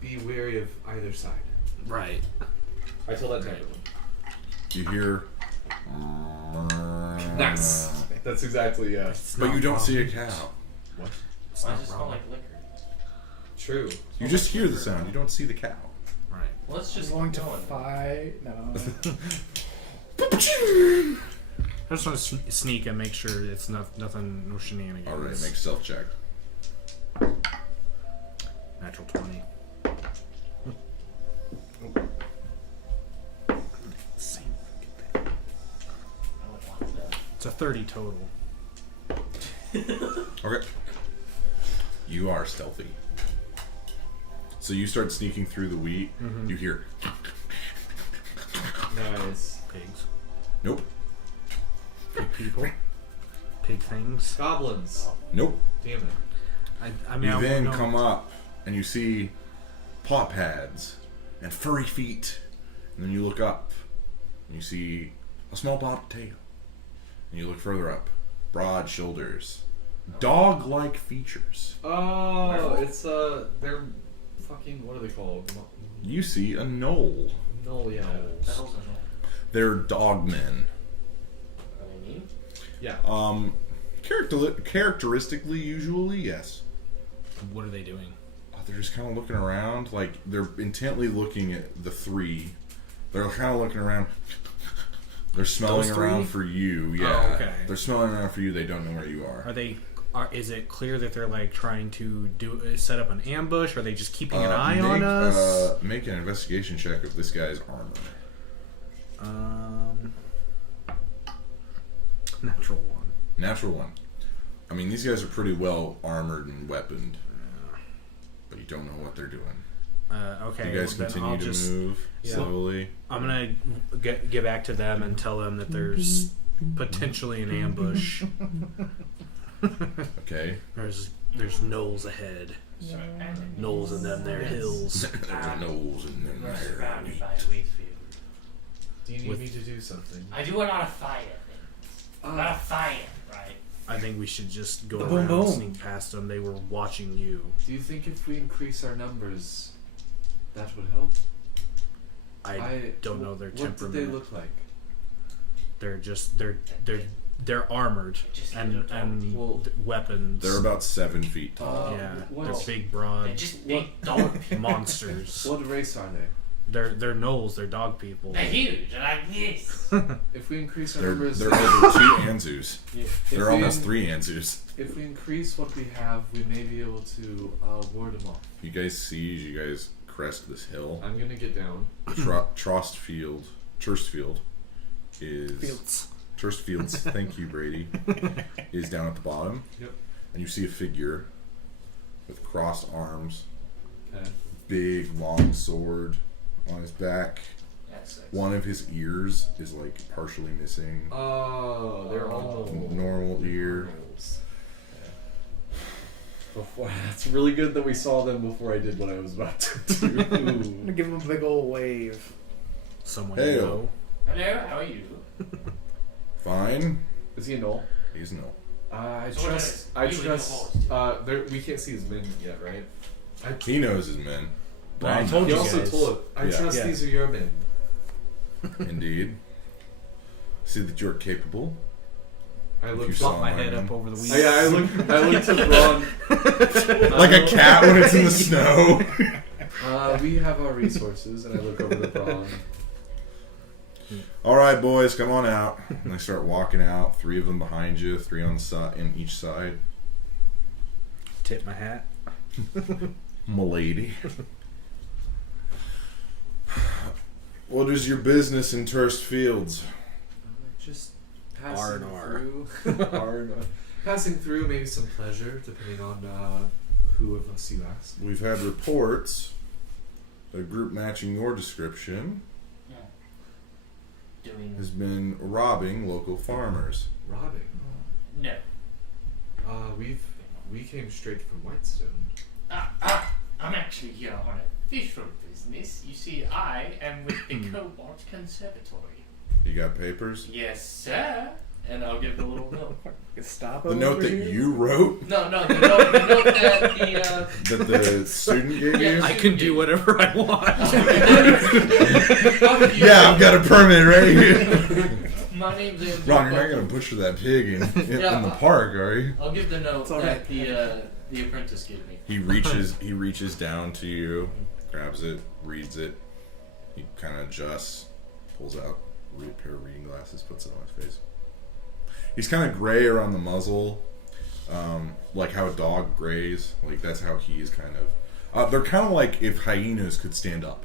be wary of either side. Right. I told that to everyone. You hear. Nice. That's exactly But you don't see a cow. What? It's Why not does it smell wrong. like liquor? True. You just hear the sound. You don't see the cow. Right. Let's just going keep to going. fight. No. I just want to sneak and make sure it's nothing, no shenanigans. All right, make a stealth check. Natural 20. Same fucking thing. I would want that. It's a 30 total. Okay. You are stealthy. So you start sneaking through the wheat. Mhm. You hear, Nice. Pigs. nope, Pig people. Pig things. Goblins. nope. Damn it. I mean, You I then won't know. come up and you see paw pads and furry feet. And then you look up and you see a small bobtail. And you look further up, broad shoulders, dog-like features. Oh, it's they're fucking, what are they called? You see a knoll. No, yeah. The hell's a knoll? They're dogmen. Are they mean? Yeah. Characteristically, usually, yes. What are they doing? They're just kind of looking around, like they're intently looking at the three. They're kind of looking around. They're smelling Those three? around for you. Yeah. Oh, okay. They're smelling around for you. They don't know where you are. Are they? Is it clear that they're like trying to set up an ambush? Or are they just keeping an eye on us? Make an investigation check of this guy's armor. Natural 1. Natural 1. I mean, these guys are pretty well armored and weaponed, but you don't know what they're doing. Okay. You guys then continue I'll to just, move slowly. I'm gonna get back to them and tell them that there's potentially an ambush. Okay. There's knolls ahead. Knolls and them there hills. There's a nose in We're there. surrounded by Wakefield. Do you need With- me to do something? I do a lot of fire things. A lot of fire, right? I think we should just go The around boom and boom. sneak past them. They were watching you. Do you think if we increase our numbers, that would help? I don't know their What temperament. did they look like? They're armored Just and little dogs. Well, weapons. They're about 7 feet tall. yeah, what- they're big, They're broad just big dog people. monsters. What race are they? They're gnolls. They're dog people. They're huge, they're like this. If we increase our They're numbers, over 2 Anzus. if They're we almost in- 3 Anzus. If we increase what we have, we may be able to ward them off. You guys see as you guys crest this hill. I'm gonna get down. Trostfield is Fields. Trostfields. Thank you, Brady. Is down at the bottom. Yep. And you see a figure with crossed arms, Okay. big long sword on his back. That's like One of his ears is like partially missing. Oh, they're all Normal ear. Before, that's really good that we saw them before I did what I was about to do. I'm gonna give him a big old wave. Someone Hey. you know. hello, how are you? Fine. Is he a knoll? He's no. I So what trust. is- I you would trust. know We can't see his men yet, right? He knows his men. I told He you also guys. told. I Yeah. trust Yeah. these are your men. Indeed. See that you're capable. I If look. you To, saw Flop my my head men. up over the weeds. yeah, I look to Braun. Like a cat when it's in the snow. We have our resources, and I look over to Braun. All right, boys, come on out. And they start walking out. 3 of them behind you, 3 on in each side. Tip my hat. Milady. What is your business in Turst Fields? Just passing R&R. through. R&R. Passing through, maybe some pleasure, depending on who of us you ask. We've had reports, a group matching your description, Doing has been robbing local farmers. Robbing. no. We came straight from Whitestone. I'm actually here on official business. You see, I am with the Cobalt Conservatory. You got papers? Yes, sir. And I'll give the little note. Gestapo. The note over that here? you wrote No, the note that the that the student gave you? Yeah. I can do whatever I want. Yeah, I've got a permit right here. My name's Andrew. Ron, you're not going to butcher that pig in the Yeah. park, are you? I'll give the note It's all that right. the The apprentice gave me. He reaches down to you, grabs it, reads it. He kind of adjusts, pulls out a pair of reading glasses, puts it on his face. He's kind of gray around the muzzle, like how a dog grays. Like that's how he is kind of. They're kind of like if hyenas could stand up.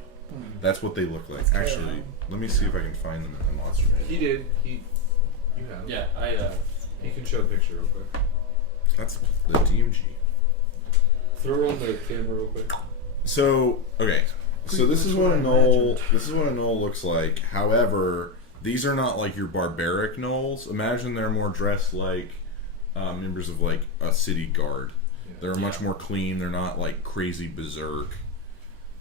That's what they look like. Actually, let me see if I can find them in the monster manual. He did. You have. Yeah, You can show a picture real quick. That's the DMG. Throw on the camera real quick. So okay, so this is what a gnoll. This is what a gnoll looks like. However, these are not like your barbaric gnolls. Imagine they're more dressed like members of like a city guard. Yeah. They're much more clean. They're not like crazy berserk.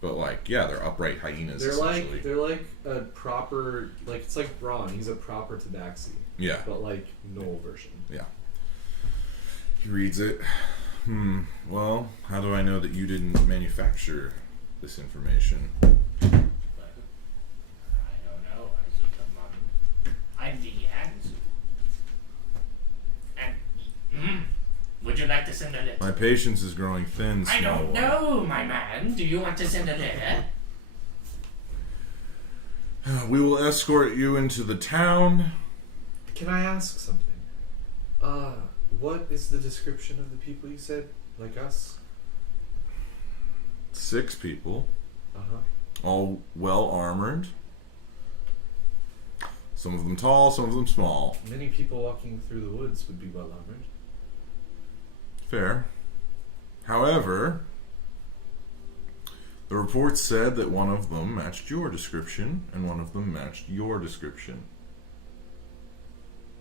But like, yeah, they're upright hyenas. They're essentially. like a proper, like it's like Braun. He's a proper tabaxi. Yeah. But like gnoll version. Yeah. He reads it. Well, how do I know that you didn't manufacture this information? I don't know. I'm the Anzu. And would you like to send a letter? My patience is growing thin. I small don't one. know, my man. Do you want to send a letter? We will escort you into the town. Can I ask something? What is the description of the people you said? Like us? 6 people, Uh-huh. all well armored. Some of them tall, some of them small. Many people walking through the woods would be well armored. Fair. However, the reports said that one of them matched your description and one of them matched your description.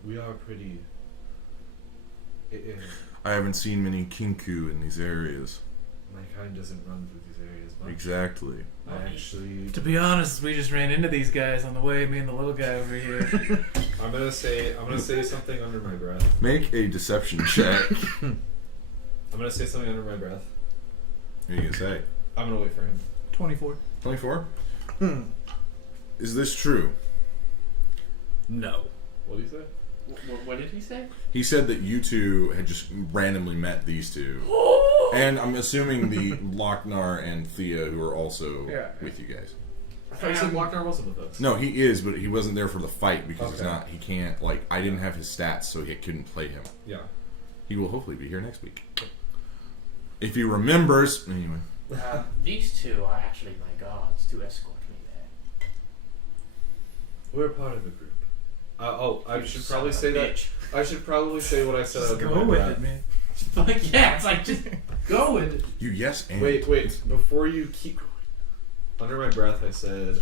We are pretty... I haven't seen many kinku in these areas. my kind doesn't run through these areas much. Exactly. I actually... To be honest, we just ran into these guys on the way. Me and the little guy over here. I'm gonna say something under my breath. Make a deception check. I'm gonna say something under my breath. What are you gonna say? I'm gonna wait for him. 24. 24? Is this true? No. What do you say? What did he say? He said that you two had just randomly met these two. And I'm assuming the Lochnar and Thea, who are also with you guys. I thought you said Lochnar wasn't with us. No, he is, but he wasn't there for the fight because he's Okay. not. He can't. Like, I didn't have his stats, so he couldn't play him. Yeah. He will hopefully be here next week if he remembers. Anyway, These two are actually my guards to escort me there. We're part of a group. I You should son probably of a say that. bitch. I should probably say what I said Just under go my with breath. it, man. Like, yeah, it's like just go with it. you yes and Wait. Before you keep going. Under my breath, I said,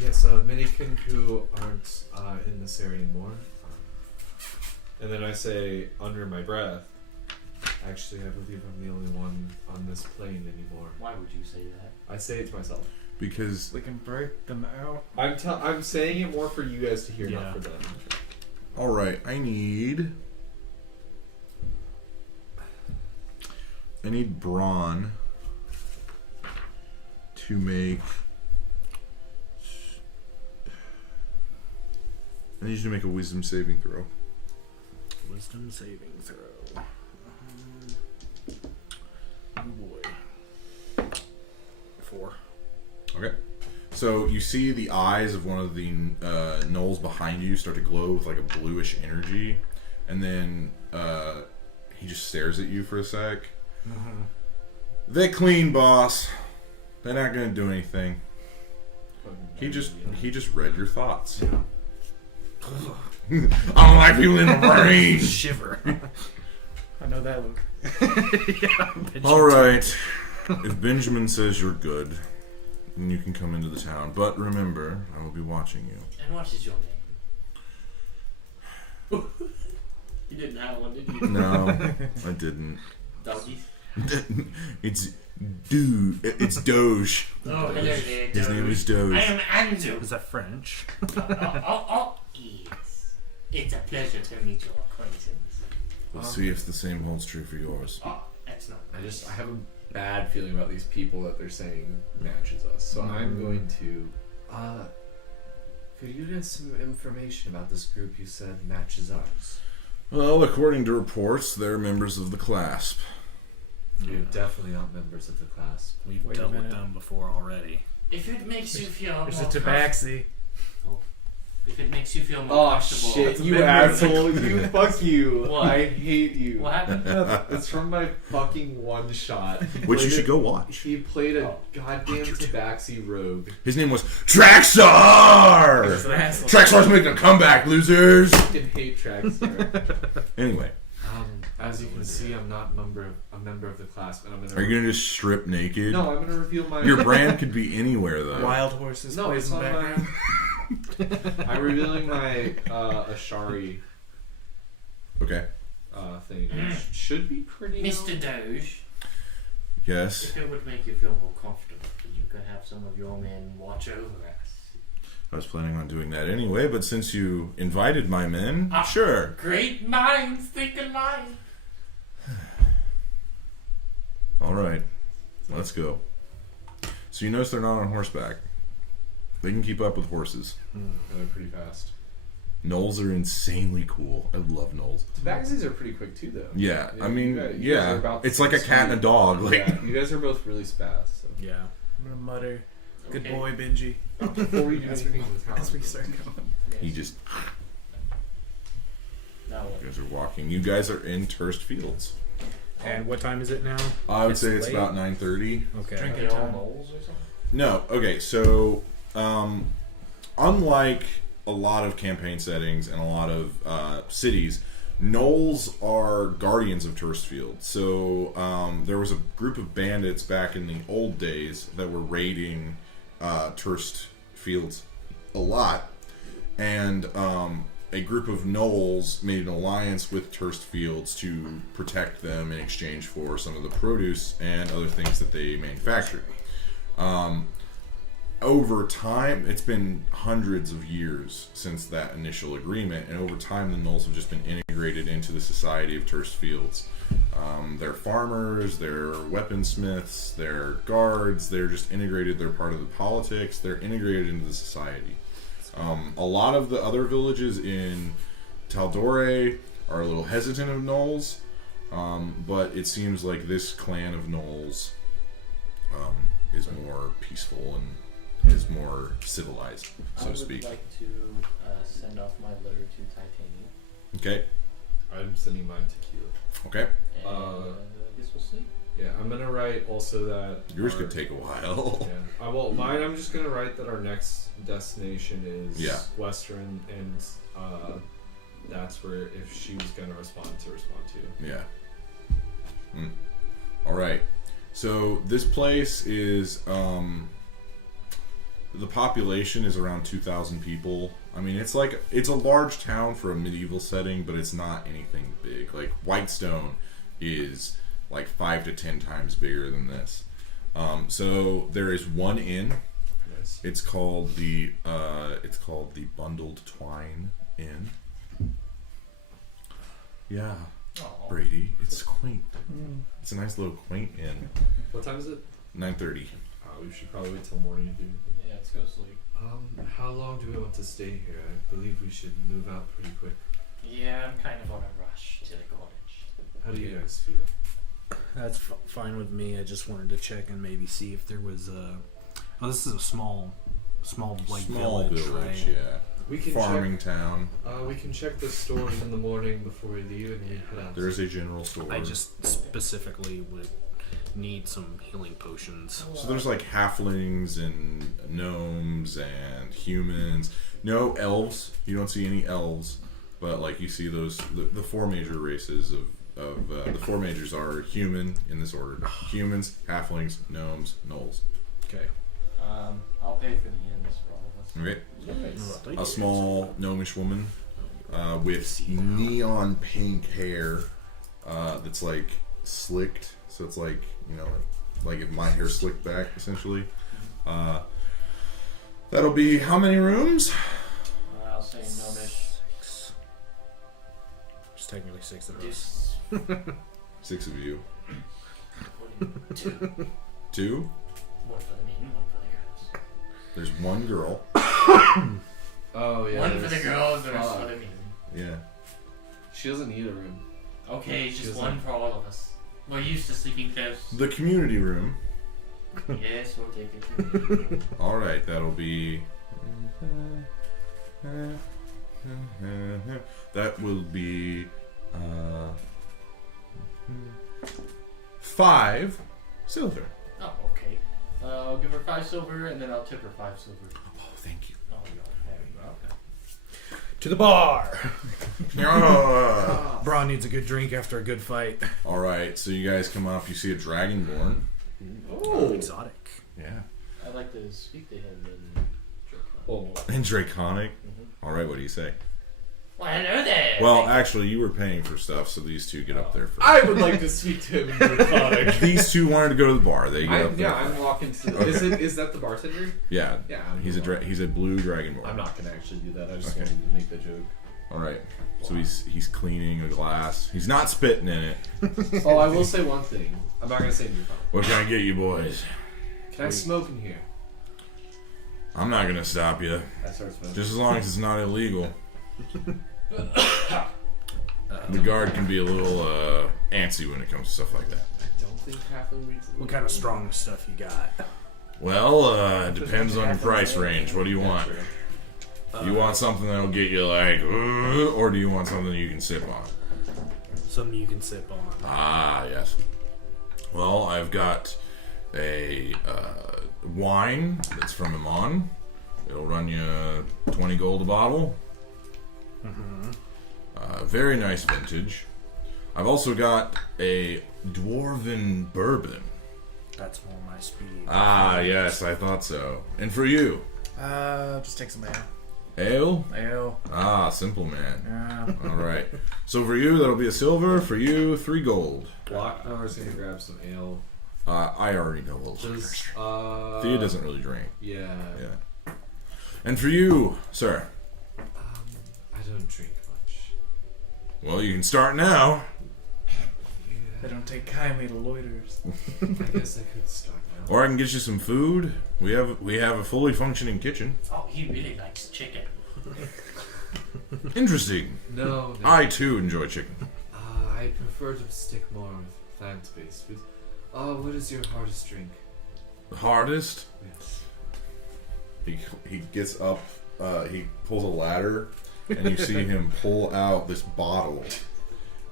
yes, many Kinku aren't in this area anymore. And then I say, under my breath, actually, I believe I'm the only one on this plane anymore. Why would you say that? I say it to myself. because We can break them out. I'm saying it more for you guys to hear, Yeah. not for them. all right, I need brawn to make. I need you to make a wisdom saving throw. Wisdom saving throw. Oh boy. 4. Okay. So you see the eyes of one of the gnolls behind you start to glow with like a bluish energy, and then he just stares at you for a sec. They're clean, boss. They're not gonna do anything. He just read your thoughts. I don't like people in the brain. Shiver. I know that look. All right. If Benjamin says you're good, then you can come into the town. But remember, I will be watching you. And what is your name? You didn't have one, did you? No, I didn't. Doggies. It's It's Doge. Oh, hello there, His name is Doge. I am Anzu. Is that French? Yes. It's a pleasure to meet your acquaintance. Let's see if the same holds true for yours. Oh, that's not I have a bad feeling about these people that they're saying matches us. So I'm going to. Could you get some information about this group you said matches ours? Well, according to reports, they're members of the Clasp. We're definitely not members of the class. We've Wait a dealt with minute. them before already. If it makes you feel There's more a tabaxi. if it makes you feel more Oh comfortable. shit, That's a you member of the- asshole. You fuck you. What? I hate you. What happened? It's from my fucking one shot. Which you should go watch. He played a goddamn tabaxi rogue. His name was He's Traxxar! an asshole. Traxxar's making a comeback, losers! I fucking hate Traxxar. Anyway, As you can see, I'm not a member of the class, and I'm gonna. are you gonna just strip naked? No, I'm gonna reveal my. Your brand could be anywhere, though. Wild horses No, plays it's in the on background. I'm revealing my Ashari Okay. thing. Which should be pretty. Mr. Doge, Yes. if it would make you feel more comfortable, you could have some of your men watch over us. I was planning on doing that anyway, but since you invited my men, Ah. sure. Great minds think alike. Alright. Let's go. So you notice they're not on horseback. They can keep up with horses. They're pretty fast. Gnolls are insanely cool. I love gnolls. Tabaxis are pretty quick too, though. Yeah, I you mean, guys are yeah. about It's like a 6 cat and a feet. dog. Like, Yeah, you guys are both really fast. So. Yeah. I'm gonna mutter, "Good Okay. boy, Benji." Before we do anything with As we start going. he just, Now what? you guys are walking. You guys are in Turst Fields. And what time is it now? I would It's say it's late. about 9:30. Okay. Drink Drinking it all time. moles or something? No, okay, so unlike a lot of campaign settings and a lot of cities, gnolls are guardians of Turstfield. So there was a group of bandits back in the old days that were raiding Turstfields a lot, and a group of gnolls made an alliance with Turstfields to protect them in exchange for some of the produce and other things that they manufactured. Over time, it's been hundreds of years since that initial agreement, and over time the gnolls have just been integrated into the society of Turstfields. They're farmers, they're weaponsmiths, they're guards, they're just integrated, they're part of the politics, they're integrated into the society. A lot of the other villages in Taldore are a little hesitant of gnolls, but it seems like this clan of gnolls is more peaceful and is more civilized, so to speak. I would like to send off my letter to Titania. Okay, I'm sending mine to Kilo. okay. And I guess we'll see. Yeah, I'm gonna write also that Yours our- could take a while. Yeah, well, mine. I'm just gonna write that our next destination is Yeah. Westruun, and that's where if she was gonna respond to. Yeah. All right. So this place is the population is around 2,000 people. I mean, it's a large town for a medieval setting, but it's not anything big. Like Whitestone is like 5 to 10 times bigger than this. So there is one inn. Nice. It's called the Bundled Twine Inn. Yeah, Aw. Brady, it's quaint. It's a nice little quaint inn. What time is it? 9:30. We should probably wait till morning to do anything. Yeah, let's go sleep. How long do we want to stay here? I believe we should move out pretty quick. Yeah, I'm kind of on a rush to the cottage. How do you guys feel? That's fine with me. I just wanted to check and maybe see if there was a. Oh, this is a small like Small village, right? yeah. We can Farming town. We can check the stores in the morning before we leave, and we head out. There is a general store. I just specifically would need some healing potions. So there's like halflings and gnomes and humans. No elves. You don't see any elves, but like you see those the four major races of the four majors are human in this order: humans, halflings, gnomes, gnolls. Okay. I'll pay for the ends for all of us. Okay. A small gnomish woman with neon pink hair that's like slicked. So it's like, you know, like if my hair slicked back, essentially. That'll be how many rooms? I'll say gnomish. 6. It's technically 6 of us. This 6 of you. 2. 2? One for the men, one for the girls. There's 1 girl. Oh yeah. One for the there's- girls, the rest for the men. Yeah. She doesn't need a room. Okay, She just doesn't- one for all of us. We're used to sleeping close. The community room. Yes, we'll take it. All right, that'll be. That will be 5 silver. Oh, okay. I'll give her 5 silver, and then I'll tip her 5 silver. Oh, thank you. Oh, there you go. To the bar. Yeah. Braun needs a good drink after a good fight. All right, so you guys come up. You see a dragonborn. Oh, Exotic. Yeah. I'd like to speak to him in Draconic. oh. And draconic. All right, what do you say? Well, hello there. Well, actually, you were paying for stuff, so these two get up there first. I would like to speak to him in Draconic. These two wanted to go to the bar. They get up there. I'm walking to. Okay. Is that the bartender? Yeah. Yeah. He's a blue dragonborn. I'm not gonna actually do that. I just Okay. wanted to make the joke. All right. So he's cleaning a glass. He's not spitting in it. Oh, I will say one thing. I'm not gonna say anything. What can I get you boys? Can I smoke in here? I'm not gonna stop you. I start smoking. Just as long as it's not illegal. The guard can be a little antsy when it comes to stuff like that. I don't think halfling reads. What kind of strong stuff you got? Well, it depends on your price range. What do you want? You want something that'll get you like, or do you want something you can sip on? Something you can sip on. Ah, yes. Well, I've got a wine that's from Amon. It'll run you 20 gold a bottle. Very nice vintage. I've also got a dwarven bourbon. That's more my speed. Ah, yes, I thought so. And for you, Just take some ale. ale? Ale. Ah, simple man. Yeah. All right. So for you, that'll be a silver. For you, 3 gold. Blockpower's gonna grab some ale. I already know a little bit. Does Thea doesn't really drink. Yeah. Yeah. And for you, sir. I don't drink much. Well, you can start now. They don't take kindly to loiterers. I guess I could start now. Or I can get you some food. We have a fully functioning kitchen. Oh, he really likes chicken. Interesting. No. I too enjoy chicken. I prefer to stick more with plant-based food. What is your hardest drink? The hardest. Yes. He gets up. He pulls a ladder, and you see him pull out this bottle,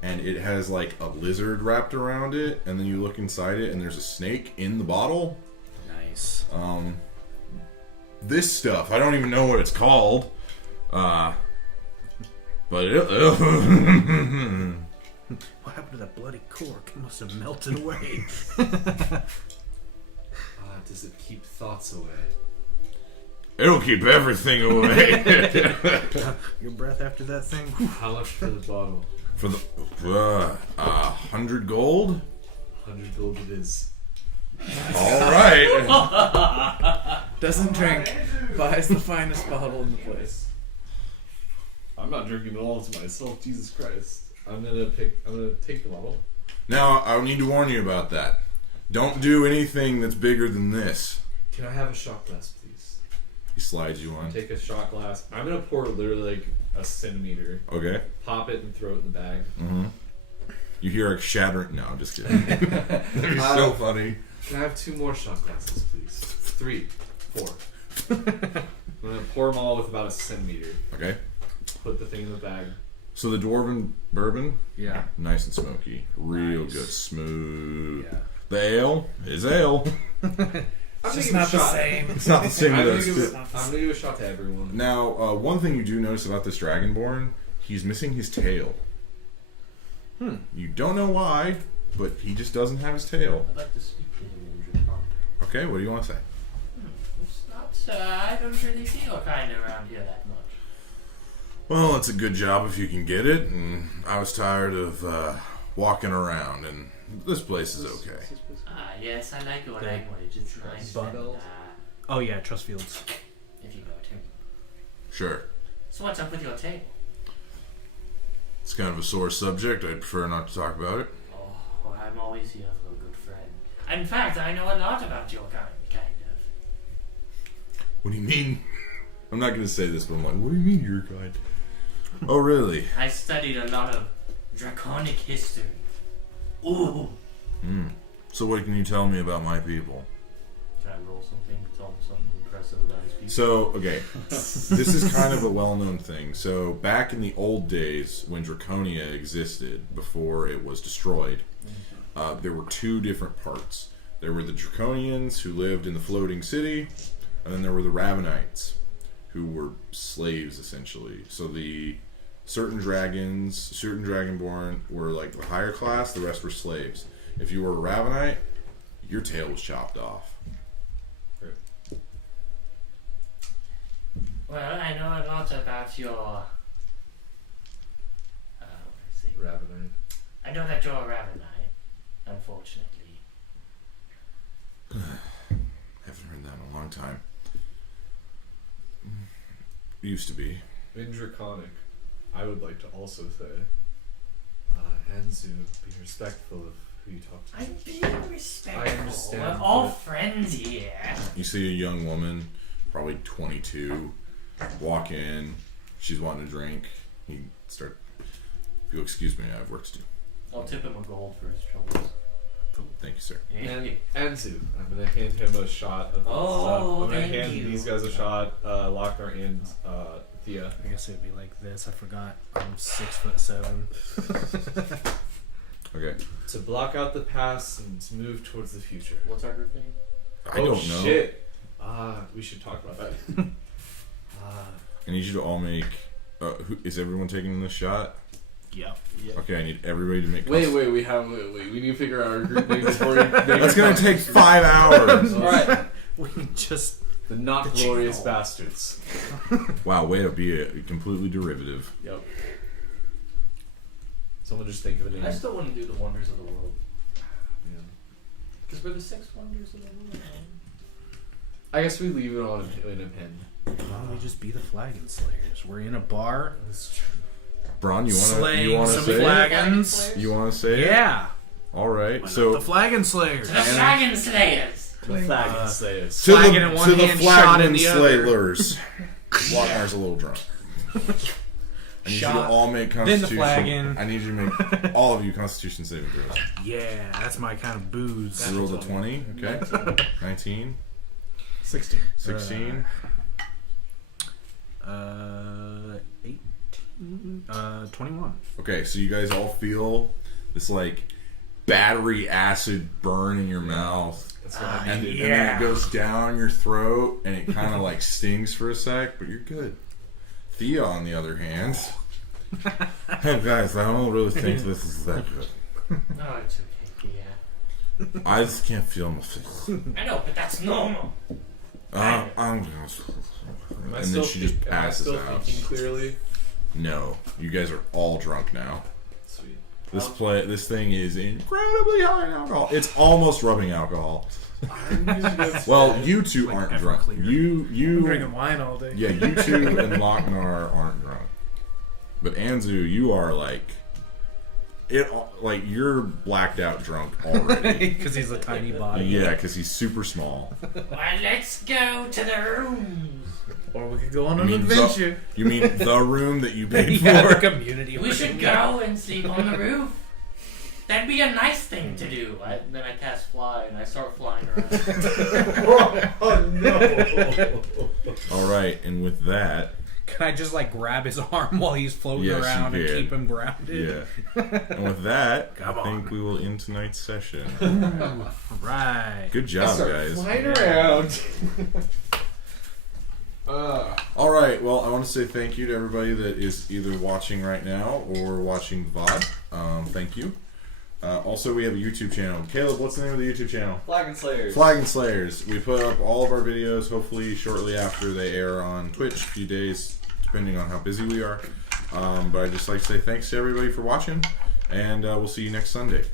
and it has like a lizard wrapped around it. And then you look inside it, and there's a snake in the bottle. Nice. This stuff, I don't even know what it's called. But it. What happened to that bloody cork? It must have melted away. Does it keep thoughts away? It'll keep everything away. Your breath after that thing? How much for the bottle? For the 100 gold. 100 gold it is. All right. Doesn't drink. Buys the finest bottle in the place. I'm not drinking it all to myself. Jesus Christ. I'm gonna take the bottle. Now I need to warn you about that. Don't do anything that's bigger than this. Can I have a shot glass, please? He slides you on. Take a shot glass. I'm gonna pour literally like a centimeter. Okay. Pop it and throw it in the bag. Mm-hmm. You hear a shattering. No, I'm just kidding. That'd be so funny. Can I have 2 more shot glasses, please? 3, 4. I'm gonna pour them all with about a centimeter. Okay. Put the thing in the bag. So the dwarven bourbon, Yeah. nice and smoky, real Nice. good, smooth. Yeah. The ale is ale. I'm It's just gonna not give the a shot. same. It's not the same I'm with gonna, us. give too. I'm gonna give a shot to everyone. Now, one thing you do notice about this dragonborn, he's missing his tail. You don't know why, but he just doesn't have his tail. I'd like to speak to him in Draconic. Okay, what do you want to say? It's not, I don't really feel kind around here that much. Well, it's a good job if you can get it, and I was tired of walking around, and this place is okay. Ah, yes, I like your language. It's nice. Bundle. Oh yeah, trust fields. If you go to. Sure. So what's up with your table? It's kind of a sore subject. I'd prefer not to talk about it. Oh, I'm always here for a good friend. In fact, I know a lot about your kind of. What do you mean? I'm not going to say this, but I'm like, what do you mean your kind? Oh, really? I studied a lot of draconic history. Ooh. So what can you tell me about my people? Can I roll something? Tell him something impressive about his people. So, okay, this is kind of a well-known thing. So, back in the old days, when Draconia existed, before it was destroyed, there were two different parts. There were the Draconians, who lived in the floating city, and then there were the Ravenites, who were slaves, essentially. So, the certain dragons, certain Dragonborn, were like the higher class, the rest were slaves. If you were a Ravenite, your tail was chopped off. Well, I know a lot about your. Let's see. Ravenite. I know that you're a Ravenite, unfortunately. Haven't heard that in a long time. Used to be. In Draconic, I would like to also say, Anzu, be respectful of who you talk to. I'm being respectful. I understand, We're all but- friends here. You see a young woman, probably 22, walk in. She's wanting a drink. If you'll excuse me, I have work to do. I'll tip him a gold for his troubles. Thank you, sir. And Anzu, I'm gonna hand him a shot of Oh, I'm gonna thank hand you. these guys a shot, Lochner and Thea. I guess it'd be like this. I forgot. I'm 6'7". Okay. To block out the past and to move towards the future. What's our group name? I don't know. Shit. We should talk about that. I need you to all make. Is everyone taking this shot? Yep. Okay, I need everybody to make. Wait, we need to figure out our group name before we That's gonna take 5 hours. Alright. We just The Not The Glorious channel. Bastards. Wow, way to be a completely derivative. Yep. Someone just think of a name. I still want to do the wonders of the world. Yeah. Because we're the 6 wonders of the world. I guess we leave it on in a pen. why don't we just be the Flagon Slayers? We're in a bar Braun, you slaying wanna some say? flagons. You wanna say? it? Yeah. All right. Why not So the Flagon Slayers. The Dragon Slayers. The Flagon Slayers. to Flagon the in one to the hand, shot in Flagon the other. Slayers. Lochner's a little drunk. I need you to Shot, all make then the Constitution. flagon. I need you to make all of you Constitution saving throws. Yeah, that's my kind of booze. You rolled a 20. Okay. 19. 16. 16. 18. 21. Okay, so you guys all feel this like battery acid burn in your mouth. That's what I And, needed. and then it goes down your throat and it kind of like stings for a sec, but you're good. Thea, on the other hand. Hey guys, I don't really think this is that good. Oh, it's okay, yeah. I just can't feel my face. I know, but that's normal. I'm Am gonna. I And still then she just think- am I passes still out. thinking clearly? No, you guys are all drunk now. Sweet. This thing is incredibly high in alcohol. It's almost rubbing alcohol. Well, you two aren't drunk. Everclear. I'm You drinking wine all day. yeah, you two and Lochner aren't drunk. But Anzu, you are like you're blacked out drunk already. Because he's a tiny body. Yeah, because he's super small. Well, let's go to the rooms. Or we could go on You an mean adventure. You mean the room that you paid Yeah, the for? community. We should go and sleep on the roof. That'd be a nice thing to do. Then I cast fly and I start flying around. Oh no! All right, and with that, Can I just like grab his arm while he's floating Yes, you around and can. keep him grounded? yeah, and with that, Come I think on. we will end tonight's session. Right. Good job, guys. Flying around. All right. Well, I want to say thank you to everybody that is either watching right now or watching VOD. Thank you. Also, we have a YouTube channel. Caleb, what's the name of the YouTube channel? Flagon Slayers. Flagon Slayers. We put up all of our videos, hopefully shortly after they air on Twitch, a few days, depending on how busy we are. But I'd just like to say thanks to everybody for watching, and we'll see you next Sunday.